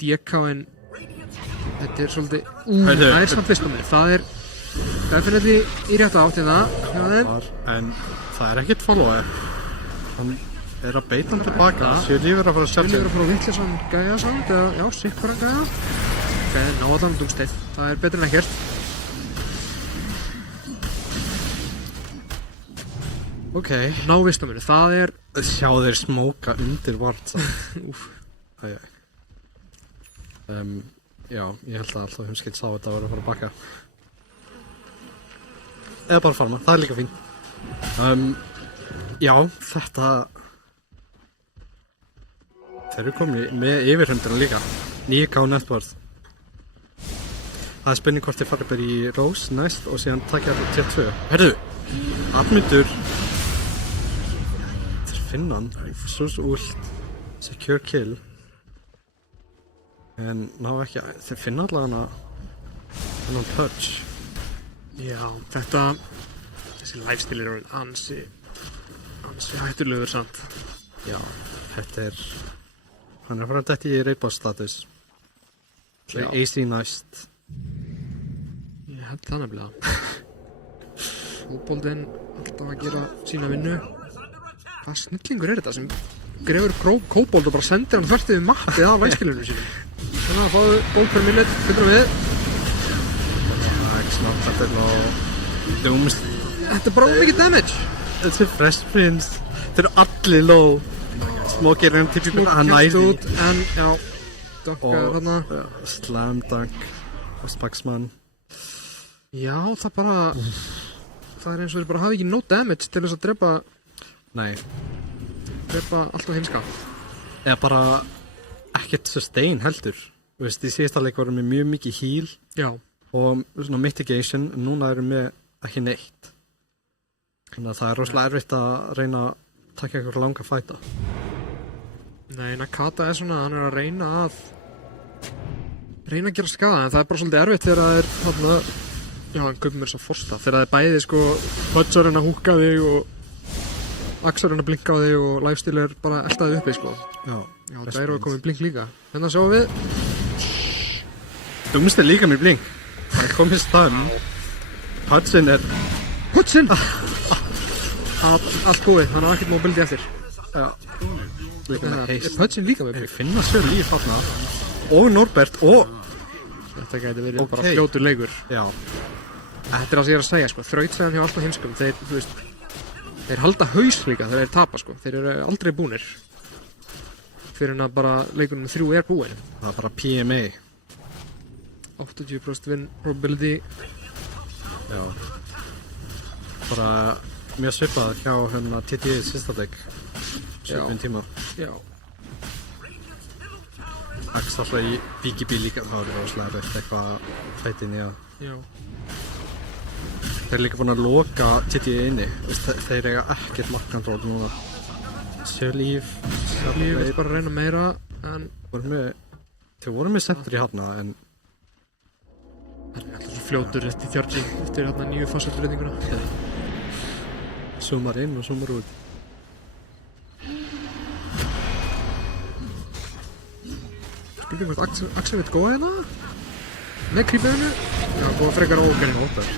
DK-in, þetta er svolítið, Heyrðu, það er samt vistum mig, það er definitely í rétta átt í það, hjá þeim. En það er ekkert follow-up. Hann er að beita hann tilbaka, Sjölíf er að fara að Vil sjálf ég vera sig. að fara að vittla saman gæja samt, eða já, sikkur hann gæja. Ok, ná allan Doomstave, það er betur en ekkert. Ok, Ná vistuminu, það er, sjá þeir smóka undir vart. úf, Já, ég held að alltaf humskilt sá þetta að vera að fara að baka. Eða bara farma, það er líka fín. Já, þetta... Þeir eru komið með yfirhundina líka. 9k networth. Það er spurning hvort þeir fara bara í Rose næst og síðan takja þetta til 2. Herðu, Armundur. Þeir finna hann. Sus ult. Secure kill. En ná ekki, þeir finna allavega hann touch. já, þetta, þessi lifestyle er orðinn ansi hættulegur samt. Já, þetta er... Hann er að fara að detta í reyðbás status. Já. AC næst. Ég held það nefnilega. Fótboltinn alltaf að gera sína vinnu. Hvað snillingur er þetta sem grefur kóbold og bara sendir hann þvert yfir mappið af lifestyle-inu sínu? Þannig að fáðu ból per minute, fylgur við. Það er ekki snátt, þetta er ná... Dooms. Þetta er bara mikið damage. Þetta er Fresh Prince. Þeir eru allir low. Smokey er hann typið hann Kemst næði. út, en já, dokkar Og þarna. Slam Dunk. Osbaksmann. Já, það bara það er eins og þeir bara hafi ekki no damage til þess að drepa Nei, alltaf heimska. eða bara ekkert sustain heldur. Þú veist, í síðasta leik varum við mjög mikið heal Já, og svona mitigation, en núna erum við ekki neitt. Þannig að það er rosalega erfitt að reyna að taka einhver langa fæta. nei, Nakata er svona, hann er að reyna að gera skaða, en það er bara svolítið erfitt þegar það er þarna, já, hann kaupir mér þess að forsta, þegar það er bæði sko Pudgerinn að húka þig og Axarinn að blinka á þig og Lifesteal er bara eldaði uppi sko. Já, Já, Gyro er komið blink líka. Þannig að sjáum við. Doomsday líka með blink. Það er komið stun. Hudson er... Hudson! Allt búið, hann har ekkert mobility eftir. Já. Líka með Er haste. Hudson líka með Við blink? finna sér líf þarna. Og Norbert og... Þetta gæti verið Ok. bara fljótur leikur. Já. Þetta er það sem ég er að segja sko, þrautsegan hjá alltaf heimskum, þeir halda haus líka þegar þeir tapa sko, þeir eru aldrei búnir. Fyrir en að bara leikunum 3 er búin. Það er bara PMA. 80% win probability. Já. Bara mjög svipað hjá hérna TT sísta leik. Svipin tíma. Já. Axl alltaf í BGB líka. Það er rosalega erfitt eitthvað fætin í að... Já. Þeir eru líka búin að loka TT inni. Þeir eiga ekkert markantról núna. Sjölíf. Ég vil bara reyna meira, en Þeir voru með sentri hérna en... það er alltaf svo fljótur eftir 40, eftir hérna 9 fasetbreytinguna. Zoomar inn og zoomar út. Spurning hvort Axel veit góða hérna? Með creepinu? Já, góða frekar ógerinn hóttar.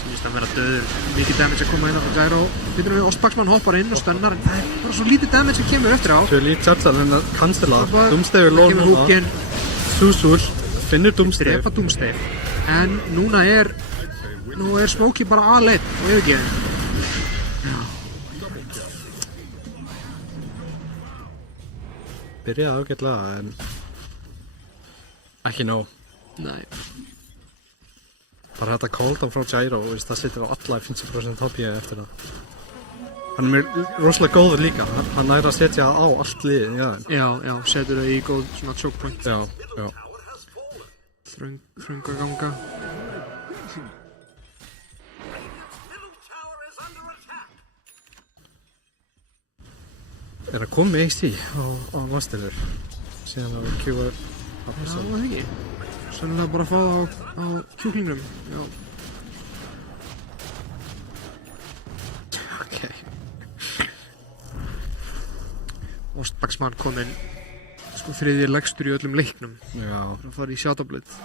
Sýnist að vera döður. Mikið damage að koma inn á frá Gyro. Býtum við, Ospaxman hoppar inn og spennar, en það er bara svo lítið damage sem kemur eftir á. Sjölíf tjálsar henni að cancela. Doomsday er lóð Kemur núna. húkinn, Súsul finnur Doomsday. drepa Doomsday. En núna er Smokey bara aðleitt og yfirgefin. Byrjaði ágætlega en... ekki nóg. Nei. Bara þetta cooldown frá Gyro, það situr á alla 50% HP eftir það. Hann er rosalega góður líka, hann er að setja á allt liðin, já. Já, setur þau í góð svona choke point. Já. Þrönga ganga. Er að koma með AC á Masterur, síðan að Q er Já, það ekki. Sennilega bara að fá það á kjúklingnum. Já. Ok. Ostbaksmann kominn sko þriðji legstur í öllum leiknum. Já. Það fara í Shadowblade.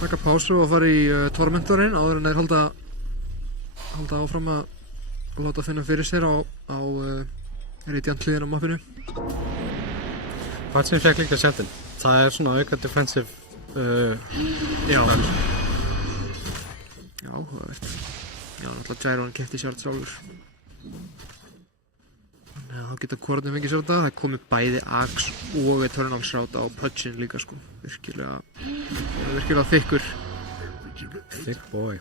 Taka pásu og fara í Tormentorinn áður en þeir halda áfram að láta finna fyrir sér á Radiant hliðin á mappinu. Hvað sem fekk líka setin? Það er svona auka defensive Já, áhugavert. Já, náttúrulega Gyro hann keypti sjálf sjálfur. Þannig að þá geta hvornum fengið sér þetta. Það komi bæði Axe og Eternal Shroud á Pudgeon líka sko. Virkilega þykkur. Thick boy.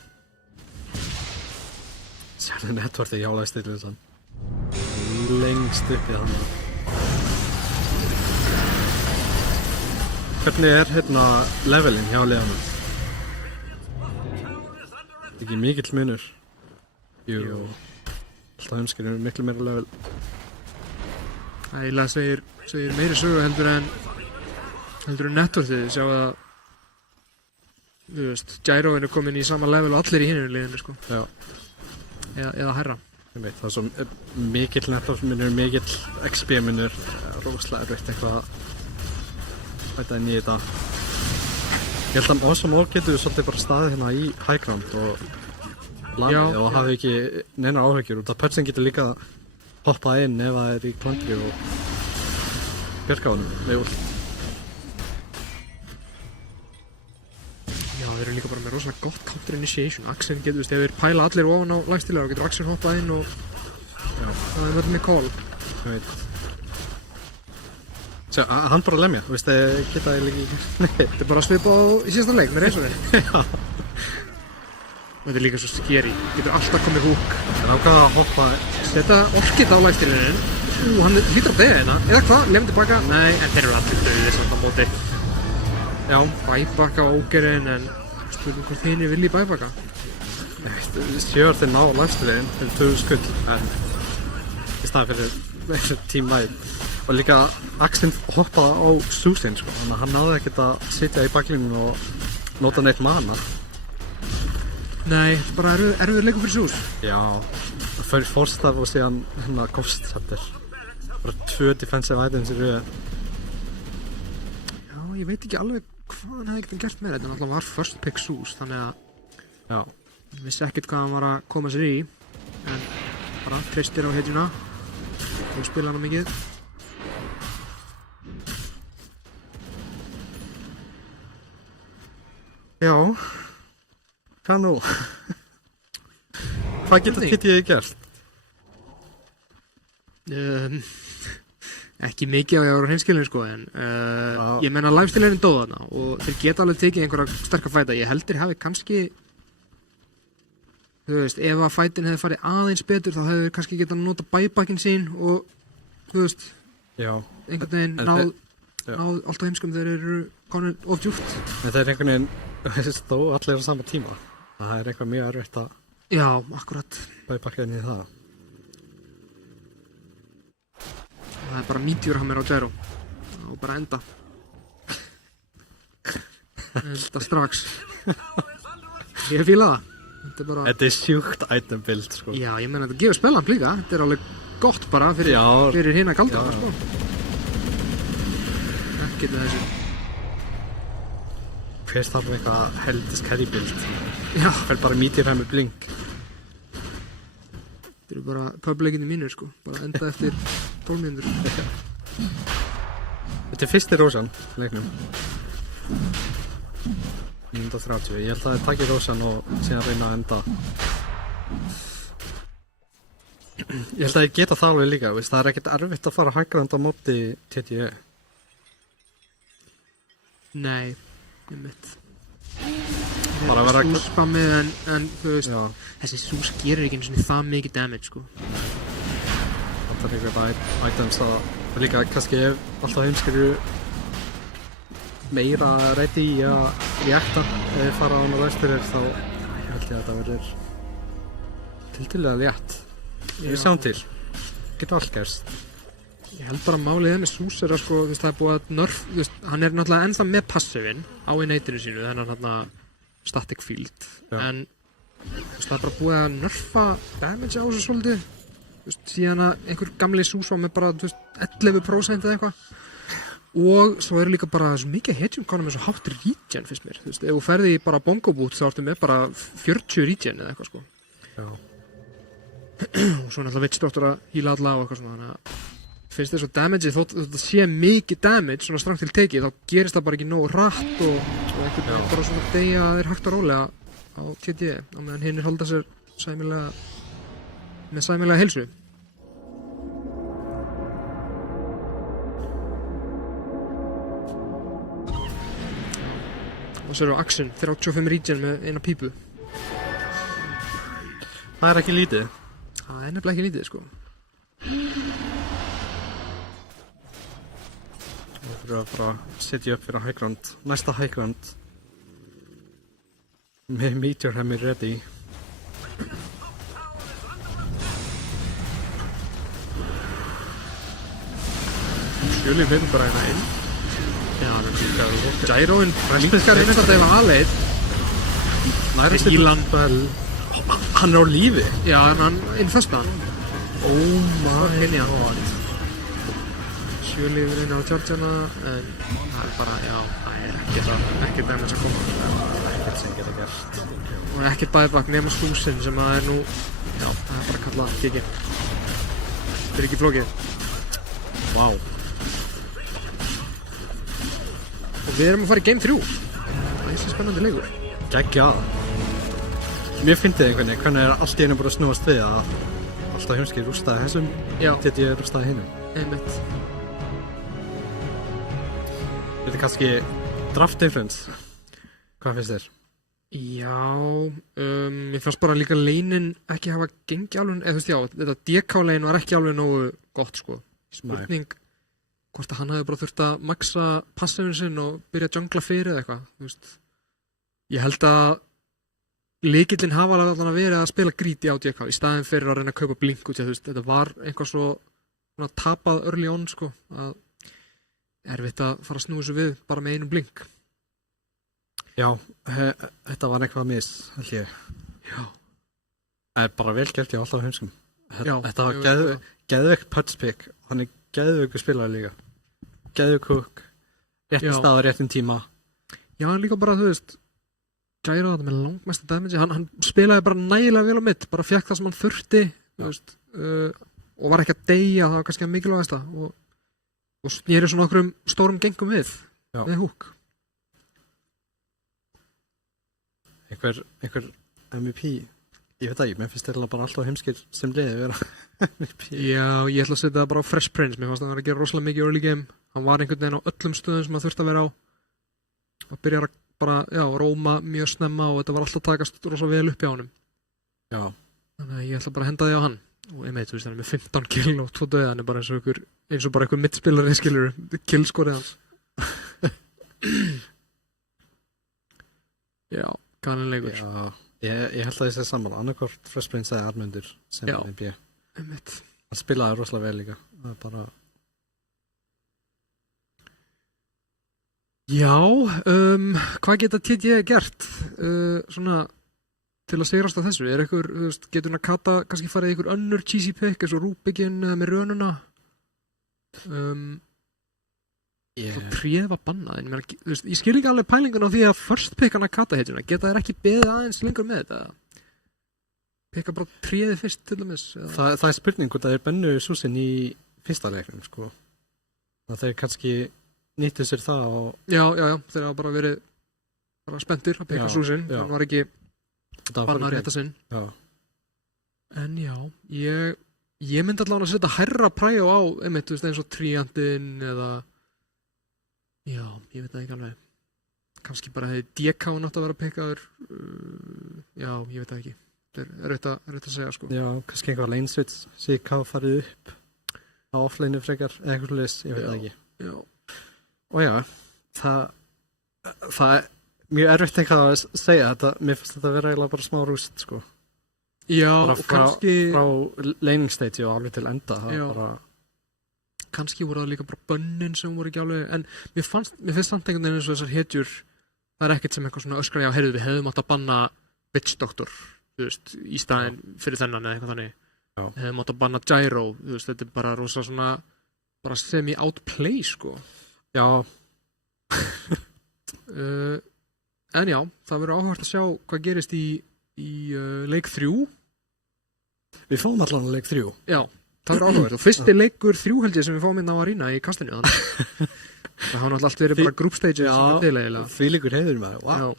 Sérlega netvarti hjálega stilur þann. Lengst upp í hann. Hvernig er hérna levelin hjá liðanum? Ekki mikill munur. Jú. Alltaf heimskir eru miklu meira level. Það eiginlega segir meiri sögu heldur en networthið. Sjá að þú veist, Gyro er komin í sama level og allir í hinu liðinu sko. Já. Eða hærra. Ég veit, það er svo mikill network munur, mikill XP munur. Róslega erfitt eitthvað bæta inn í þetta. Ég held að Awesome Org getur svolítið bara staðið hérna í high ground og landið og hafi ekki neinar áhyggjur út af Pudgeon getur líka hoppað inn ef það er í klangri og bjarga honum með ult. Já, þeir eru líka bara með rosalega gott counter initiation. Axel getur, ef þeir pæla allir ofan á lagstilega og getur Axel hoppað inn og það er verið með call. Ég veit. Sjá, hann bara lemja, þú veist, geta eiginlega ekki. Nei. Þetta er bara að svipa á í síðasta leik með reynsarinn. Já. Og þetta er líka svo skeri. Getur alltaf komið húk. En ákvaða að hoppa. Þetta orkið á lægstilurinn. Hann hlýtur að deyja hérna. Eða hvað? Lemur tilbaka? Nei, en þeir eru allir döðið samt á móti. Já, bæbaka á ógerinn, en spurning hvort hinir vilji bæbaka. Sjöður þeir ná lægstilegin til 2000 skull, en í staðan fyrir Team White. Og líka Axel hoppaði á Súsin, sko, þannig að hann náði ekkert að sitja í baklínum og nota neitt mana. Nei, bara erfiður leikur fyrir Sús. Já, það fyrir fórstaf og síðan hérna Ghost, þetta er bara 2 defensive items í röð. Já, ég veit ekki alveg hvað hann hefði ekkert gert með þetta, en alltaf var first pick Sús, þannig að Já. Ég vissi ekkert hvað hann var að koma sér í, en bara treystir á hetjuna og spila hana mikið. Já, hvað nú? Hvað getur Kitty gert? Ekki mikið af ég ára hreinskilin sko, en ég menna lifestyle-erinn dóð hana og þeir geta alveg tekið einhverja sterkar fæta. Ég heldur hafi kannski, þú veist, ef að fætin hefði farið aðeins betur þá hefði þeir kannski getað að nota bæbakinn sín og, þú veist, Já. einhvern veginn náð alltaf heimskum þeir eru konur of djúpt. En það er einhvern veginn, veist þú, allir á sama tíma. Það er eitthvað mjög erfitt að Já, akkurat. bæbakka inn í það. Það er bara meteorhammer á Gyro og bara enda strax. Ég fíla það. Þetta er bara Þetta er sjúkt item build, sko. Já, ég meina þetta gefur spellamp líka. Þetta er alveg gott bara fyrir hina galda sko. Ekkert með þessu. Hvers þarf eitthvað heldis carry build? Já, Fer bara meteorhammer blink. þetta eru bara publeikinu mínur sko. Bara enda eftir 12 mínútur. Þetta er fyrsti Rósan leiknum. 930. Ég held að það takir Rósan og síðan reyna að enda. Ég held að ég geta það alveg líka, veist, það er ekkert erfitt að fara hægrand á móti TTE. Nei, ég mitt. Bara að vera Súspammið en þú veist, Já, þessi sús gerir ekki einu sinni það mikið damage sko. það er eitthvað items að og líka kannski ef alltaf heimskir eru meira ready í að reacta ef þið fara á hana ræsturinn þá held ég að það verður tiltölulega létt. Við sjáum til. Getur allt gerst. Ég held bara að málið með Sús er að sko, þú veist, það er búið að nerf, þú veist, hann er náttúrulega ennþá með passivinn á innatinu sínu, þennan hann static field, Já. en þú veist, það er bara búið að nerfa damage á þessu svolítið, þú veist, síðan að einhver gamli Sús var með bara, þú veist, 11% eða eitthvað, og svo er líka bara svo mikið hedging konum með svo hátt regen fyrst mér, þú veist, ef þú ferði í bara bongo boot þá ertu með bara 40 regen eða eitthvað sko, Já. og svo náttúrulega vitsdoktor að hýla alla og eitthvað svona, þannig að finnst þess að damage þótt þetta sé mikið damage svona strangt til tekið þá gerist það bara ekki nógu hratt og einhvern veginn bara svona deyja að þeir hægt að rólega á TTE á meðan hinnir halda sér með sæmilega heilsu. Og svo eru Axin 35 regen með eina pípu. Það er ekki lítið. Það er nefnilega ekki lítið sko. Við þurfum að fara að setja upp fyrir hægrand. Næsta hægrand með meteorhammer ready. Sjölið fyrir bara hérna inn. Já, Gyroinn minkar einmitt að deyfa aðleit. Nærast Ílan hann er á lífi. Já, en hann inn fyrsta. Oh my god. Sjölið reyna á tjártjana, en það er bara, já, það er ekkert damage að koma. Ekkert sem geta gert. Og ekkert bæðbak nema Súsin sem það er nú, já, það er bara kallað kikið. Þetta er ekki flókið. Vá. Og við erum að fara í game 3. Það er svo spennandi leikur. Geggjað. Mér fyndið einhvern veginn, hvernig er allt í einu bara að snúast við að alltaf heimskir rústaði þessum, Já. TTE rústaði hinnum. Einmitt. Þetta er kannski draft difference. Hvað finnst þér? Já, ég fannst bara líka leinin ekki hafa gengið alveg, eða þú veist já, þetta DK-lein var ekki alveg nógu gott sko. Spurning hvort að hann hefði bara þurft að maxa passifin sinn og byrja að jungla fyrir eða eitthvað, þú veist. Ég held að lykillinn hafa alveg að vera að spila gríti á DK í staðin fyrir að reyna að kaupa blink út í að þú veist, þetta var einhvað svo tapað early on sko, að erfitt að fara að snúa þessu við bara með einum blink. Já, þetta var eitthvað mis, held ég. Já. Það er bara vel gert, ég var alltaf á heimskum. Já, Þetta var geðveikt punch pick, hann er geðveikur spilaði líka. Geðveik hook, réttin Já. stað á réttin tíma. Já, hann líka bara, þú veist, gæra þetta með langmesta damage, hann spilaði bara nægilega vel á mitt, bara fekk það sem hann þurfti, þú veist, og var ekki að deyja, það var kannski að mikilvægasta, og snýri svona okkur stórum gengum við hook. Einhver MVP, ég veit ekki, mér finnst þetta bara alltaf heimskir sem liði vera MVP. Já, ég ætla að setja það bara á Fresh Prince, mér fannst að hann var að gera rosalega mikið early game, hann var einhvern veginn á öllum stöðum sem hann þurfti að vera á, og byrjar að bara, róma mjög snemma og þetta var alltaf takast rosalega vel upp hjá honum. Já. Þannig að ég ætla bara að henda því á hann, og ég meit, þú veist, hann er með 15 kill og 2 döða, hann er bara eins og bara einhver mittspilari, skilur, killskorið hans. Já, kannilegur. Já, ég held að ég sé saman, annarkort Fresh Prince eða Armundur sem MVP. Einmitt. Hann spilaði rosalega vel líka, það er bara... Já, hvað geta TT gert svona til að sigrast á þessu? Er einhver, þú veist, getur Nakata kannski farið í einhver önnur cheesy pick eins og Rubikinn með rönuna? Svo tréð var bannað, en þú veist, ég skil ekki alveg pælingun á því að first picka Nakata heitjuna, geta þær ekki beðið aðeins lengur með þetta? Pikka bara tréði fyrst til dæmis? Það er spurning hvort það er bennu súsin í fyrsta leiknum, sko. Það þeir kannski nýttu sér það og... Já, þeir hafa bara verið bara spenntir að pikka súsin, en var ekki bannað rétta sinn. Já. En já, ég myndi allavega að setja hærra præjó á, einmitt, þú veist, eins og tríantinn eða... Já, ég veit það ekki alveg. Kannski bara hefði DK nátt að vera pikkaður. Já, ég veit það ekki. Það er erfitt að segja, sko. Já, kannski einhver lane switch, CK farið upp á offline frekar, eða eitthvað leys, ég veit það ekki. Já. Og já, það er mjög erfitt eitthvað að segja þetta, mér finnst þetta að vera eiginlega bara smá rúst, sko. Já, bara kannski... Frá laning stage og alveg til enda, það er bara... Kannski voru það líka bara bönnin sem voru ekki alveg, en mér finnst samt einhvern veginn eins og þessar hetjur, það er ekkert sem eitthvað svona öskra, já, heyrðu, við hefðum átt að banna Witch Doctor, þú veist, í staðinn fyrir þennan eða eitthvað þannig. Já. Hefðum átt að banna Gyro, þú veist, þetta er bara rosa svona, bara semi-outplay, sko. Já. En já, það verður áhugavert að sjá hvað gerist í leik 3. Við fáum allan leik 3. Já. Það er áhugavert og fyrsti leikur 3 held ég sem við fáum inn á Arena í kastinu þannig það hafa náttúrulega allt verið bara group stages Já, því líkur heiður maður, wow. Já.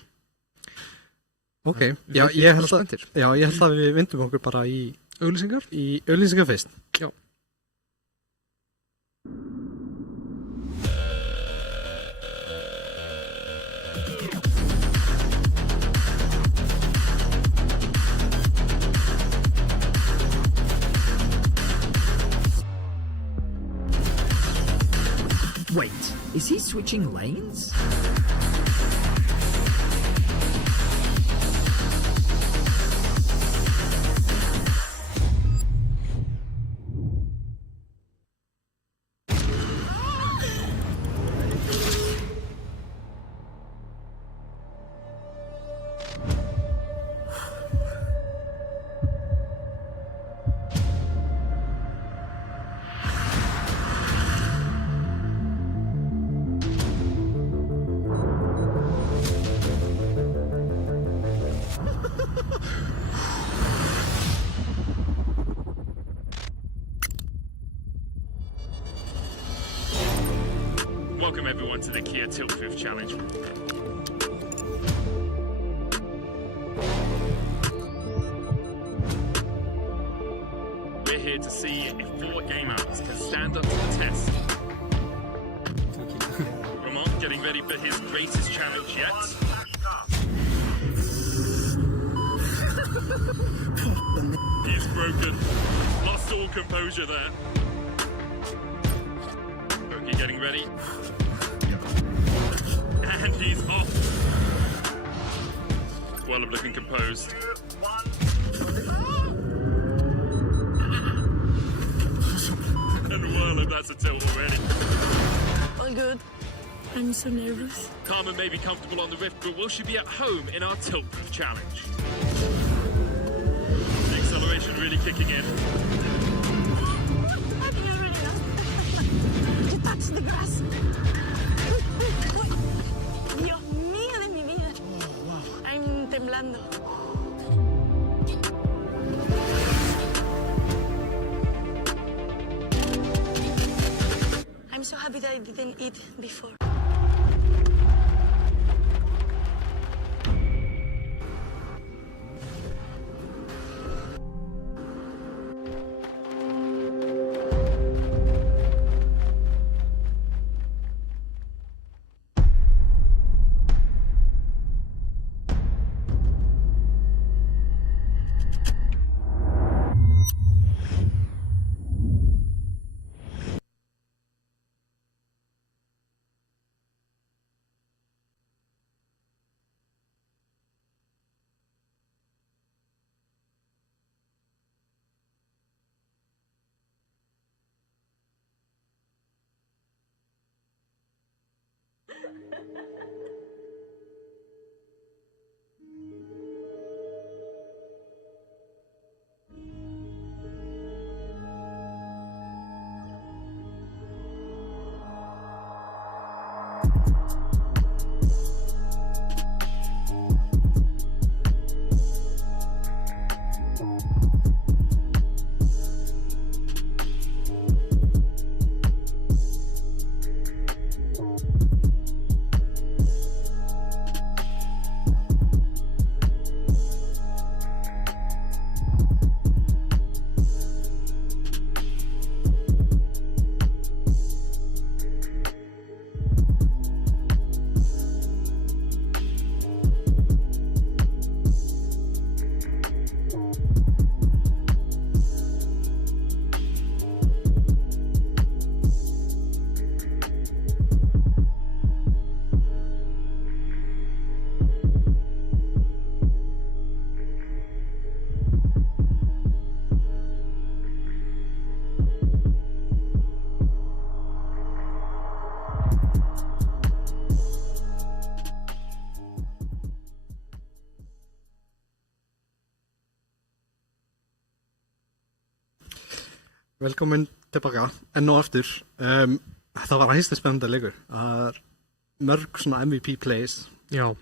Ok, ég held að við vindum okkur bara í auglýsingar? Í auglýsingar fyrst. Já. Wait, is he switching lanes? Welcome everyone to the Kia Tilt 5th Challenge. We're here to see if 4 game outs can stand up to the test. Ramon? Getting ready for his greatest challenge yet. He's broken. Lost all composure there. Loki getting ready. And he's off. Well, looking composed. And Whirl, that's a tilt already. All good. I'm so nervous. Karma may be comfortable on the Rift, but will she be at home in our tilt challenge? The acceleration really kicking in. You touched the grass. Dios mío de mi vida. I'm temblando. I'm so happy that I didn't eat before. Velkomin tilbaka, enn og aftur. Það var hægst spennandi leikur. Það er mörg svona MVP plays. Já,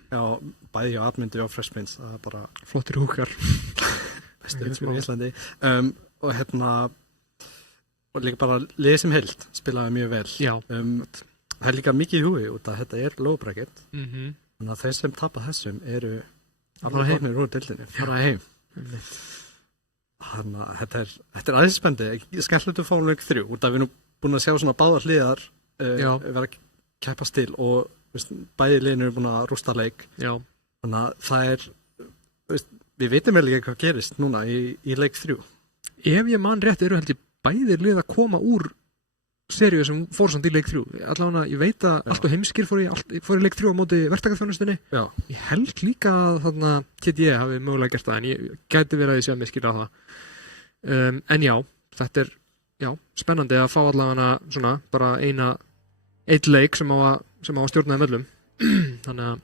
Bæði hjá Admundi og Freshpins. Það er bara flottir húkar. bestu húkar í Íslandi. Og líka bara liðið sem heild spilaði mjög vel. Já. Það er líka mikið í húi út að þetta er low bracket. Þannig að þeir sem tapa þessum eru alveg komnir úr deildinni. Fara heim. Þannig að þetta er aðeins spennandi. Skemmtilegt að fá leik 3 út að við erum búin að sjá svona báðar hliðar vera að keppast til og bæði liðin eru búin að rústa leik. Já. Þannig að það er við vitum vel ekki hvað gerist núna í leik 3. Ef ég man rétt eru held ég bæðir lið að koma úr seríu sem fór samt í leik 3. Allavega ég veit að allt og heimskir fór í leik 3 á móti verktakaþjónustunni. Já. Ég held líka að þarna TDE hafi mögulega gert það en ég gæti verið að ég sé að miskila það. En já, þetta er spennandi að fá allavega svona bara eitt leik sem á að stjórna þeim öllum. Þannig að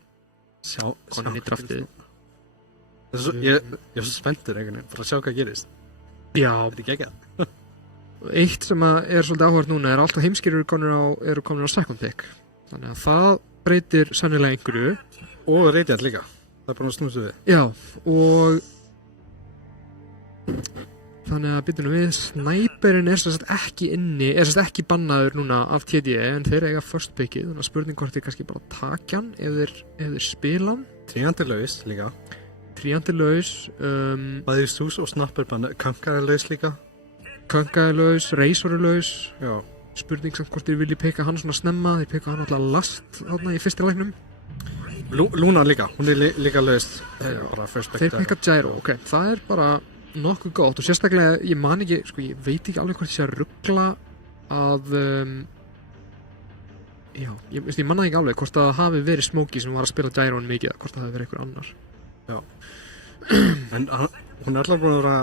konan í draftið. Ég er svo spenntur einhvern veginn, bara að sjá hvað gerist. Já. Þetta er geggjað. Eitt sem er svolítið áhugavert núna er alltaf heimskir eru komin á second pick. Þannig að það breytir sannilega einhverju. Og Radiant líka. Það er bara að snúsa við. Já, og þannig að býtum við, Snæperinn er sem sagt ekki inni, er sem sagt ekki bannaður núna af TDE en þeir eiga first pickið, þannig að spurning hvort þeir kannski bara taka hann ef þeir spila hann. Tríandi laus líka. Tríandi laus. Bæði Sús og Snapper Kanka er laus líka. Kanka er laus, Razor er laus. Já. spurning samt hvort þeir vilji peka hann svona snemma, þeir peka hann alltaf last þarna í fyrsta leiknum. Luna líka, hún líka laust bara first pick. Þeir peka Gyro, ok, það bara nokkuð gott og sérstaklega, ég man ekki, sko, ég veit ekki alveg hvort ég sé að ruggla að já, ég manna ekki alveg hvort það hafi verið Smokey sem var að spila Gyro mikið, hvort það hafi verið einhver annar. Já. En hún alltaf búin að vera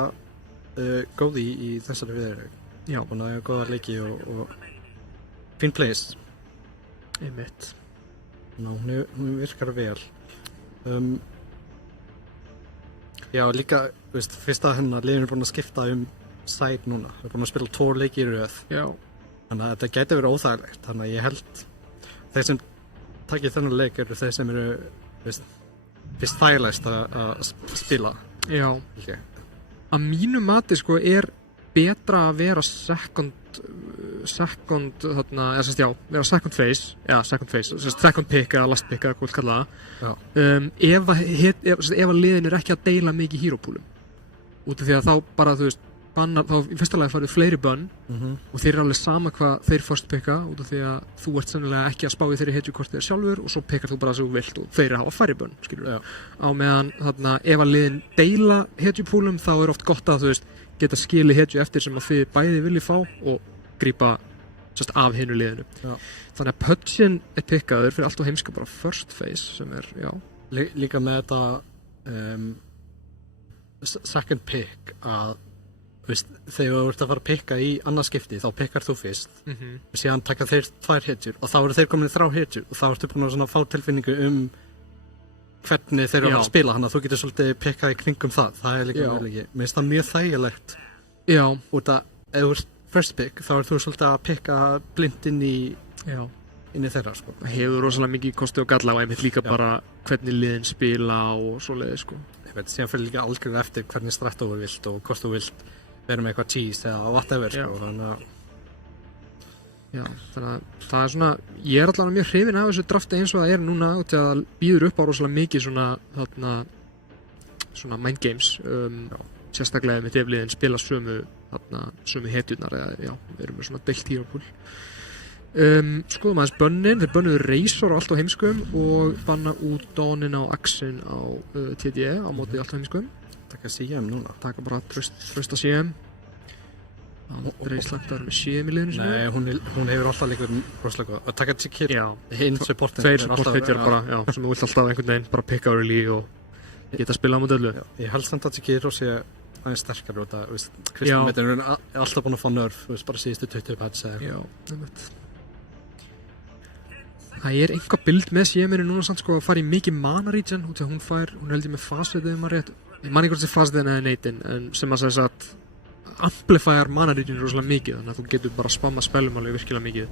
góð í þessari viðri. Já. Hún hafði góða leiki og fín place. Einmitt. Hún virkar vel. Já, líka, veist, fyrst að hennar liðin búin að skipta side núna. Það búin að spila 2 leiki í röð. Já. Þannig að þetta gæti verið óþægilegt. Þannig að ég held þeir sem takið þennan leik eru þeir sem eru, veist, fyrst þægilegst að spila. Já. Okay. Að mínu mati sko betra að vera second þarna, eða sérst já, vera second phase, sérst second pick eða last pick eða hvað kalla það. Ef að liðin ekki að deila mikið hero poolum. Út af því að þá bara, þú veist, þá í fyrsta lagi farið fleiri bönn og þeir alveg sama hvað þeir first picka út af því að þú ert sennilega ekki að spá í þeirri hetjukortið þér sjálfur og svo pickar þú bara það sem þú vilt og þeir hafa færri bönn, skilur við. Á meðan þarna, ef að liðin deila hetjupúlum þá oft gott að þú veist geta skilið hetju eftir sem að þið bæði vilji fá og grípa just af hinu liðinu. Já. Þannig að Pudgeon pikkaður fyrir allt og heimska bara first phase sem já. Líka með þetta second pick að veist, þegar þú ert að fara að pikka í annarskipti þá pikkar þú fyrst og síðan taka þeir 2 hetjur og þá eru þeir komin í 3 hetjur og þá ertu búin að fá tilfinningu hvernig þeir eru að spila þannig að þú getur svolítið pikkað í kringum það er líka vel ekki, mér finnst það mjög þægilegt út að ef þú ert first pick þá er þú svolítið að pikka blind inn í þeirra sko. Það hefur rosalega mikið kosti og galla og einmitt líka bara hvernig liðin spila og svoleiði sko. Ég veit, síðan fyrir líka algjörlega eftir hvernig strættu þú vilt og hvort þú vilt vera með eitthvað cheese eða whatever sko, þannig að það er svona, ég er allavega mjög hrifinn af þessu drafti eins og það núna og til að býður upp á rosalega mikið svona mind games sérstaklega með defliðin spila sömu hetjurnar eða við erum með svona deilt hero pool skoðum aðeins bönnin, þeir bönnuðu Razor á allt á heimskum og banna út Dawnin á Axin á TDE á móti allt á heimskum. Taka CM núna. Taka bara trösta CM. Andrei slagtar með CM í liðinu sinni. Nei, hún hefur alltaf líka rosalega góð. Að taka Chikir, hinn supportin. 2 support hitjar bara, sem þú vilt alltaf einhvern veginn bara pikka early og geta að spila á móti öllu. Ég held samt að Chikir og sé aðeins sterkar út að, Kristján Meitin er alltaf búin að fá nerf, bara síðustu 20 patch eða eitthvað. Já, nefnt. Það er einhvað bild með CM-inu núna samt sko að fara í mikið mana regen út af hún held ég með fasetið maður rétt. Ég man ekki hvort það er fasetið eða neitin en sem að segja að amplifyar mana regen rosalega mikið þannig að þú getur bara spamma spellum alveg virkilega mikið.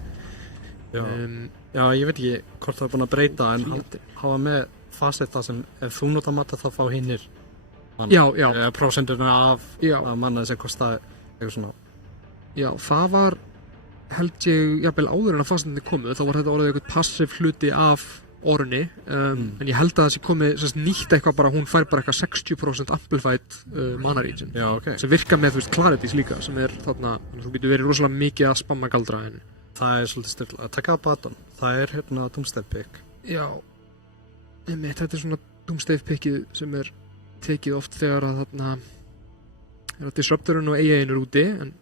Já, ég veit ekki hvort það er búin að breyta en hafa með faseta sem ef þú nota mata þá fá hinnir manna. Prósendurna af manna sem kostaði eitthvað svona. Já, það var held ég jafnvel áður en að fastetinni komu þá var þetta orðið eitthvað passiv hluti af orðinni en ég held að það sé komið nýtt eitthvað bara hún fær bara eitthvað 60% amplified mana regen sem virkar með clarities líka sem er þarna þú getur verið rosalega mikið að spamma galdra en það er svolítið styrla að taka að baton það er Doomstave pick þetta er svona Doomstave pickið sem er tekið oft þegar að þarna Disruptorinn og AI-in er úti en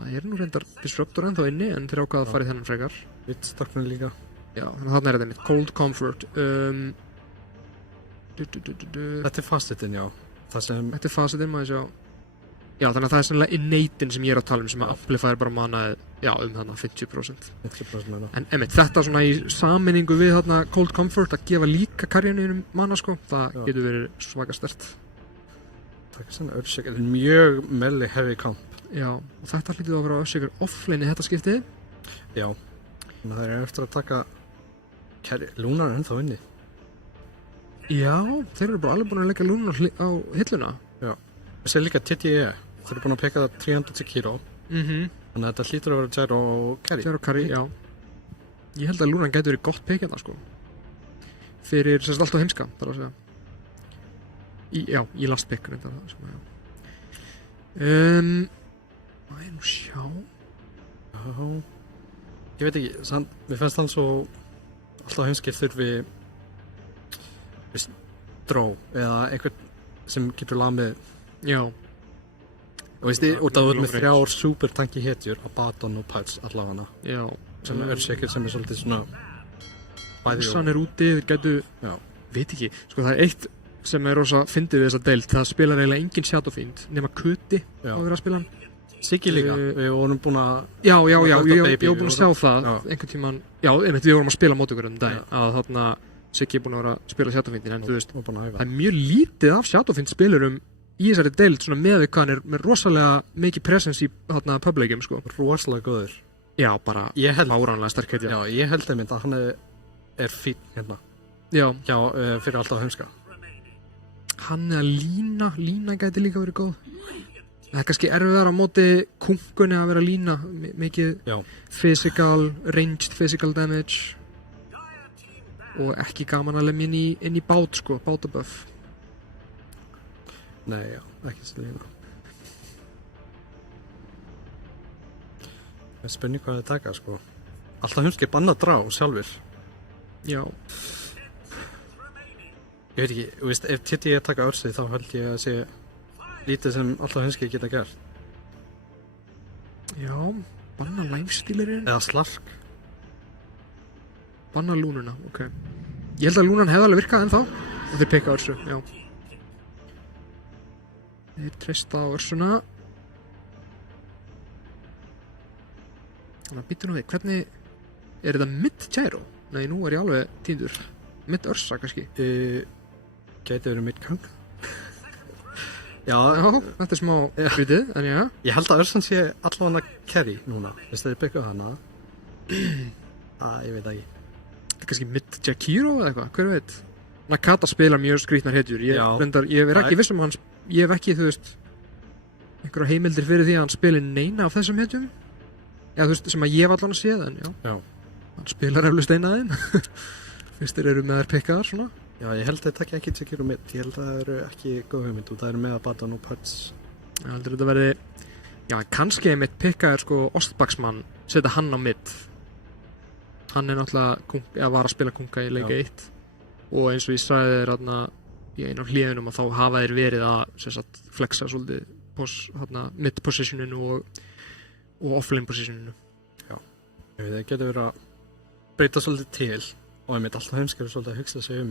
það er nú reyndar Disruptor ennþá inni en þeir ákvaða að fara í þennan frekar. Vittstorknir líka. Já, þannig að þarna er þetta mitt. Cold Comfort. Þetta er facetin, já. Þetta er facetin, maður sjá. Já, þannig að það er sannlega innatein sem ég er að tala sem að amplifyr bara manaði, þarna 50%. 50%, en einmitt, þetta svona í sammenningu við þarna Cold Comfort að gefa líka karjanum mana, sko, það getur verið svaka sterkt. Það er svona Earthshaker, mjög melee heavy camp. Já, og þetta hlýtur að vera Earthshaker offlane í þetta skiptið. Já, þannig að það er eftir að taka Lunar ennþá inni. Já, þeir eru bara alveg búin að leggja Lunar á hilluna. Já, þessi er líka TTE, þeir eru búin að peka það 300 kilo. Þannig að þetta hlýtur að vera Gyro og Carry. Gyro og Carry, já. Ég held að Lunar gæti verið gott pekið það, sko. Fyrir sérst allt á heimska, þar að segja. Í last pick reyndar það, sko, já. Má ég nú sjá. Já. ég veit ekki, mér finnst hann svo alltaf heimskir þurfi dró eða einhvern sem getur lamið Já, út af þú ert með 3 supertanki hetjur Abaddon og Pudge allavega já. sem Earthshaker sem svolítið svona bæði Hugsan úti, þeir gætu, já, veit ekki, sko það eitt sem rosa fyndið við þessa deild, það spilar eiginlega engin Shadowfiend nema Kuti Já. að vera að spila hann. Siggi líka, við vorum búin að Já, Dr. ég Baby, var búinn að sjá það Já. einhvern tímann, já, einmitt við vorum að spila mót ykkur dag, að þarna Siggi er búinn að vera að spila Shadowfiendin, en þú veist, og búin að það æfa er mjög lítið af Shadowfiend spilurum í þessari deild svona með hvað hann er með rosalega mikið presence í þarna publicum, sko. rosalega góður. Já, bara Ég held, fáránlega sterk hetja. já, ég held einmitt að hann er fínn hérna Já, hjá, fyrir alltaf heimska. hann eða Lína gæti líka verið góð. Það er kannski erfiðar á móti kungunni að vera Lína, mikið Já, ranged physical damage og ekki gaman að lemja inn í bát, sko, bátaböff. nei, já, ekki svo lína. Það er spurning hvað það taka, sko. Alltaf heimski banna drá sjálfur. Já, Ég veit ekki, þú veist, ef TT taka örsið þá held ég að sé lítið sem alltaf heimski geta gert. já, banna lifestealerinn, Eða slark. banna lúnuna, ok. Ég held að lúnan hefði alveg virkað ennþá og þeir peka örsu, já. Þeir treysta á örsuna. Þannig að býtum við, hvernig er þetta mid-gyro? Nei, nú er ég alveg týndur. Mid-örsa kannski. Gæti verið midgang. Já, Já, þetta er smá hlutið, en já. ég held að örsan sé allavega carry núna. Veist þið byggja hana? Ég veit ekki. Þetta er kannski mid-Jakiro eða eitthvað, hver veit? Nakata spilar mjög skrýtnar hetjur. Ég Já. er ekki viss um að ég hef ekki, þú veist, einhverja heimildir fyrir því að hann spilir neina af þessum hetjum. Já, þú veist, sem að ég hef allan að séð, en já. Já. Hann spilar eflust eina af þeim. Fyrst þeir eru með þær pikkaðar, svona. Já, ég held að þetta ekki Sekiro mid. Ég held að það eru ekki góð hugmynd og það eru með Abaddon og Pudge. Ég heldur þetta verði, já, kannski einmitt pikkaðar, sko, Ostbaksmann, setja hann á mid. Hann er náttúrulega, var að spila kunga í leik 1. Og eins og ég sagði þér, þarna, í einu af hliðunum að þá hafa þeir verið að, sem sagt, flexa svolítið, mid-positioninu og offlane positioninu. Það getur verið að breyta svolítið til og einmitt alltaf heimskar svolítið að hugsa sig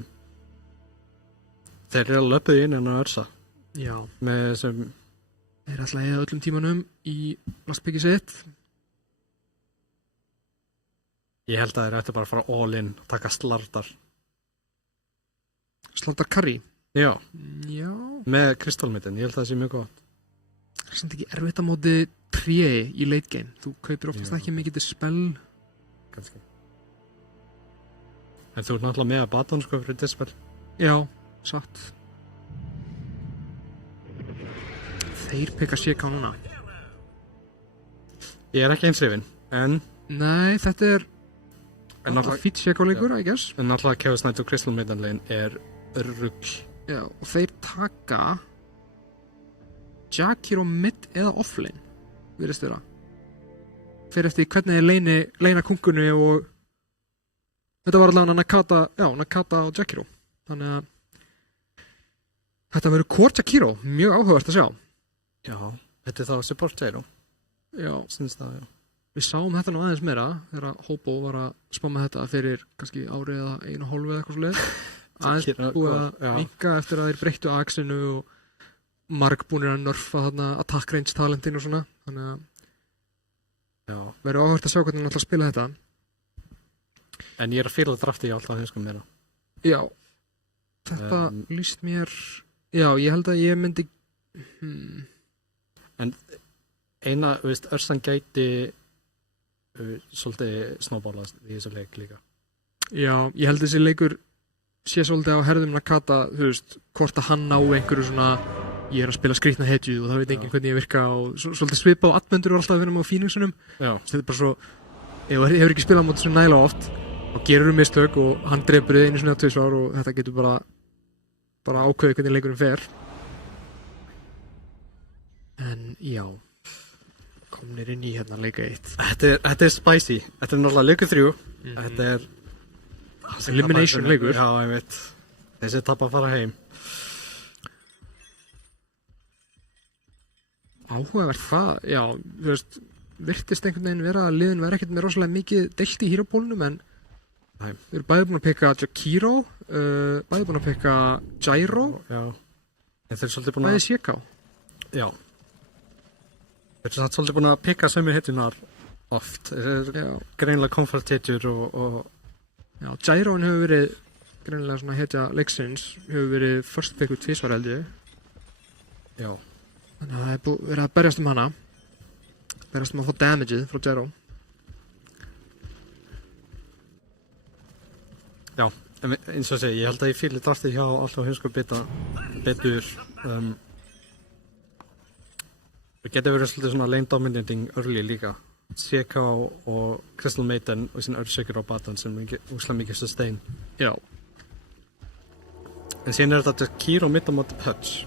þeir eru að löpuðu inn en að örsa Já. með þessum Þeir ætla að eða öllum tímanum í lastbyggi sitt. ég held að þeir ættu bara að fara all in og taka slardar Slardar Curry. já, Já. með kristálmyndin, ég held að það sé mjög gott Það er samt ekki erfitt að móti tré í late game. Þú kaupir oftast ekki mikið til spell. kannski en þú ert náttúrulega með Abaddon sko fyrir dispel Já, satt. Þeir peka CK núna. ég er ekki eins hrifinn en Nei, þetta er En náttúrulega- fýtt CK leikur, I guess. náttúrulega Chaos Knight og kristálmyndanlegin er rugg Já, og þeir taka Jakiro mid eða offlane, virðist vera. Fyrir eftir hvernig þeir leina kungunni og þetta var allavega Nakata og Jakiro. Þannig að þetta verður core Jakiro, mjög áhugavert að sjá. já, þetta er þá support Jairo Já, syns það, já við sáum þetta nú aðeins meira þegar Hobo var að spáma þetta fyrir kannski ári eða 1,5 eða eitthvað svo leið. Aðeins búið að Já. vinka eftir að þeir breyttu axinu og margbúnir að nerfa þarna attack range talentin og svona. Þannig að já, verður áhugavert að sjá hvernig hann ætlar að spila þetta. en ég er að fíla drafti í alltaf heimskum meira Já, þetta líst mér. Já, ég held að ég myndi eina, þú veist, örsan gæti svolítið snowballast í þessu leik líka Já, ég held þessi leikur sé svolítið á herðum Nakata, þú veist, hvort að hann ná einhverju svona, ég er að spila skrýtna hetju og það veit enginn hvernig ég virka og svolítið svipa á Adventure og alltaf að finna á Phoenixunum. já, Þetta er bara svo, ef þú hefur ekki spilað á móti sem næla oft og gerur mistök og hann drepur þig einu svona 2 ár og þetta getur bara ákveðið hvernig leikurinn fer. En já, komnir inn í hérna leika 1. Þetta er spicy. Þetta er náttúrulega leikur 3. Þetta er Elimination leikur. Já, ég veit. Þessi tap að fara heim. Áhugavert hvað, já, þú veist, virtist einhvern veginn vera að liðin vera ekkert með rosalega mikið deilt í hýrapólunum, en Nei. við erum bæði búin að pikka Jakiro, bæði búin að pikka Gyro, Já. En þeir eru svolítið búin bæði Shekau. Já. Þeir eru svolítið búin að pikka sömu hetjunar oft. Þeir eru Já, greinilega comfort hetjur og já, Gyroin hefur verið greinilega svona hetja leiksins, hefur verið first picku 2 held ég. já. Þannig að það er verið að berjast hana, berjast að fá damageið frá Gyro. Já, en eins og að segja, ég held að ég fíli draftið hjá alltaf hinsku betur. Það getur verið svolítið svona lane dominating early líka. Shekau og Crystal Maiden og sín örsökir á batan sem úslega mikið sustain. Já, En síðan er þetta Jakiro mitt á móti Pudge.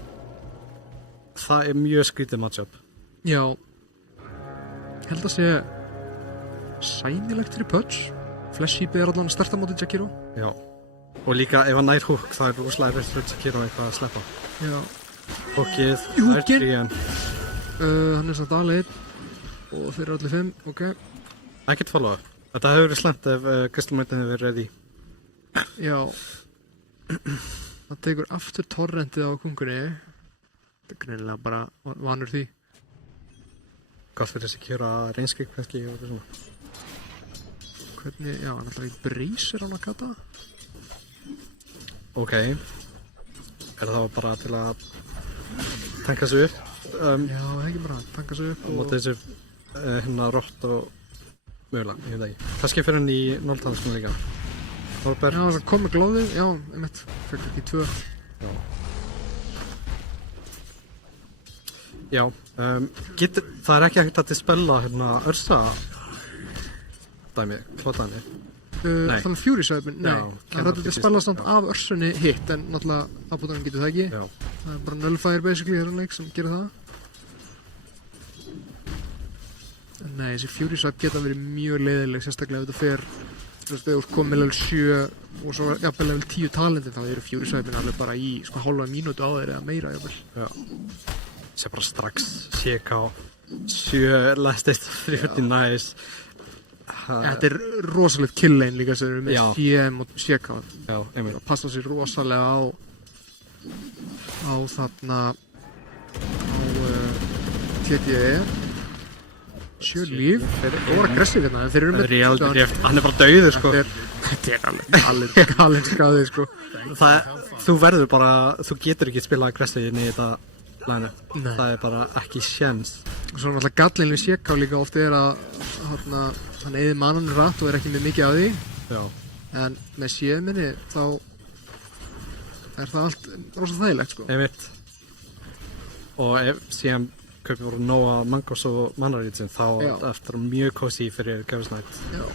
Það er mjög skrítið matchup. já, held að sé sæmilegt fyrir Pudge. Flash-heapið er allan að starta móti Jakiro. Já. Og líka ef hann nær hook, það er úslega erfitt fyrir Jakiro eitthvað að sleppa. Já. Hookið, Hookinn. það er 3 Hann er samt alveg 1 og þeir eru allir 5, ok. Ekkert follow up. Þetta hefur verið slemt ef Crystal Maiden hefur verið ready. Já. Það tekur aftur torrentið á kungunni. Þetta er greinilega bara vanur því. Gott fyrir þessi kjöra reynskik kannski og eitthvað svona. Hvernig, já, hann ætlar í breysir hann að kata. Ok. Er það bara til að tanka sig upp? Já, það er ekki bara að tanka sig upp Á móti þessu hérna rótt og mögulega, ég veit ekki. Kannski fyrir hann í 0-talskunum líka. Norbert. Já, það kom með glóðið, já, einmitt. Fekk ekki 2. Já, það er ekki hægt að dispella hérna Ursa dæmi, klótaðni. Nei. Þannig Fury sæpin, nei. Já, Það er hægt að spila samt af Ursunni hitt, en náttúrulega afbútanum getur það ekki. Já. Það er bara nullifier basically í þessum leik sem gerir það. En nei, þessi Fury sæp geta verið mjög leiðileg, sérstaklega ef þetta fer, þú veist, þegar þú komið level 7 og svo jafnvel level 10 talenti, þá eru Fury sæpin alveg bara í sko hálfa mínútu á þeir eða meira jafnvel. Já. Sér bara strax Shekau 7 last eitt 30 nice. Þetta er rosalegt kill lane líka sem eru með Já. CM og Shekau. Já, einmitt. Það passa sér rosalega á þarna á TTE 7 líf. Þeir voru aggressív hérna, en þeir eru með Reality Rift, hann er bara dauður sko. Þetta er alveg skadið sko. Þú verður bara, þú getur ekki spilað aggressív inn í þetta lænu. Nei. Það er bara ekki sjens. Og svo náttúrulega gallin við Shekau líka oft er að hann eyðir mananum rætt og er ekki með mikið af því. Já. En með séminni þá er það allt rosa þægilegt sko. Einmitt. Og ef síðan kaupið voru nóga mangos og mannarítin þá Já. er það eftir mjög cozy fyrir Gavis Knight. Já.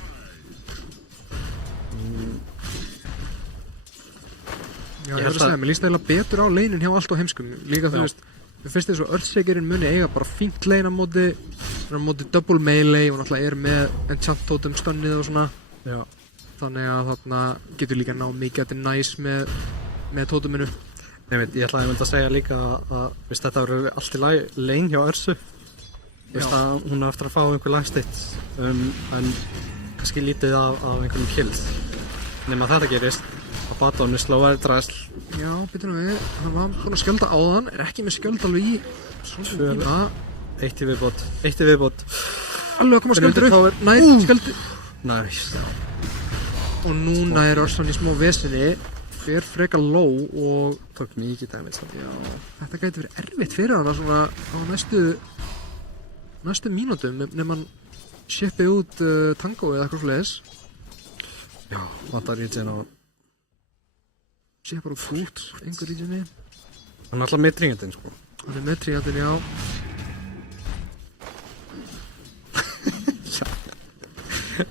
Já, ég held verður að segja, mér líst eiginlega betur á leinin hjá allt og heimskum. Líka þú Já. veist, mér finnst þess að Earthshakerinn muni eiga bara fínt lein á móti double melee og náttúrulega er með enchant totem stunnið og svona. Já. Þannig að þarna getur líka ná mikið að þetta er næs með toteminu. Einmitt, ég ætlaði að segja líka að veist, þetta verður allt í lagi lein hjá Ursu. Veist Já. að hún er eftir að fá einhver lagstitt en kannski lítið af einhverjum kills. Nema þetta gerist að Baton er slóaði dræsl. Já, betur nú við, hann var búinn að skjölda áðan, er ekki með skjöld alveg í svona tíma. Eitt í viðbót. Alveg að koma skjöldur Fyrir upp, utan nær skjöldi. Nice. Og núna er Ursan í smá vesinni, fer frekar low og Tók mikið dæmis. já, þetta gæti verið erfitt fyrir hana svona á næstu mínútum nefn hann shippi út tango eða eitthvað svoleiðis. Já, vantar regen og Shippar út út, einhver regioni. hann er alltaf með tringandinn sko. Hann er með tríandinn, já.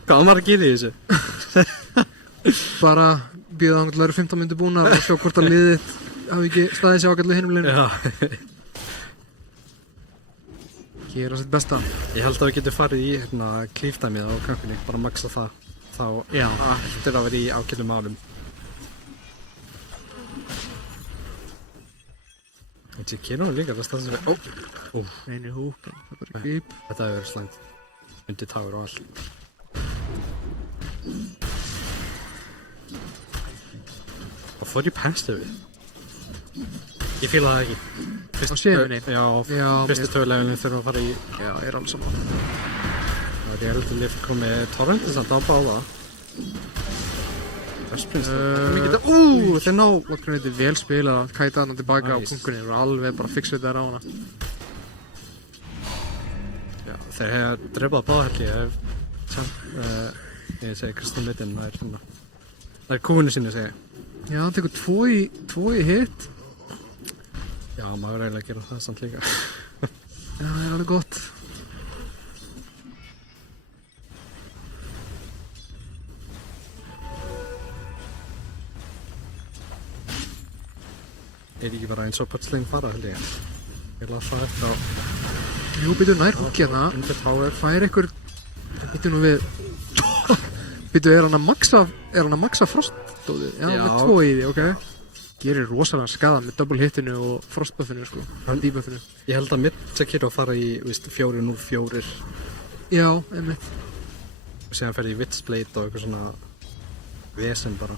Hvað var maður að gera í þessu? Bara býða hann til að vera 15 myndir búnar og sjá hvort að liðið hafi ekki staðið sér ágætlega hinum leginu. Já. gera sitt besta. Ég held að við getum farið í hérna klífdæmið á kankunni, bara maxa það. Þá Já. ættir að vera í ákveðnum málum. Þetta kynum líka, það stað sem við... Einu húk, en það bara grip. Þetta hefur verið slæmt. Undir táur og allt. Og fór ég penstöfið. Ég fíla það ekki. Á séfinni? Já, Já, fyrstu töfulegunum þurfa að fara í... Já, ég er alveg saman. Það er ég heldur líf komið torrentin samt á báða. Vestprins, þeir ná... Lokkurinn þetta er vel spilað að kæta hana tilbaka á punkunni og alveg bara fixa þetta á hana. Já, þeir hefði drefað báðhelgi ég segi Kristján Mittinn, það er svona... Það er kúinu sinni, segi ég. Já, hann tekur tvo í hitt. Já, maður eiginlega að gera það samt líka. Já, það er alveg gott. Er ekki bara eins og pötsling fara, held ég. Ég laði það eftir á... Jú, býtu nær húkki hérna. Undir táur. Fær ykkur... Býtu nú við... Býtu, er hann að maxa frostdóðið? Já, með 2 í því, ok. Gerir rosalega skada með double hitinu og frostbuffinu, sko. Debuffinu. Ég held að mitt Sekiro fara í, 4-0-4. Já, einmitt. Og síðan fer í Witchblade og eitthvað svona... Vesen bara.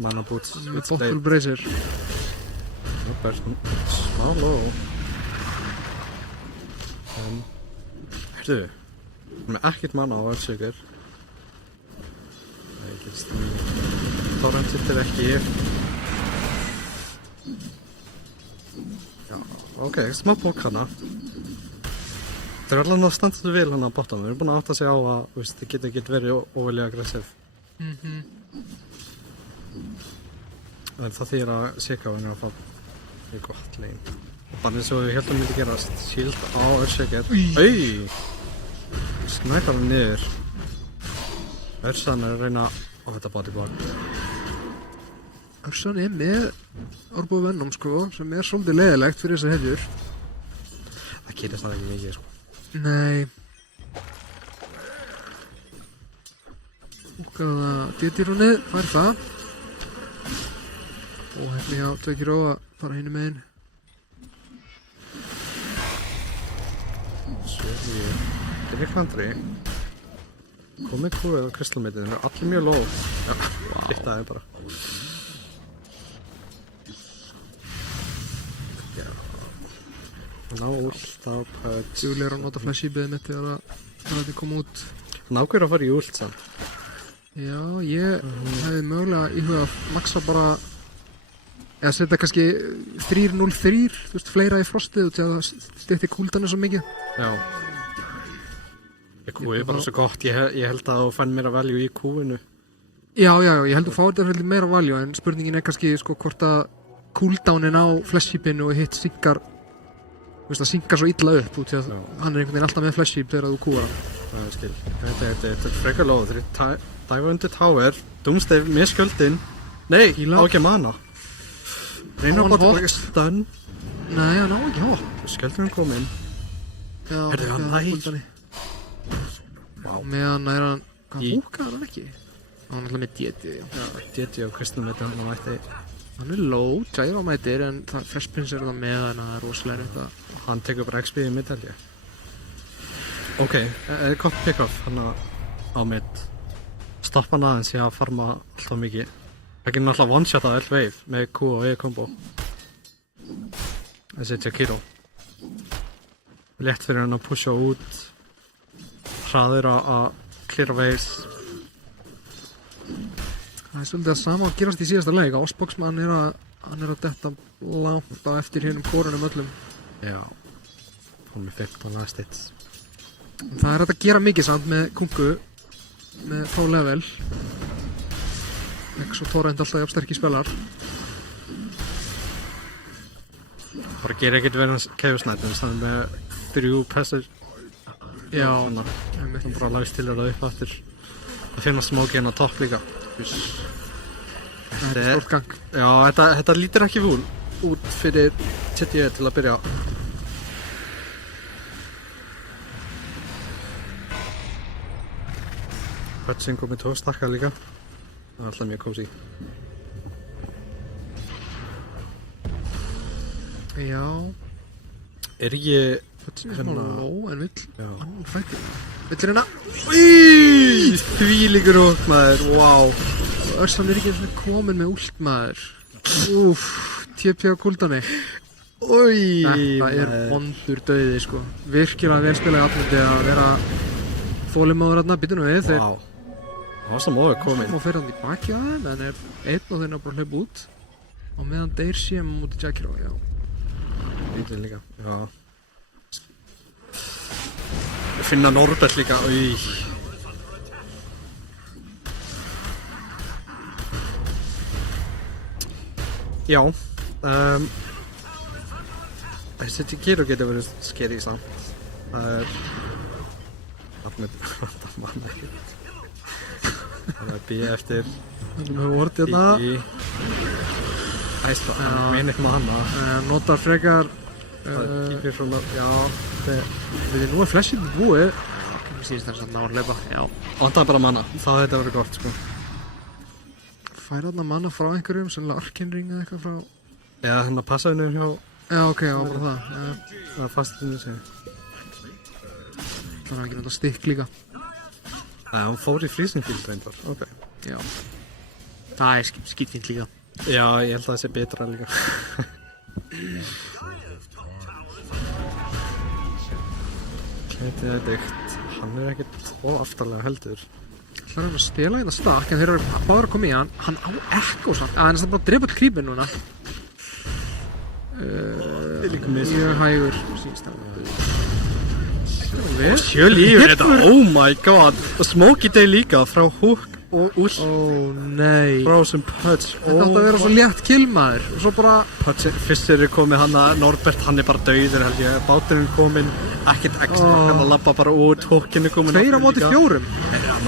Mana boots, Bottle Bracer. Smá low. Hérðu, með ekkert mana á Earthshaker. Það er ekki stund. Torrent hittir ekki. Já, ok, smá bók hana. Það er alveg að standa svo vel hana á bottom. Við erum búin að átta sig á að þið geta ekki verið óveljað aggressiv. En það þýðir að Sikaven er að fá mjög gott lane. Og bara eins og við heldum myndi gerast. Shield á Earthshaker. Snæpar hann niður. Örsan er að reyna á þetta bodyblock. Örsan er með Orbo Venom, sko, sem er svolítið leiðilegt fyrir þessar hefjur. Það gerist það ekki mikið, sko. Nei. Húkaða D-dýrunni, fær það. Og hérna hjá Tvekiró að fara hinu megin. Sjöfni, Gríklandri. Komið kúið á Crystalmittin, þeir eru allir mjög low. Já, hittaði bara. Já. Ná ult á Pudge. Júli er að nota flashíbiðið mitt þegar þetta kom út. Nákvæður að fara í ult samt. Já, ég hefði mögulega í huga að maxa bara eða setja kannski 3-0-3, þú veist, fleira í frostið út til að stytti kúldanir svo mikið. Já. Kúið er bara svo gott, ég held að þú fann meira value í kúinu. Já, ég held að fá þetta meira value, en spurningin er kannski sko hvort að cooldownin á flashheapinu og hitt synkar, þú veist, það synkar svo illa upp út til að hann er einhvern veginn alltaf með flashheap þegar þú kúar hann. Það er skil. Þetta er frekar low, þeir dæfa undir tower, Doomsday með skjöldin. Nei, á ekki mana. Reyna að bota stun. Nei, hann á ekki hopp. Skjöldurinn kom inn. Já, Herðu, hann nær. Vá. Meðan er hann, hvað húkaði hann ekki? Hann er alltaf með DD, já. DD og Crystalmittin, hann mætti. Hann er low, træðir á mætir, en Fresh Prince er það með hann að það er rosalega þetta. Hann tekur bara XP í mitt held ég. Ok, gott pick-off hann á mitt. Stoppa hann aðeins í að farma alltaf mikið. Það getur náttúrulega one-shot á L-Wave með Q og E-kombo. Þessi Jakiro. Létt fyrir hann að pusha út. Hraður að clear waves. Það er svolítið að sama að gerast í síðasta leik. Osboxman hann er að detta langt á eftir hinnum kórunum öllum. Já. Hún með 15 last hits. Það er hægt að gera mikið samt með Kungu með fá level. Ekki svo Torrent alltaf jafn sterkir spilar. Bara gera ekkert verið Chaos Knight en það með 3 passir. Já, hann bara lagst til að upp aftur að finna smókinn á topp líka. Þetta er stórt gang. Já, þetta lítur ekki út fyrir TTE til að byrja. Pötsin komið 2 stakka líka. Það er alltaf mjög kósi. Já, Er ég... þetta er smá low en vill Já. hann fætti. Vill hérna. Þvílíkur út maður, wow. Örsan er ekki svona komin með últ maður. Úff, TP á kúldanni. Þetta er vondur dauði sko. Virkilega velspilaði atmundi að vera þólimaður hérna, býtum við þeir. Wow. Það var sem óver komin. Og fer hann í baki að þeim en er einn og þeirna bara hlaup út. Og meðan þeir séum mútið Jakiro, já. Lítið líka, já. Finna Norbert líka, Já, þessi Jakiro getur verið scary samt. Það er... Nafnið, það mann ekki. Það er B eftir Þannig að við vortið hérna. Æsla, meinir maður hana. Notar frekar Það kýpir svona, já. Við nú er flashið búið. Mér sýnist þess að ná að hlaupa, já. Vantar bara manna, það þetta verið gott sko. Færa þarna manna frá einhverjum, sennilega Arkenring eða eitthvað frá... Eða hérna passaðinu hjá, Já, ok, já, bara það. það er fastinu sig. Það er ekki náttúrulega stikk líka. Nei, hann fór í Freezingfield reyndar, ok. Já. Það er skítfínt líka. Já, ég held að það sé betra líka. Þetta er dygt, hann er ekkert aftarlega heldur. Það er hann að stela hérna stakk, en þeir eru báður að koma í hann. Hann á ekko samt. Hann er samt bara að drepa creepin núna. Mjög hægur, sýnst það. Sjö lífur þetta, oh my god. Og Smokey Day líka frá Hook og úr. Ó, nei. Frá sem Pudge. Þetta átti að vera svo létt killmaður. Og svo bara... Pudge, fyrst er komið hann að Norbert, hann er bara dauður held ég. Báturinn kominn, ekkert ekstra, hann að labba bara út, Hookinn er kominn. 2 á móti 4.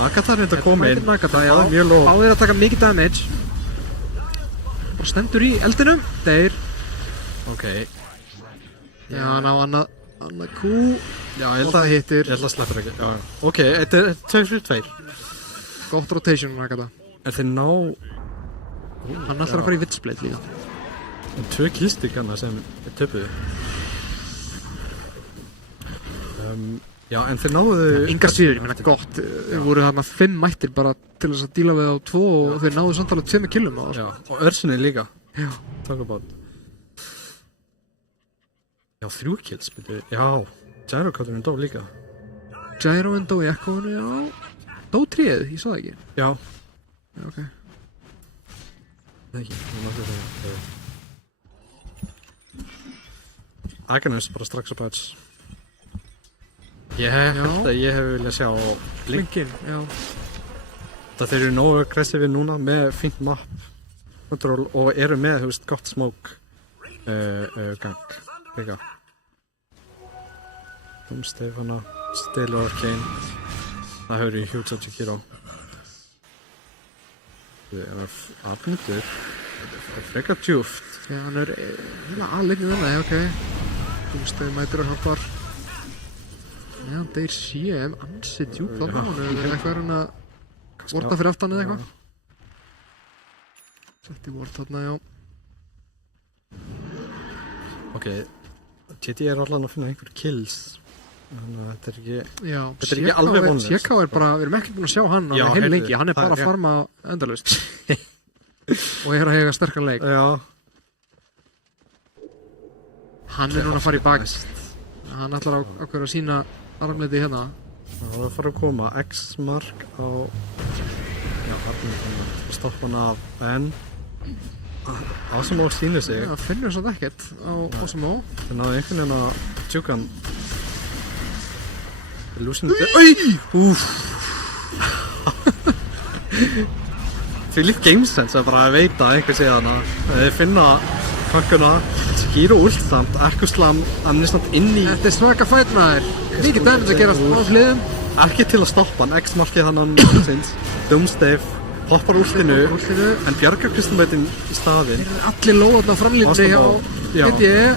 Nagatar er þetta kominn. Nagatar, já. Það er mjög lóð. Báðir að taka mikið damage. Bara stendur í eldinum. Þeir. Ok. Já, hann á annað kú. Já, ég held það hittir. Ég held að sleppur ekki. Já. Ok, þetta er 2-2. Gott rotation Nagata. En þeir ná... Hann ætlar að fara í vitsblade líka. 2 killstík hana sem er töpuði. Já, en þeir náðu... Engar síður, ég meina gott. Þeir voru þarna 5 mættir bara til þess að díla við á 2 og þeir náðu samt alveg 2 killum á það. Já, og Örsunni líka. Já. Talk about. Já, 3 kills, byrju. Já, Gyro-kátturinn dó líka. Gyroinn dó í ekkoinu, já. Dó tríð, ég sá það ekki. Já. Já, ok. Nei, ekki, ég náttúrulega það. Agnes bara strax á patch. Ég held að ég hef viljað sjá Blinkin, já. Það þeir eru nógu aggressífir núna með fínt map control og eru með, þú veist, gott smoke gang líka. Stefana, Still og Arcane. Það hefur í huge of Jakiro. Það er afmyndur. Það er frekar djúft. Já, hann er aðleiknið þannig, ok. Doomsday mætir og hjálpar. Já, þeir séum ansi djúpt þarna. Hann er eitthvað hann að vorta fyrir aftan eða eitthvað. Setti vort þarna, já. Ok, TT er allan að finna einhver kills. Þannig að þetta er ekki... Já, þetta er ekki alveg vonlust. CK er bara, við erum ekki búin að sjá hann á heim leiki. Hann er bara að farma endalaust. Og er að hega sterkan leik. Já. Hann er núna að fara í bak. Hann ætlar að ákveða að sína armleiti hérna. Það var að fara að koma X-mark á... Já, armleiti. Stoppa hann af, en... Awesome sýnir sig. Já, finnur svo ekkert á Awesome. Það náðu einhvern veginn að tjúka hann. Lúsinu... Úf! Því líkt gamesense að bara veita að einhver segja hana. Þeir finna kakkuna, skýra úr samt, ekkuslam, amnisamt inn í... Þetta er svaka fæt maður. Mikið damage að gera á hliðum. Ekki til að stoppa hann, X-markið hann sinns. Doomsday, hoppar úrslinu, en bjargar Kristinbætin í staðinn. Allir lóðarna á framlýndi hjá PTE.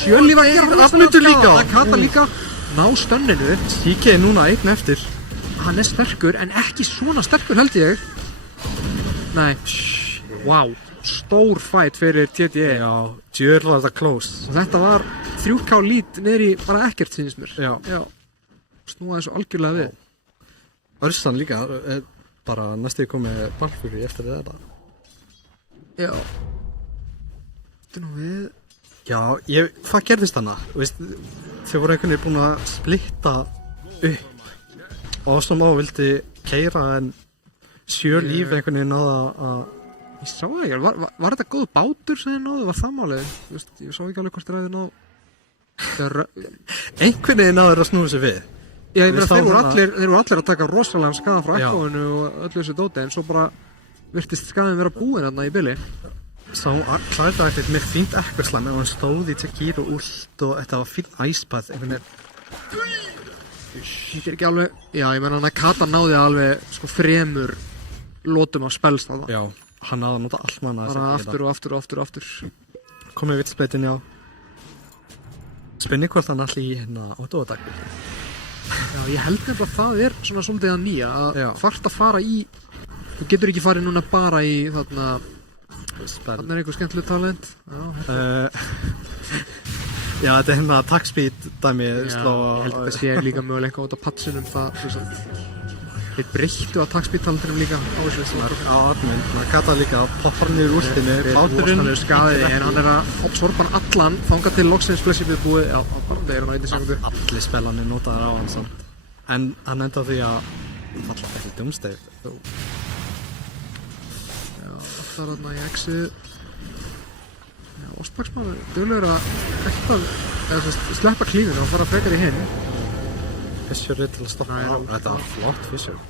Sjölífa er afmyndur líka. Kata líka. Ná stönninu. Síkið er núna einn eftir. hann er sterkur en ekki svona sterkur held ég. Nei, wow, stór fight fyrir TDE. Já, djörl var þetta close. Og þetta var 3K lead niður í bara ekkert finnst mér. Já. Snúaði svo algjörlega við. Örsan líka, bara næstu komið Balfuri eftir þetta. Já. Þetta nú við. Já, hvað gerðist hana? Veist, þau voru einhvern veginn búin að splitta upp og Osmo vildi keyra en 7 líf einhvern veginn náða að Ég sá það ekki, var þetta góð bátur sem þið náðu, var það málið? Ég sá ekki alveg hvort þið ræðið náðu. einhvern veginn náður að snúa sig við. Já, ég meina þeir voru allir að taka rosalega skaða frá Echoinu og öllu þessu dóti, en svo bara virtist skaðin vera búin þarna í bili. Sá klæði það ekkert með fínt ekkurslam ef hann stóð í Tekir og ult og þetta var fínt æspað einhvern veginn. Þetta er ekki alveg, já, ég meina hann að Kata náði alveg sko 3 lótum af spelst þarna. Já, hann náði að nota allt manna. Bara aftur. Komið vitsspleitin, já. Spinni hvort hann allir í hérna autoattack. Já, ég held að það er svona svolítið að nýja, að hvart að fara í, þú getur ekki farið núna bara í þarna, þarna er einhver skemmtileg talent. Já, þetta er hérna attack speed dæmi slá. Ég held að það sé líka möguleika út af patsinum það, þeir breyttu attack speed talentinum líka á þessu. Á Armin, hann Kata líka poppar niður últinu, báturinn. Hann er skaði, en hann er að absorba hann allan, þangað til loksins flessi við búið, já, bara það er hann að eitthvað segundu. Allir spellanir notaðar á hann samt. En hann enda því að falla ekki Doomsday. Já, það er þarna í exið. Já, Ostbaksmaður, duglegur að sleppa klífinu og fara frekar í hinn. Fissure til að stoppa á. Þetta var flott Fissure.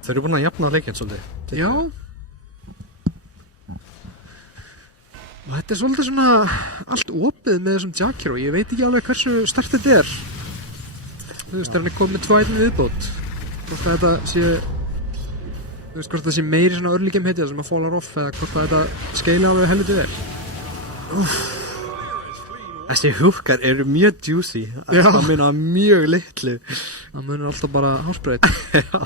Þau eru búin að jafna leikinn svolítið. Já. Og þetta er svolítið svona allt opið með þessum Jakiro. Ég veit ekki alveg hversu sterkt þetta er. Þú veist, hann er komið með 2 item viðbót. Hvort að þetta sé, þú veist, hvort það sé meiri svona örlíkjum hetja sem að fallar off eða hvort að þetta skeila alveg helviti vel. Þessi húkar eru mjög juicy. Það munar mjög litlu. Það munar alltaf bara hásbreyt. Já.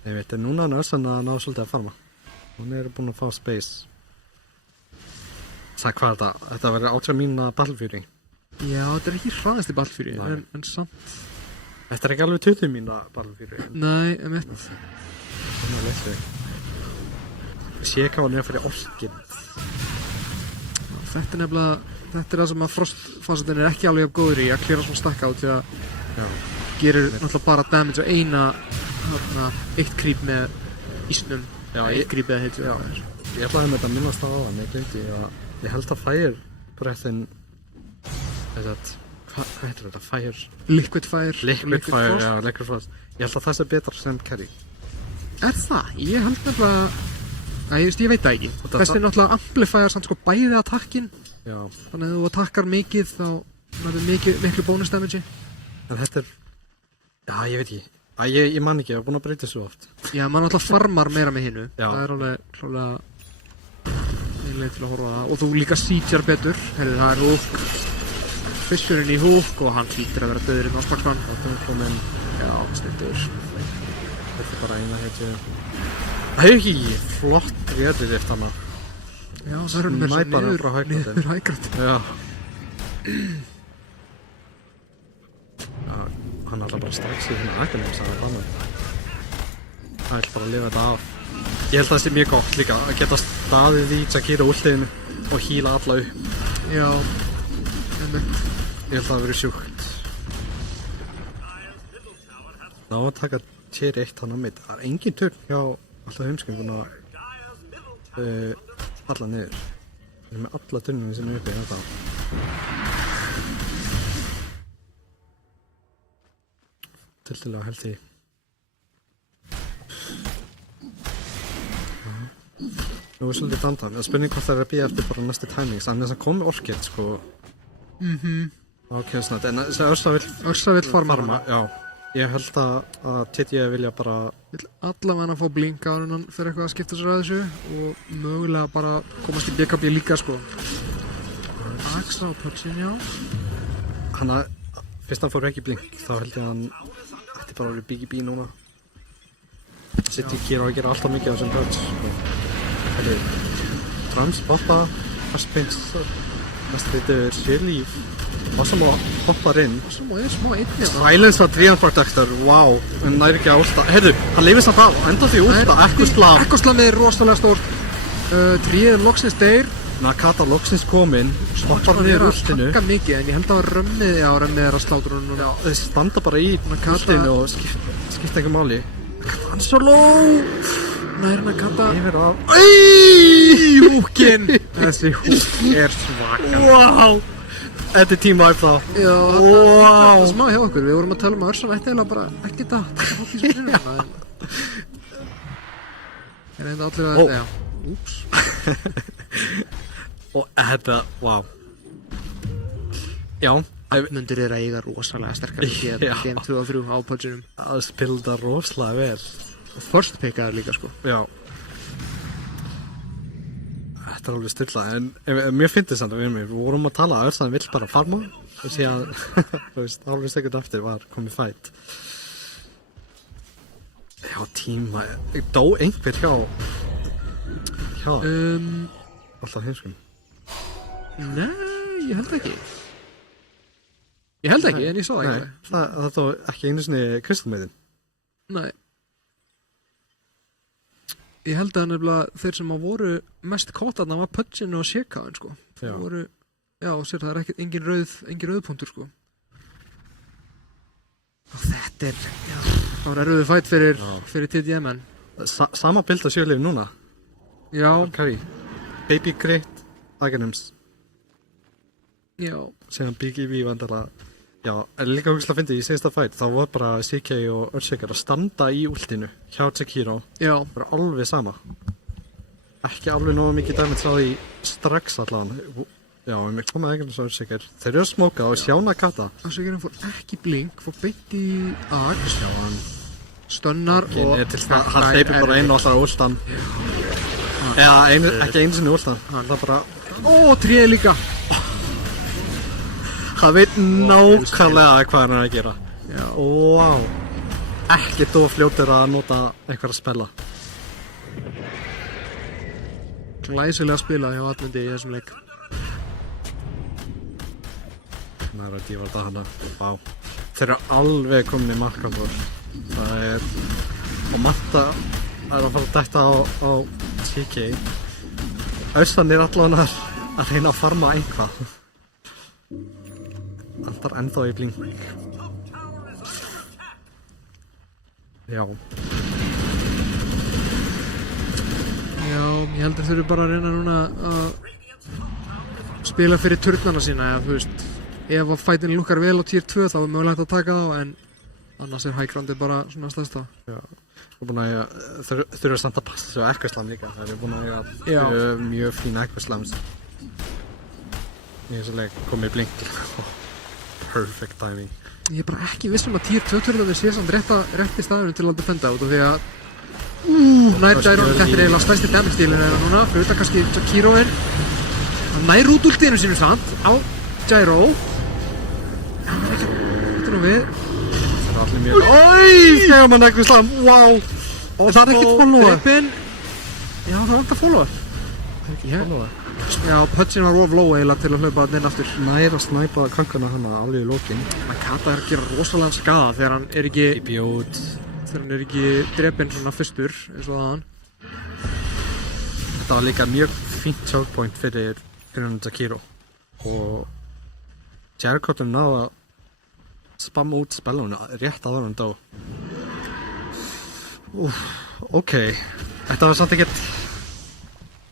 Ég veit, en núna er Örsan að ná svolítið að farma. Hún er búin að fá space. Sæk, hvað er þetta? Þetta verður 80 mínúna Battlefury. Já, þetta er ekki hraðasti Battlefury, en samt. Þetta er ekki alveg 20 mínúna Battlefury. Nei, emitt. Það er litlu. Ég sé hvað hann er fyrir orkin. Þetta er nefnilega, þetta er það sem að Frostfacetin er ekki alveg af góður í að klera svona stakka á því að gerir náttúrulega bara damage á eitt creep með ísnum. Já, eitt creep eða heitir það. Ég ætlaði með þetta að minnast á hann, ég glemdi að ég held að fire breathin, hvað heitir þetta? Fire? Liquid fire, já, liquid frost. Ég held að það sé betra sem carry. Er það? Ég held nefnilega, ég veit það ekki. Þessi er náttúrulega amplifier samt sko bæði attackin. Já. Þannig að ef þú attackar mikið þá verður miklu bonus damage. En þetta er, já, ég veit ekki. Ég man ekki, ég hef búin að breyta svo oft. Já, maður náttúrulega farmar meira með hinnu. Það er alveg klálega einlega til að horfa á það. Og þú líka siegear betur. Herðu, það er hook. Fissurinn í hook og hann hlýtur að vera döðurinn á Sparksman. Og það er komin, já, stundur. Þetta er bara eina heitju. Það er ekki flott rétið eftir hana. Já, það er með þessu niður hægrætt. Já. Hann ætla bara strax í hérna aðgjörnum sem það hann ætla bara að lifa þetta af. Ég held að það sé mjög gott líka að geta staðið í Jakiro últiðinu og híla alla upp. Já, einmitt. Ég held að það verið sjúkt. Ná að taka tier 1 hann á mitt. Það er engin turn hjá alltaf heimskenguna alla niður. Það er með alla turnunum sem er uppi þetta. Tiltilega held ég. Nú er svolítið dandan. Það er spurning hvort það er að býja eftir bara næstu timings. Þannig að það komi orkið, sko. Ok, snart. En Örsa vill farma. Já. Ég held að TDE vilja bara... Vill allavega fá blink á hann fyrir eitthvað að skipta sér að þessu og mögulega bara komast í BKB líka, sko. Axa á pöpsin, já. Hann að, fyrst hann fór ekki blink, þá held ég að hann ætti bara að vera BGB núna. City Kiro að gera alltaf mikið á þessum pöps. Herri, Trams, Boppa, Aspins, næstu veitur Sérlíf. Og sem að hoppar inn. Sem er smá einni að Silence var Triumph Protector, wow, en næri ekki að últa. Heyrðu, hann leifir samt af, enda því últa, Ekkoslav. Ekkoslam er rosalega stórt. Tríð loksins deyr. Nakata loksins kominn, hoppar niður últinu. Takka mikið, en ég held að römmið er að slátra hún núna. Já, þeir standa bara í últinu og skipta einhver máli. Hann svo ló! Nær Nakata. Yfir af. Húkinn. Þessi húk er svaka. Wow! Þetta er team vibe þá. Já, Wow! það er smá hjá okkur. Við vorum að tala um að Örsan ætti eiginlega bara ekkert að taka þátt í þessu byrjunum. Það er enda allir að þetta, já. Úps. Og þetta, wow. Já, Mundir að eiga rosalega sterkar Já. Game 2 og 3 á pudginum. það spilda rosalega vel. Og first pickaði líka, sko. Já. Þetta er alveg stilla, en mér finnst þess að við vorum að tala að Örsan vill bara farma og síðan, þú veist, alveg sekund eftir var komið fætt. Já, tíma, dó einhver hjá alltaf heimskum. Nei, ég held ekki. Ég held ekki, en ég sá það Nei, ekki. það þó ekki einu sinni kristalmeitin. Nei. Ég held að nefnilega þeir sem að voru mest kótarna var Pudgin og Shekaðin, sko. Já. Þeir voru, já, sér það er ekki engin rauðpunktur, sko. Og þetta er, já, það var erfiðu fætt fyrir TDM-en. Sama bild að Sjöleif núna. Já, Kari. Baby Great, Agonims. já, Síðan BGB vandala. Já, en líka hugst að fyndi í síðasta fætt, þá var bara CK og Earthshaker að standa í últinu hjá Sekiro. já. Bara alveg sama. Ekki alveg nógu mikið damage á því strax allan. Já, við komum ekkert eins og Earthshaker. Þeir eru að smóka og sjá Nakata. Afsökjurinn fór ekki blink, fór beint í Ags. Já, hann stönnar og... Hann hleypir bara einu og alltaf á últan. Eða ekki einu sinni últan. Það er bara... Ó, tríð líka! Það veit nákvæmlega hvað hann er að gera. Já. Wow. Ekkert of fljótur að nota eitthvað að spella. Glæsilega spilað hjá Atmundi í þessum leik. Það er að dífa þetta hana. Vá. Þeir eru alveg komin í markandur. Það er... Og Matta er að fara að dætta á TK. Austan er allavega að reyna að farma eitthvað. Andar ennþá í blink. Já. Já, ég heldur þau eru bara að reyna núna að spila fyrir turnana sína, eða þú veist, ef að fætin lukkar vel á tier 2 þá er mögulegt að taka þá, en annars er high ground bara svona stærsta. Já. Og búin að þurfa samt að passa sig á ekkaslam líka. Það er búin að Já. mjög fína ekkaslams. Í þessu leik komið blink. Perfect timing. Ég er bara ekki viss um að tier 2 turnarnir sé samt rétti staðurinn til að defenda út af því að nær Gyro, þetta er eiginlega stærsti damage dealer eða núna, fyrir utan kannski Kiroinn. Hann nær út últinu sínu samt á Gyro. Þetta nú við. Það er allir mjög... Ói! Þegar mann ekkaslam, wow! Og það er ekkert follow-up. Flippin. Já, það vantar follow-up. Follow-up. Já, Pudgin var of low eiginlega til að hlaupa inn aftur. Nær að snæpa kankana hana alveg í lokin. Nakata er að gera rosalega skada þegar hann er ekki... Í bjót. Þegar hann er ekki drepinn svona fyrstur, eins og það hann. Þetta var líka mjög fínt choke point fyrir hann Zakiro. Og Jericho náði að spamma út spelluna rétt áður hann dó. Ok. Þetta var samt ekkert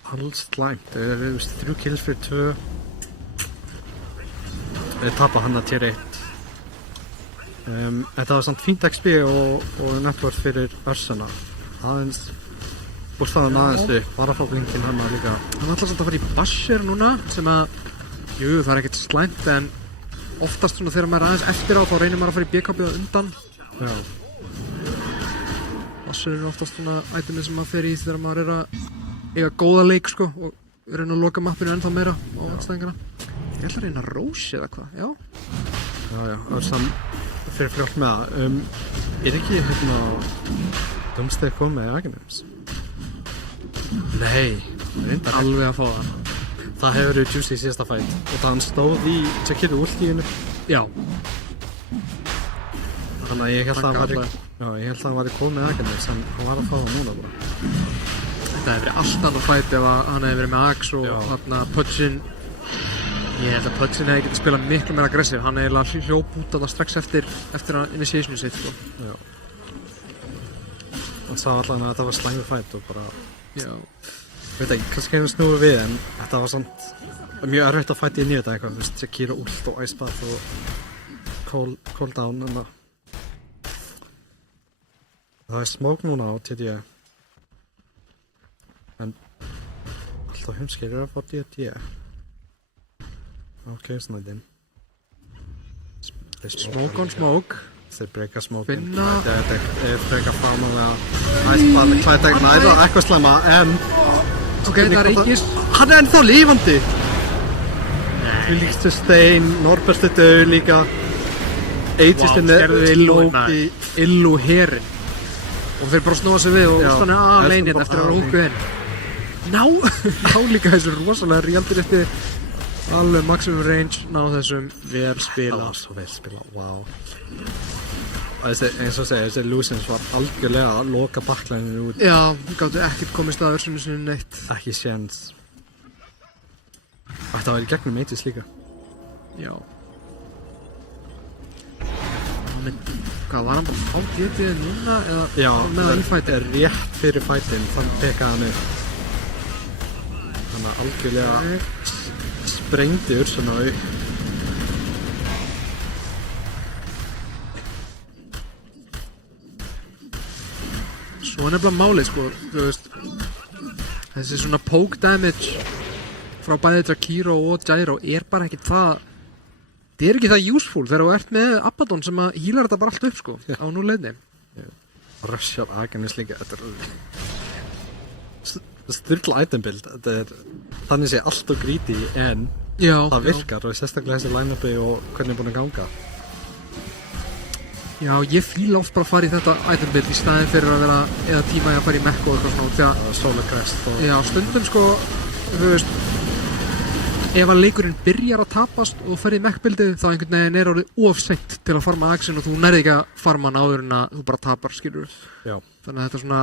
alls slæmt. Við veist 3 kills fyrir 2. Við tapa hann að tier 1. Þetta var samt fínt XP og network fyrir Örsana. Aðeins búrstaðan aðeins upp, bara frá blinkin hann líka. Hann ætlar samt að fara í Basher núna, sem að, jú, það er ekkert slæmt, en oftast svona þegar maður er aðeins eftir á, þá reynir maður að fara í BKB undan. Já. Basher er oftast svona itemið sem maður fer í þegar maður er að eiga góða leik, sko, og reyna að loka mappinu ennþá meira á andstæðingana. Ég ætla að reyna Rose eða hvað, já. Já, samt fyrir fljótt með það. Ekki hérna Doomsday komið með Aghanems? Nei, reyndar ekki. Alveg að fá það. Það hefur verið juicy í síðasta fight og það hann stóð í Jakiro últíinu. Já. Þannig að ég held að hann Takk væri komið með Aghanems en hann var að fá það núna bara. Þetta hefði verið allt annað fight ef að hann hefði verið með Axe og þarna Pudgeon. Ég held að Pudgeon hefði getið spilað miklu meira aggressiv. Hann hefði hljóp út af það strax eftir að initiationu sitt, sko. Já. Hann sá allavega að þetta var slæmur fight og bara... Já. Veit ekki, kannski hefur snúið við en þetta var samt mjög erfitt að fighta inn í þetta eitthvað, þú veist, Jakiro ult og Ice Bath og cooldown en það er smoke núna á TD en alltaf heimskir að fá DD ok, snæðin Smoke on smoke. Þeir breyka smoke Finna. Þeir breyka fánulega Ice Bath, klæta ekki næra eitthvað slemma en Ok, það reykist. Hann er ennþá lífandi! Við líkt sustain, Norbert er döð líka. Aegisinn er Illu Illu herinn. Og þeir bara snúa sig við og ústan er alveg eftir að vera hunguð inn. Ná líka þessu rosalega realdir eftir alveg maximum range, ná þessum vel Það spila. var svo vel spila, wow. Eins og segja, þessi Lucens var algjörlega að loka backlininu út. Já, gáttu ekkert komið staður sinni neitt. Ekki séns. Þetta var í gegnum Aegis líka. Já. Hvað var hann bara á getið núna eða Já, með það í fæti? rétt fyrir fætin, þann tekaði hann upp. Þannig að algjörlega sprengdi Ursuna upp. Svo er nefnilega málið, sko, þú veist, þessi svona poke damage frá bæði Jakiro og Gyro er bara ekkert það, það er ekki það useful þegar þú ert með Abaddon sem að healar þetta bara allt upp, sko, á núleidni. Rushar Aghanems líka, þetta er styrla item build, þetta er þannig sé allt og greedy en Já, það virkar og sérstaklega þessi line-upi og hvernig er búin að ganga. Já, ég fíla oft bara að fara í þetta item build í staðin fyrir að vera eða tíma í að fara í mekko og eitthvað svona því að Solar Crest og já, stundum sko, þú veist, ef að leikurinn byrjar að tapast og fer í mekk-buildið þá einhvern veginn er orðið ofseint til að farma Axin og þú nærði ekki að farma hann áður en að þú bara tapar, skilur. já, Þannig að þetta er svona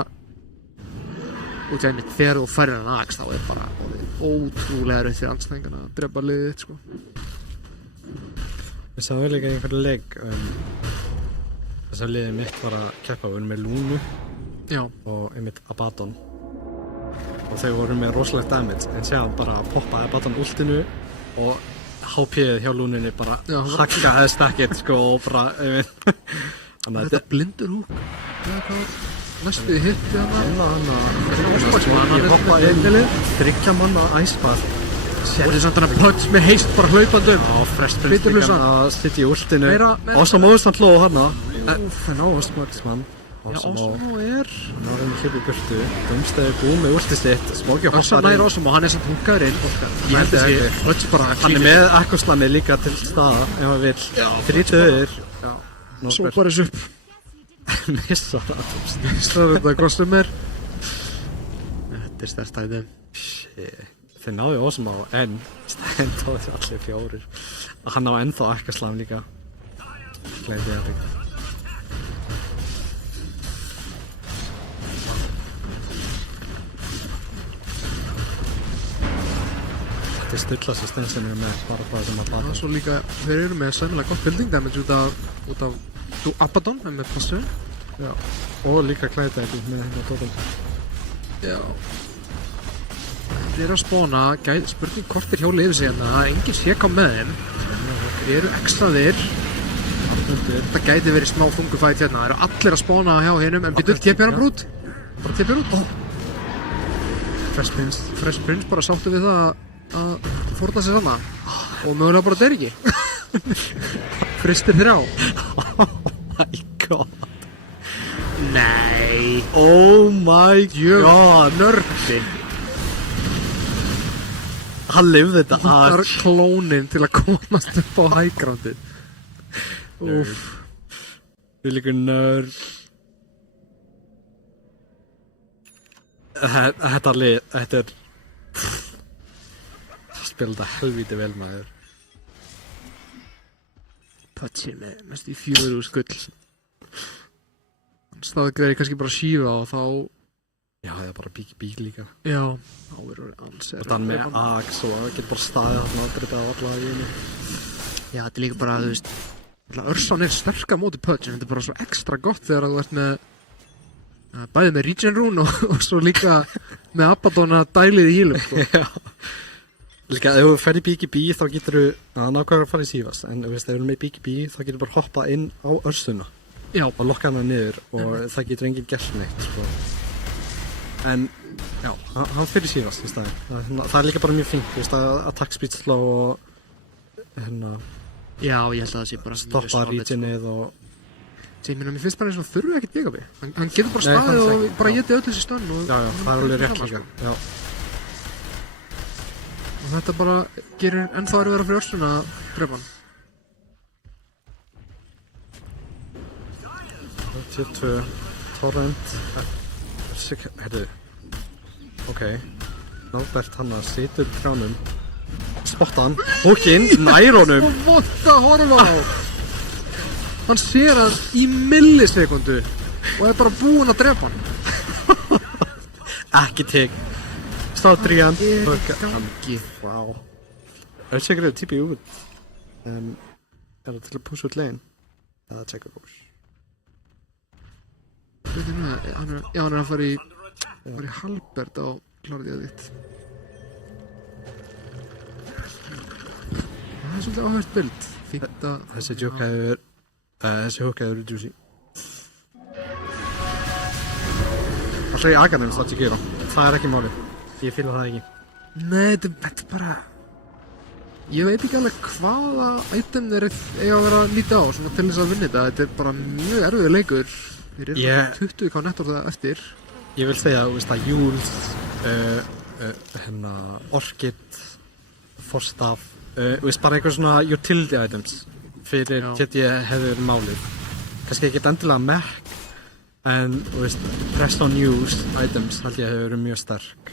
út í einmitt þegar þú færir hann Ax þá er bara orðið ótrúlega rauð fyrir andstæðingarna að drepa liðið þitt, sko. við sáum líka einhverju leik þess að liðið mitt var að keppa, við erum með Lunu Já, og einmitt Abaddon og þau voru með rosalegt damage en séðan bara poppa Abaddon ultinu og HP-ið hjá Lununni bara Já, hakkaði stackið sko og bara einmitt þannig að þetta blindur húk eða hvað næstuði hitti hana ég hoppa inn þryggja manna Ice Bath og því samt hann að Pudge með heist bara hlaupandum á frestbreyst Bitterlusa. líka að sitja í últinu Meira- og svo móðust hann hlóð hana en Osman Já, Osmo er Ná erum við hlipið burtu Doomsday er búið með últið sitt Smóki Ossa hoppar nær inn Osmo, hann er samt húkaður inn ég held Nei, þessi nei. Pudge bara Hann er með akkoslanni líka til staða ef hann vill Þrítöður svo bara þessu upp Missa það Íslar þetta krossum er þetta er stærst æði Þeir náðu Osmo en stendáði allir fjórir og hann á ennþá akkoslan líka Gleiti það líka Þetta er stillast sem er með bara það sem að það er bata svo líka þeir eru með sæmilega gott building damage út af Abaddon með postur Já, og líka klæta ekki með hérna tókum. já þeir eru að spóna spurning hvort er hjólið yfir sig hérna það er engin sék á með þeim þeir eru ekstraðir þetta gæti verið smá þungufætt hérna það eru allir að spóna hjá hinnum en byrjuð tépjar hann brút bara tépjar út Fresh Prince bara sáttu við það að fórna sig þarna og mögulega bara deyr ekki fristir þrjá Oh my god. nei Oh my god. nördi Hann lifði þetta Það af. er klónin til að komast upp á hægrandið. Úff. Við líka nörd. Þetta lið, þetta er... Það spila þetta helvíti vel maður. Pudgy með mest í 4.000 gull. Hann staðgæri kannski bara Shiva og þá... Já, það er bara bík líka. Já, þá verður ansið. Og þann með Axe og það getur bara staðið þarna og dreipað alla í einu. Já, þetta er líka bara, þú veist, Örsan er sterk á móti Pudgy, en þetta er bara svo ekstra gott þegar þú ert með bæðið með Regen Rune og svo líka með Abaddon að dælið í hílum, sko. Já. Líka, ef þú ferð í BKB þá getur þú, nákvæmlega að fara í Sivas, en ef þú er með BKB þá getur þú bara hoppað inn á Örsuna. Já. Og lokka hana niður og það getur enginn gert neitt, sko. En, já, hann fyrir Sivas í staðinn. Það er líka bara mjög fínt, þú veist, að attack speed slow og Já, ég held að það sé bara stoppa regenið og... Mér finnst bara eins og þurfi ekkert BKB. Hann getur bara staðið og bara getið öll þessi stönn og... Já, það er alveg rétt líka, já. Og þetta bara gerir ennþá erfiðara fyrir Örsuna að drepa hann. 22, Torrent, herru, ok, Norbert hann að situr kránum, spotta hann, hókinn, nær honum. Og vott að horfa á! Hann sér hann í millisekundu og er bara búinn að drepa hann. Ekki tek, státríðan, Gangi. Vá. Öllsegur er típi út, er það til að púsa út legin? Það tjekkar úr. Hann er að fara í Halberd á kláriðið þitt. Það er svolítið áhört bild. Fínt að... Þessi húk hefur juicy. Það er í aganum það ekki gera. Það er ekki málið. Ég fíla það ekki. Nei, þetta er bara... Ég veit ekki alveg hvaða item þeir eiga að vera að líta á svona til þess að vinna þetta. Þetta er bara mjög erfiður leikur. Þeir eru 20 hvað nettor það eftir. Ég vil segja, þú veist að Jules, Orchid, Forstaff, þú veist bara eitthvað svona utility items fyrir get ég hefði verið málið. Kannski ekkert endilega Mac, en þú veist, Presto News items held ég hefði verið mjög sterk.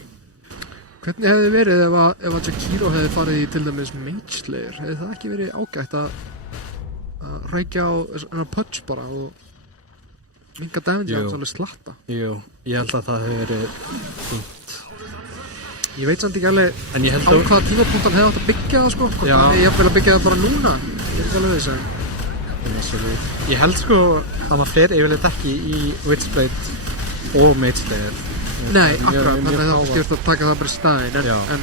Hvernig hefði verið ef að Jakiro hefði farið í til dæmis Mage Slayer? Hefði það ekki verið ágætt að rækja á þennan Pudge bara og minga damage hans alveg slatta? Jú, ég held að það hefði verið fínt. Ég veit samt ekki alveg á hvaða tímapunkt hann hefði átt að byggja það, sko. Hvort hann hefði jafnvel að byggja það bara núna. Ég er ekki alveg þessu. Ég held sko að maður fer yfirleitt ekki í Witchblade og Mage Slayer. Nei, akkurat, þannig að það skipst að taka það bara í staðinn, en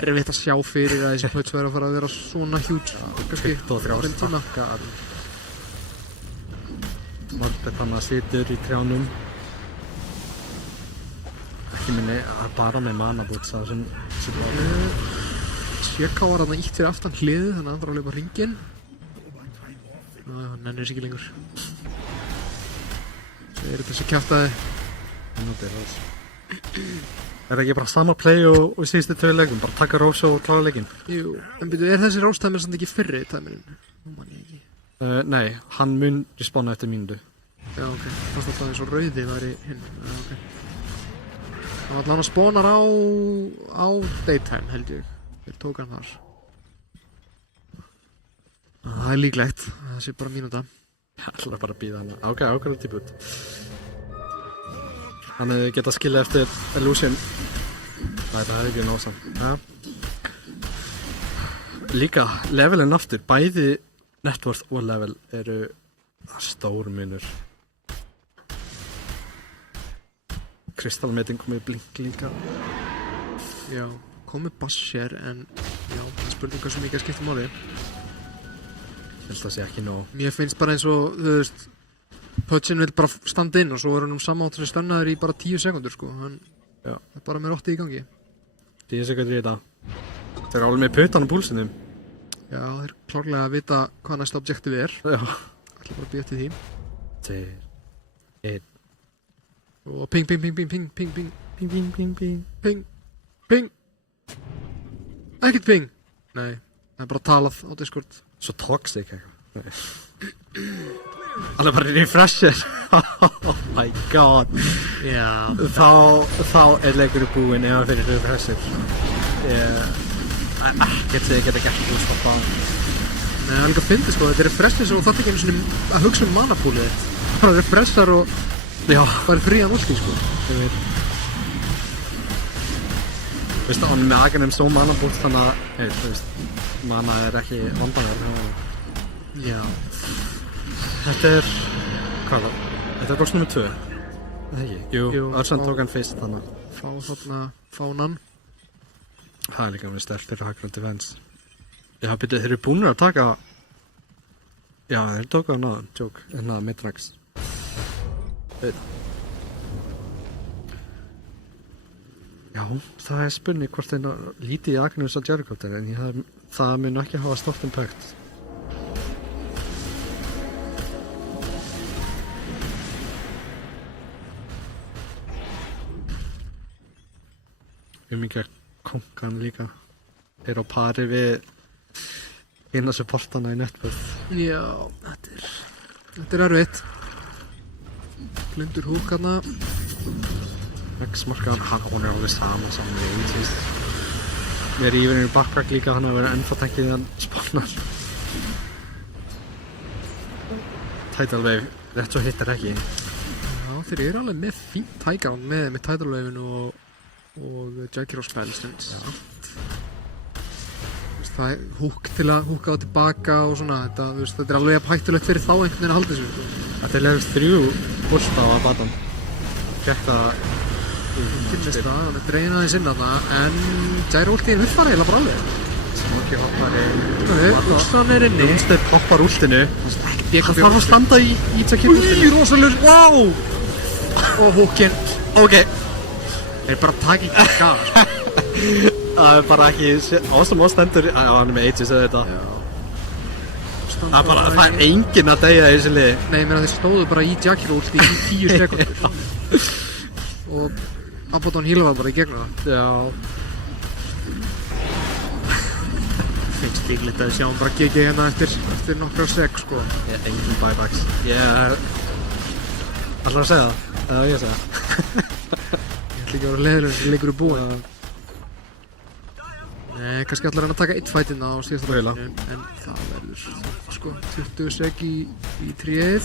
erfitt að sjá fyrir að þessi Pudge væri að fara að vera svona huge, kannski 23 stakka. Norbert hann að situr í trjánum. Ekki minni, bara með mana boots það sem Sjöká var þarna ítt fyrir aftan hliðið, þannig að hann þarf að laupa hringinn. Hann nennir sig ekki lengur. Svo er þetta þessi kjaftaði. Er það ekki bara sama play og síðustu 2 leikum? Bara taka Rósa og klára leikin? Jú, en byrju, er þessi Rósa-tæmir samt ekki fyrri tæmirinn? Nú man ég ekki. Nei, hann mun respawna eftir mínútu. Já, ok. Fannst alltaf eins og rauði væri hinn. Já, ok. Það var allan að spawnar á daytime, held ég. Þeir tók hann þar. Það er líklegt. Það sé bara mínúta. Það er bara að býða hana. Ok, ákveður típut. Hann hefði getað skilja eftir Illusion. Það hefði ekki nóg samt. Ja. Líka, levelin aftur, bæði networth og level eru stór munur. Kristallmetin komið blink líka. Já, komið Basher, en já, það er spurning hvað sem ekki að skipta máli. Ég held að það sé ekki nóg. Mér finnst bara eins og, þú veist, Pudgeinn vil bara standa inn og svo er hann samátt þessi stönnaður í bara 10 sekundur, sko. Hann er bara með rotti í gangi. 10 sekundur í þetta. Þeir eru alveg með putan á púlsinum. Já, þeir klárlega að vita hvað næsta objektiv er. Já. Ætla bara að býja eftir því. 2, 1. Og ping, ping, ping, ping, ping, ping, ping, Ping, ping, ping, ping. ping, ping. Ekkert ping. Nei, það er bara talað á Discord. Svo toxic eitthvað. Alveg bara refresher. Oh my god. Já. Þá leikurinn búinn ef hann fyrir refresher. Ekkert sem ég geta gert úr stopp á hann. Nei, það er líka fyndið sko, þetta er refresher sem þú þarft ekki einu sinni að hugsa manapúlið þitt. Bara refreshar og bara frían úlki sko. Ég veit. Veist það, hann er með aganum svo manabúlt þannig að, þú veist, mana er ekki vandavel. Já. Þetta er, hvað var? Þetta er box nummer 2. Það ekki? Jú, Örsan tók hann fyrst þannig. Fá þarna fánan. Það er líka mjög sterk fyrir Hacker Defense. Já, byrju, þeir eru búinir að taka... Já, þeir tók á náðan, joke, hérna Mitrax. Já, það er spurning hvort þeir lítið í agnum þess að Jericho en það mun ekki hafa stórt impact. Mikið kongan líka. Þeir á pari við eina supportana í netverð. Já, þetta er erfitt. Glindur húk hana. Rex markaðan, hún er alveg saman við einsýst. Við erum yfirinn í backpack líka, hann að vera ennþá tankið hann spawnar. Tidal Wave, rétt svo hittar ekki. Já, þeir eru alveg með fínt tækján með Tidal Wave-inu og Jackiro spells. Það er húk til að húka á tilbaka og svona, þetta er alveg hættulegt fyrir þá einhvern veginn að halda þessu. Þetta er level 3 búlta á Abaddon. Gekk það Kynnist það, hann er dreinaði sinna þarna, en Gyro ultið huffar eiginlega bara alveg. Smoky hoppar Úlsan er inni. Doomstead hoppar últinu. Hann þarf að standa í Jackiro últinu. Új, rosalur, wow! Og húkinn. Ok. Þeir bara taka ekki gaf. Það er bara ekki ásum ástendur. Já, hann er með Aegis eða þetta. Það er enginn að deyja í þessu liði. Nei, ég meina þeir stóðu bara í Jackiro últið í 10 sekundur. Og Abaddon healaði bara í gegnum það. Já. Finnst líklegt að við sjáum bara GG hérna eftir nokkra sek, sko. Engin buybacks. Ætlar að segja það? Eða ég að segja það? Ég ætla ekki að vera leiðurinn sem leikur í búin. Nei, kannski ætlar hann að taka 1 fætina á síðasta leikinu, en það verður, sko, 20 sek í tríið.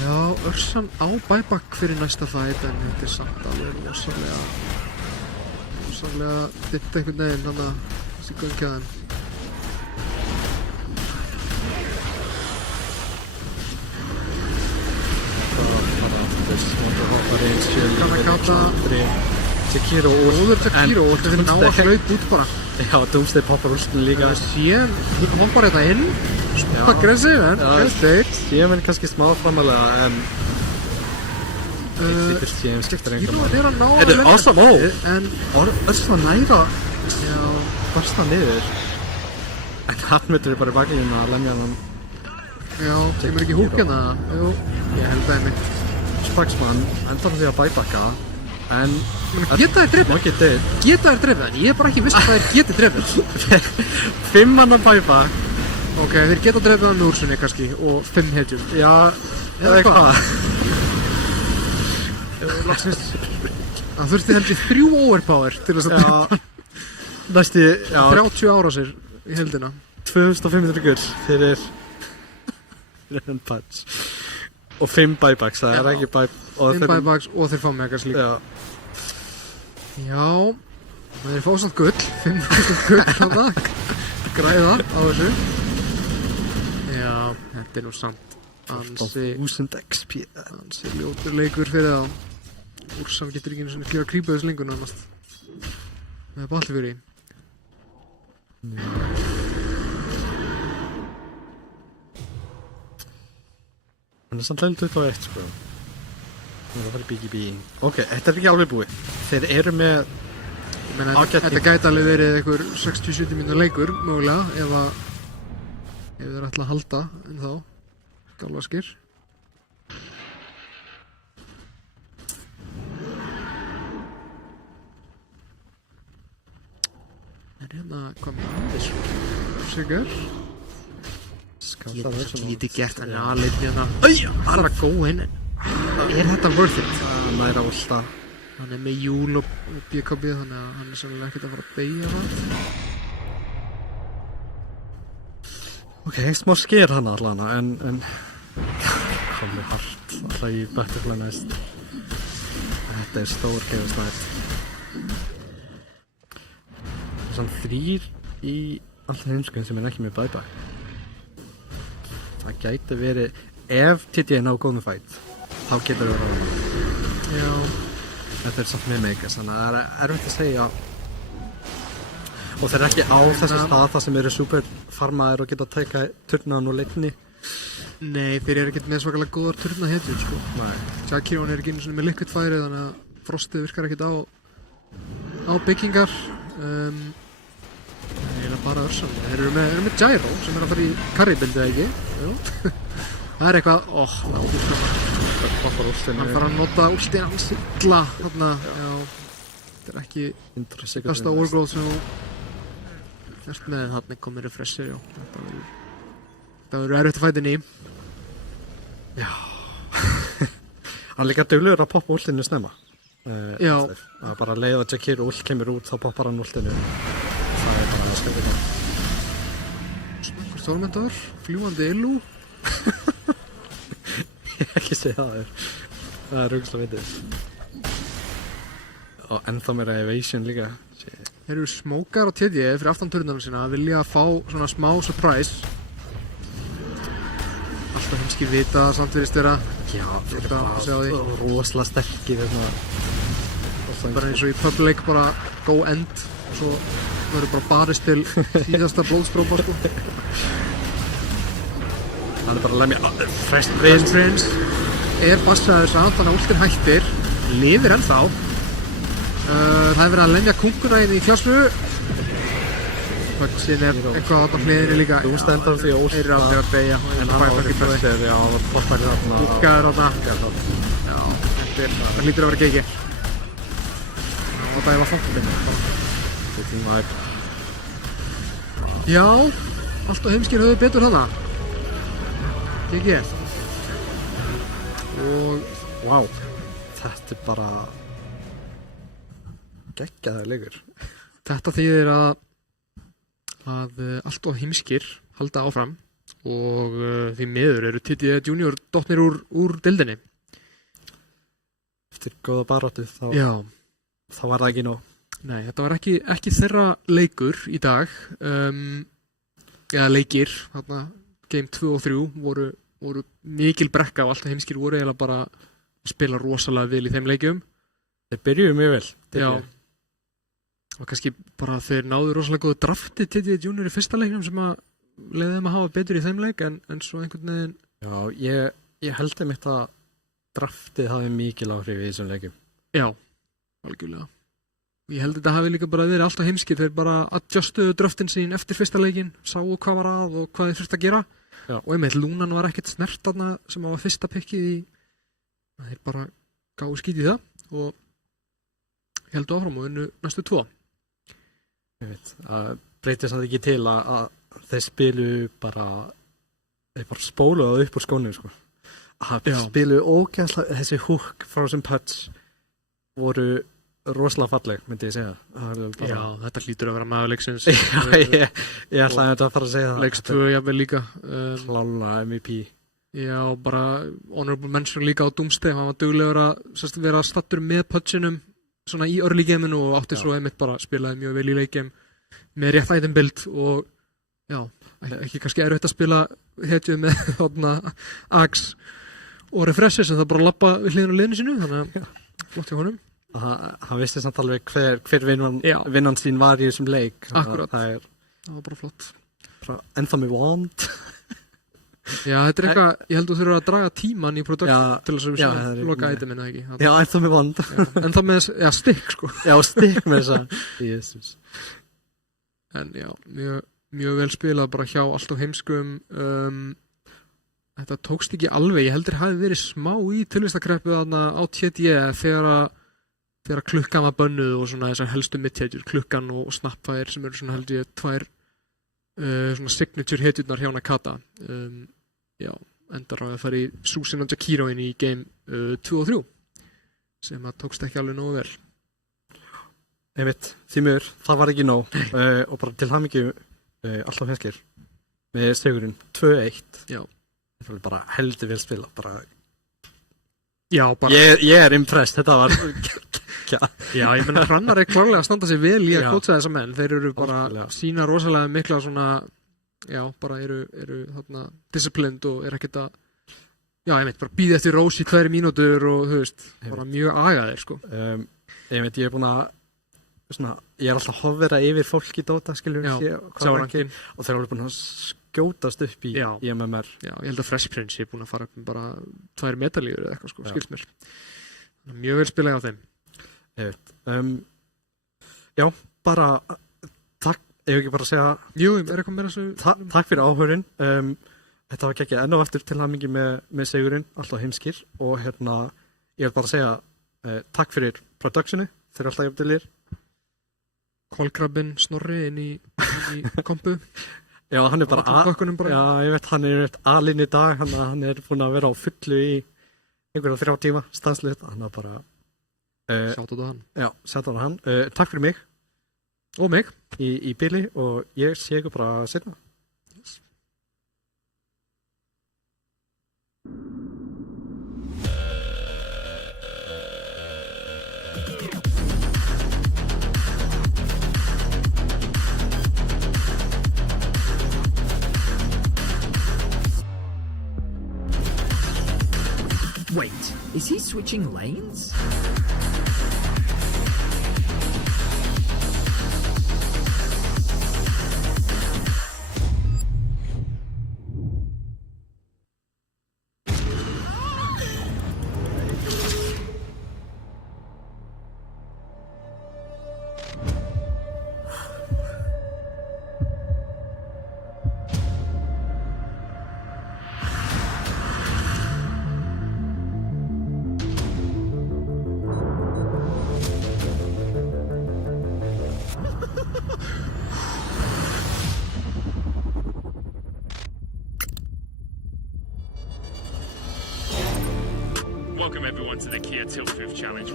Já, Örsan á buyback fyrir næsta fæt, en þetta er samt alveg rosalega þitt einhvern veginn, þannig að þessi göngjaðan. Kanakata. Jackiro út. Óður Jackiro út, þeir ná að hlaup út bara. Já, Doomstead poppar úlstinu líka. Síðan, hún hoppar þetta inn. Aggressiv, en aggressiv. Síðan er kannski smá framalega, en... Eitt síðan skiptir einhvern veginn. Jackiro er að ná að vinna þetta, en... Örsan næra. Já. Barsta niður. En hann myndir bara í baklínu að lemja hann. Já, kemur ekki húkina. Jú, ég held það einmitt. Spaxman endar því að buybacka. En... Geta þær drifið? Geta þær drifið, en ég er bara ekki viss að þær geti drifið. 5 manna buyback. Ok, þeir geta drifið hann úr sinni kannski, og 5 hedjum. Já, eða hvað? Það þurfti heldur 3 overpower til þess að drifa hann. Næsti, já. 30 ára sér í heldina. 2500 gull fyrir enn patch. Og 5 buybacks, það er ekki buybacks. 5 buybacks og þeir fá megas líka. Já, þeir fá samt gull. 5.000 gull á það. Græða á þessu. Já, þetta er nú samt ansi 1000 XP. Ansi ljótur leikur fyrir þá. Úrsam getur ekki einu svona klífa krípa þessu lengur nánast. Það er balli fyrir í. Það er samt leil 21, sko. Það er að fara í BGB. Ok, þetta er ekki alveg búið. Þeir eru með... Þetta gæti alveg verið einhver 60-70 mínútur leikur, mögulega, ef þeir ætla að halda en þá. Galvaskir. hérna, hvað með aðeins? Sigur? Skalla þessum. Ég geti gert hann alveg hérna. Það er að góða inn. Er þetta worth it? Næra últa. Hann er með júl og BKB þannig að hann er sannlega ekkert að fara að beigja það. Ok, smá sker hann allan, en komið hart, alltaf í Butterfly næst. Þetta er stór hefustæð. Það er svona 3 í alltaf heimskuðin sem er ekki með buyback. Það gæti verið, ef TDA ná góðum fight, þá getur það verið á. Já. Þetta er samt með megas, þannig að það er erfitt að segja. Og þeir eru ekki á þessu stað þar sem eru super farmaðir og geta að tæka turnaðan og leikni. Nei, þeir eru ekkert með svakalega góðar turnahetjur, sko. Nei. Jakirón er ekki einu svona með liquid færi þannig að frostið virkar ekkert á byggingar. Það er bara örsan. Þeir eru með Gyro sem er að fara í carry-buildið, ekki? Jú. Það er eitthvað, lágur sko. Hann fara að nota últi hans illa þarna, já. Þetta er ekki besta overgrowth sem þú fyrst með þarna komið refresher, já. Þetta verður erfitt að fæta inn í. Já. Hann líka duglegur að poppa últinu snemma. Já. Það er bara að leiða að Jakir últ kemur út, þá poppar hann últinu. Það er bara skemmtilegt. Snakkur Þormendar, fljúandi Illu. Ég hef ekki segið það er ruggslega vitið. Og ennþá meira evasion líka. Þeir eru smókar á TD fyrir aftan turnunum sína að vilja fá svona smá surprise. Alltaf heimski vita samt virðist vera. Já, þeir eru bara rosalega sterkir bara eins og í public bara go end og svo verður bara barist til síðasta blóðstrópa sko. Hann er bara að lemja Fresh Prince er bassaður samt þannig að últin hættir lifir ennþá. Það er verið að lemja kunkuna inn í klássu. Síðan er eitthvað þarna hliðinni líka. Þú stendur því að þeir eru aldrei að beygja en hann áður frestir, já, poppar þarna búkaður þarna. Já, þetta hlýtur að vera geiki. Og það var þáttum. Já, allt og heimskir höfðu betur þarna. Geiki. Og, wow, þetta er bara geggjaður leikur. Þetta þýðir að allt og heimskir halda áfram og því miður eru TD Junior dottnir úr deildinni. Eftir góða baráttu þá var það ekki nóg. Nei, þetta var ekki þeirra leikur í dag. Leikir, þarna game 2 og 3 voru mikil brekka og allt og heimskir voru eiginlega bara að spila rosalega vel í þeim leikjum. Þeir byrjuðu mjög vel. Já. Og kannski bara þeir náðu rosalega góðu drafti TD Junior í fyrsta leiknum sem að leiði þeim að hafa betur í þeim leik en svo einhvern veginn. Já, ég held þeim eitt að draftið hafi mikil áhrif í þessum leikjum. Já, algjörlega. Ég held þetta hafi líka bara verið alltaf heimskir. Þeir bara adjustuðu draftin sín eftir fyrsta leikin, sáu hvað var að og hvað þeir þurfti að gera. Já. Og einmitt Lúnan var ekkert snert þarna sem var fyrsta pikkið í. Þeir bara gáðu skít í það og heldu áfram og unnu næstu 2. Ég veit, það breytir samt ekki til að þeir bara spóluðu upp úr skónum sko. Spiluðu ógeðslega, þessi hook frá þessum putts voru rosalega falleg, myndi ég segja. Bara... Já, þetta hlýtur að vera maður leiksins. Já, ég ætlaði að fara að segja það. Leiks 2 jafnvel líka. Klála MVP. Já, bara honorable mention líka á Doomsday. Hann var duglegur að vera stattur með putsinum svona í early gameinu og átti svo einmitt bara spilaði mjög vel í leikjum með rétt item build og já, ekki kannski erfitt að spila hetju með þarna Axe og Refresher sem það bara lappa við hliðin á liðinu sínu, þannig að flott hjá honum. Hann vissi samt alveg hver vinnan sín var í þessum leik. Akkurat, það var bara flott. Ennþá með wand. Já, þetta er eitthvað, ég held að þú þurfa að draga tíman í production til þess að loka iteminu, ekki? Já, ennþá með wand. Ennþá með, stick, sko. Já, stick með þess að, Jesus. En já, mjög vel spilað bara hjá allt og heimskum. Þetta tókst ekki alveg, ég heldur hafi verið smá í tilvistakreppu þarna á TD þegar að þegar klukkan var bönnuð og svona þessar helstu midhetjur, klukkan og Snapfire sem eru svona held ég tvær svona signature hetjurnar hjá Nakata. Já, endar á að fara í Susan og Jakiroin í game 2 og 3 sem að tókst ekki alveg nógu vel. Einmitt, því miður, það var ekki nóg og bara til hamingju alltaf feskir með sigurinn 2-1. Já. Það var bara heldur vel spila, bara Já, bara ég er impressed, þetta var Já, ég meina Hrannar er klárlega að standa sig vel í að Já. kótsa þessa menn. Þeir eru bara Algjörlega. sína rosalega mikla svona já, bara eru þarna disciplined og er ekkert að já, ég veit, bara býða eftir rós í 2 mínútur og þú veist, bara mjög agaðir sko. ég er búin að svona, ég er alltaf að hovera yfir fólk í Dota, skiljum Já, sjá rankinn. og þeir eru alveg búin að skjótast upp í Já. MMR. Já, ég held að Fresh Prince er búin að fara upp með bara 2 metalíður eða eitthvað sko, Já. skilst mér. Mjög vel spilað á þeim. Já, bara takk, ég hef ekki bara að segja Jú, er eitthvað meira svo takk fyrir áhörun. Þetta var ekki enn og aftur til hamingi með sigurinn, alltaf heimskir og hérna, ég vil bara segja takk fyrir productionu, þeir eru alltaf jafndilir. Kolkrabbin Snorri inn í kompu. Já, hann er bara, bara. Já, ég veit, hann er alinn í dag, hann er búin að vera á fullu í einhverja 3 tíma stanslið, hann er bara Sjátt á hann. Já, sjátt á hann. Takk fyrir mig Og mig. í bili og ég sé ykkur bara seinna. Wait, is he switching lanes? Welcome everyone to the Kia Tilt Drift Challenge.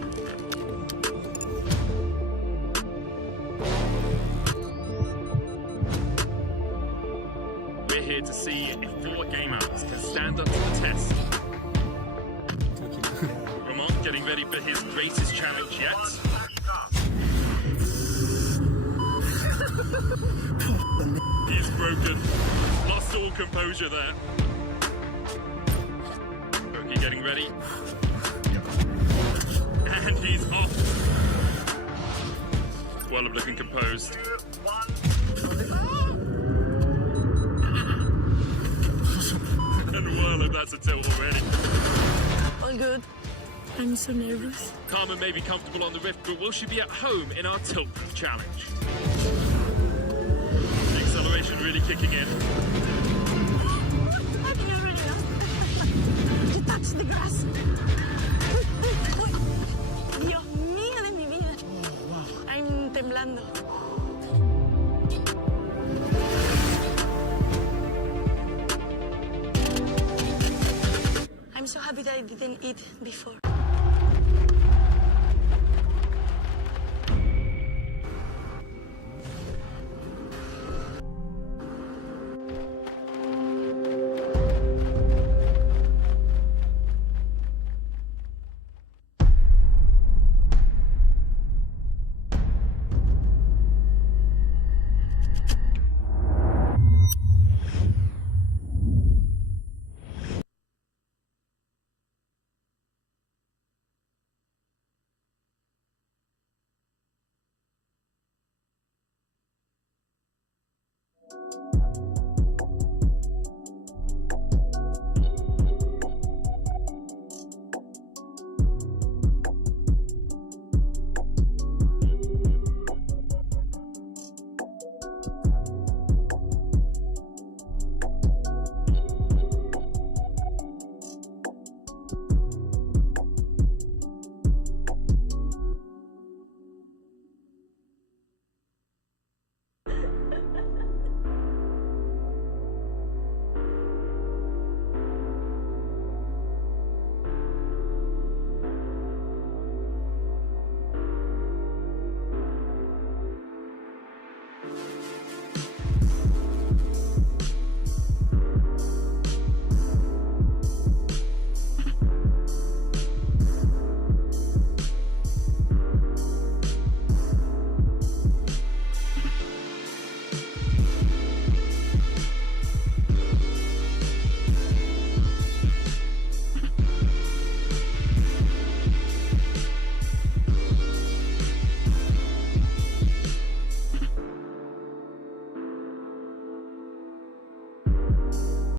We're here to see if 4 gamers can stand up to the test. Ramon getting ready for his greatest challenge yet. He's broken. Lost all composure there. Pokey getting ready. And he's off. Well, I'm looking composed. And well, that's a tilt already. All good. I'm so nervous. Carmen may be comfortable on the rift, but will she be at home in our tilt challenge? The acceleration really kicking in. You touched the grass. Dios mío de mi vida. I'm temblando. I'm so happy that I didn't eat before.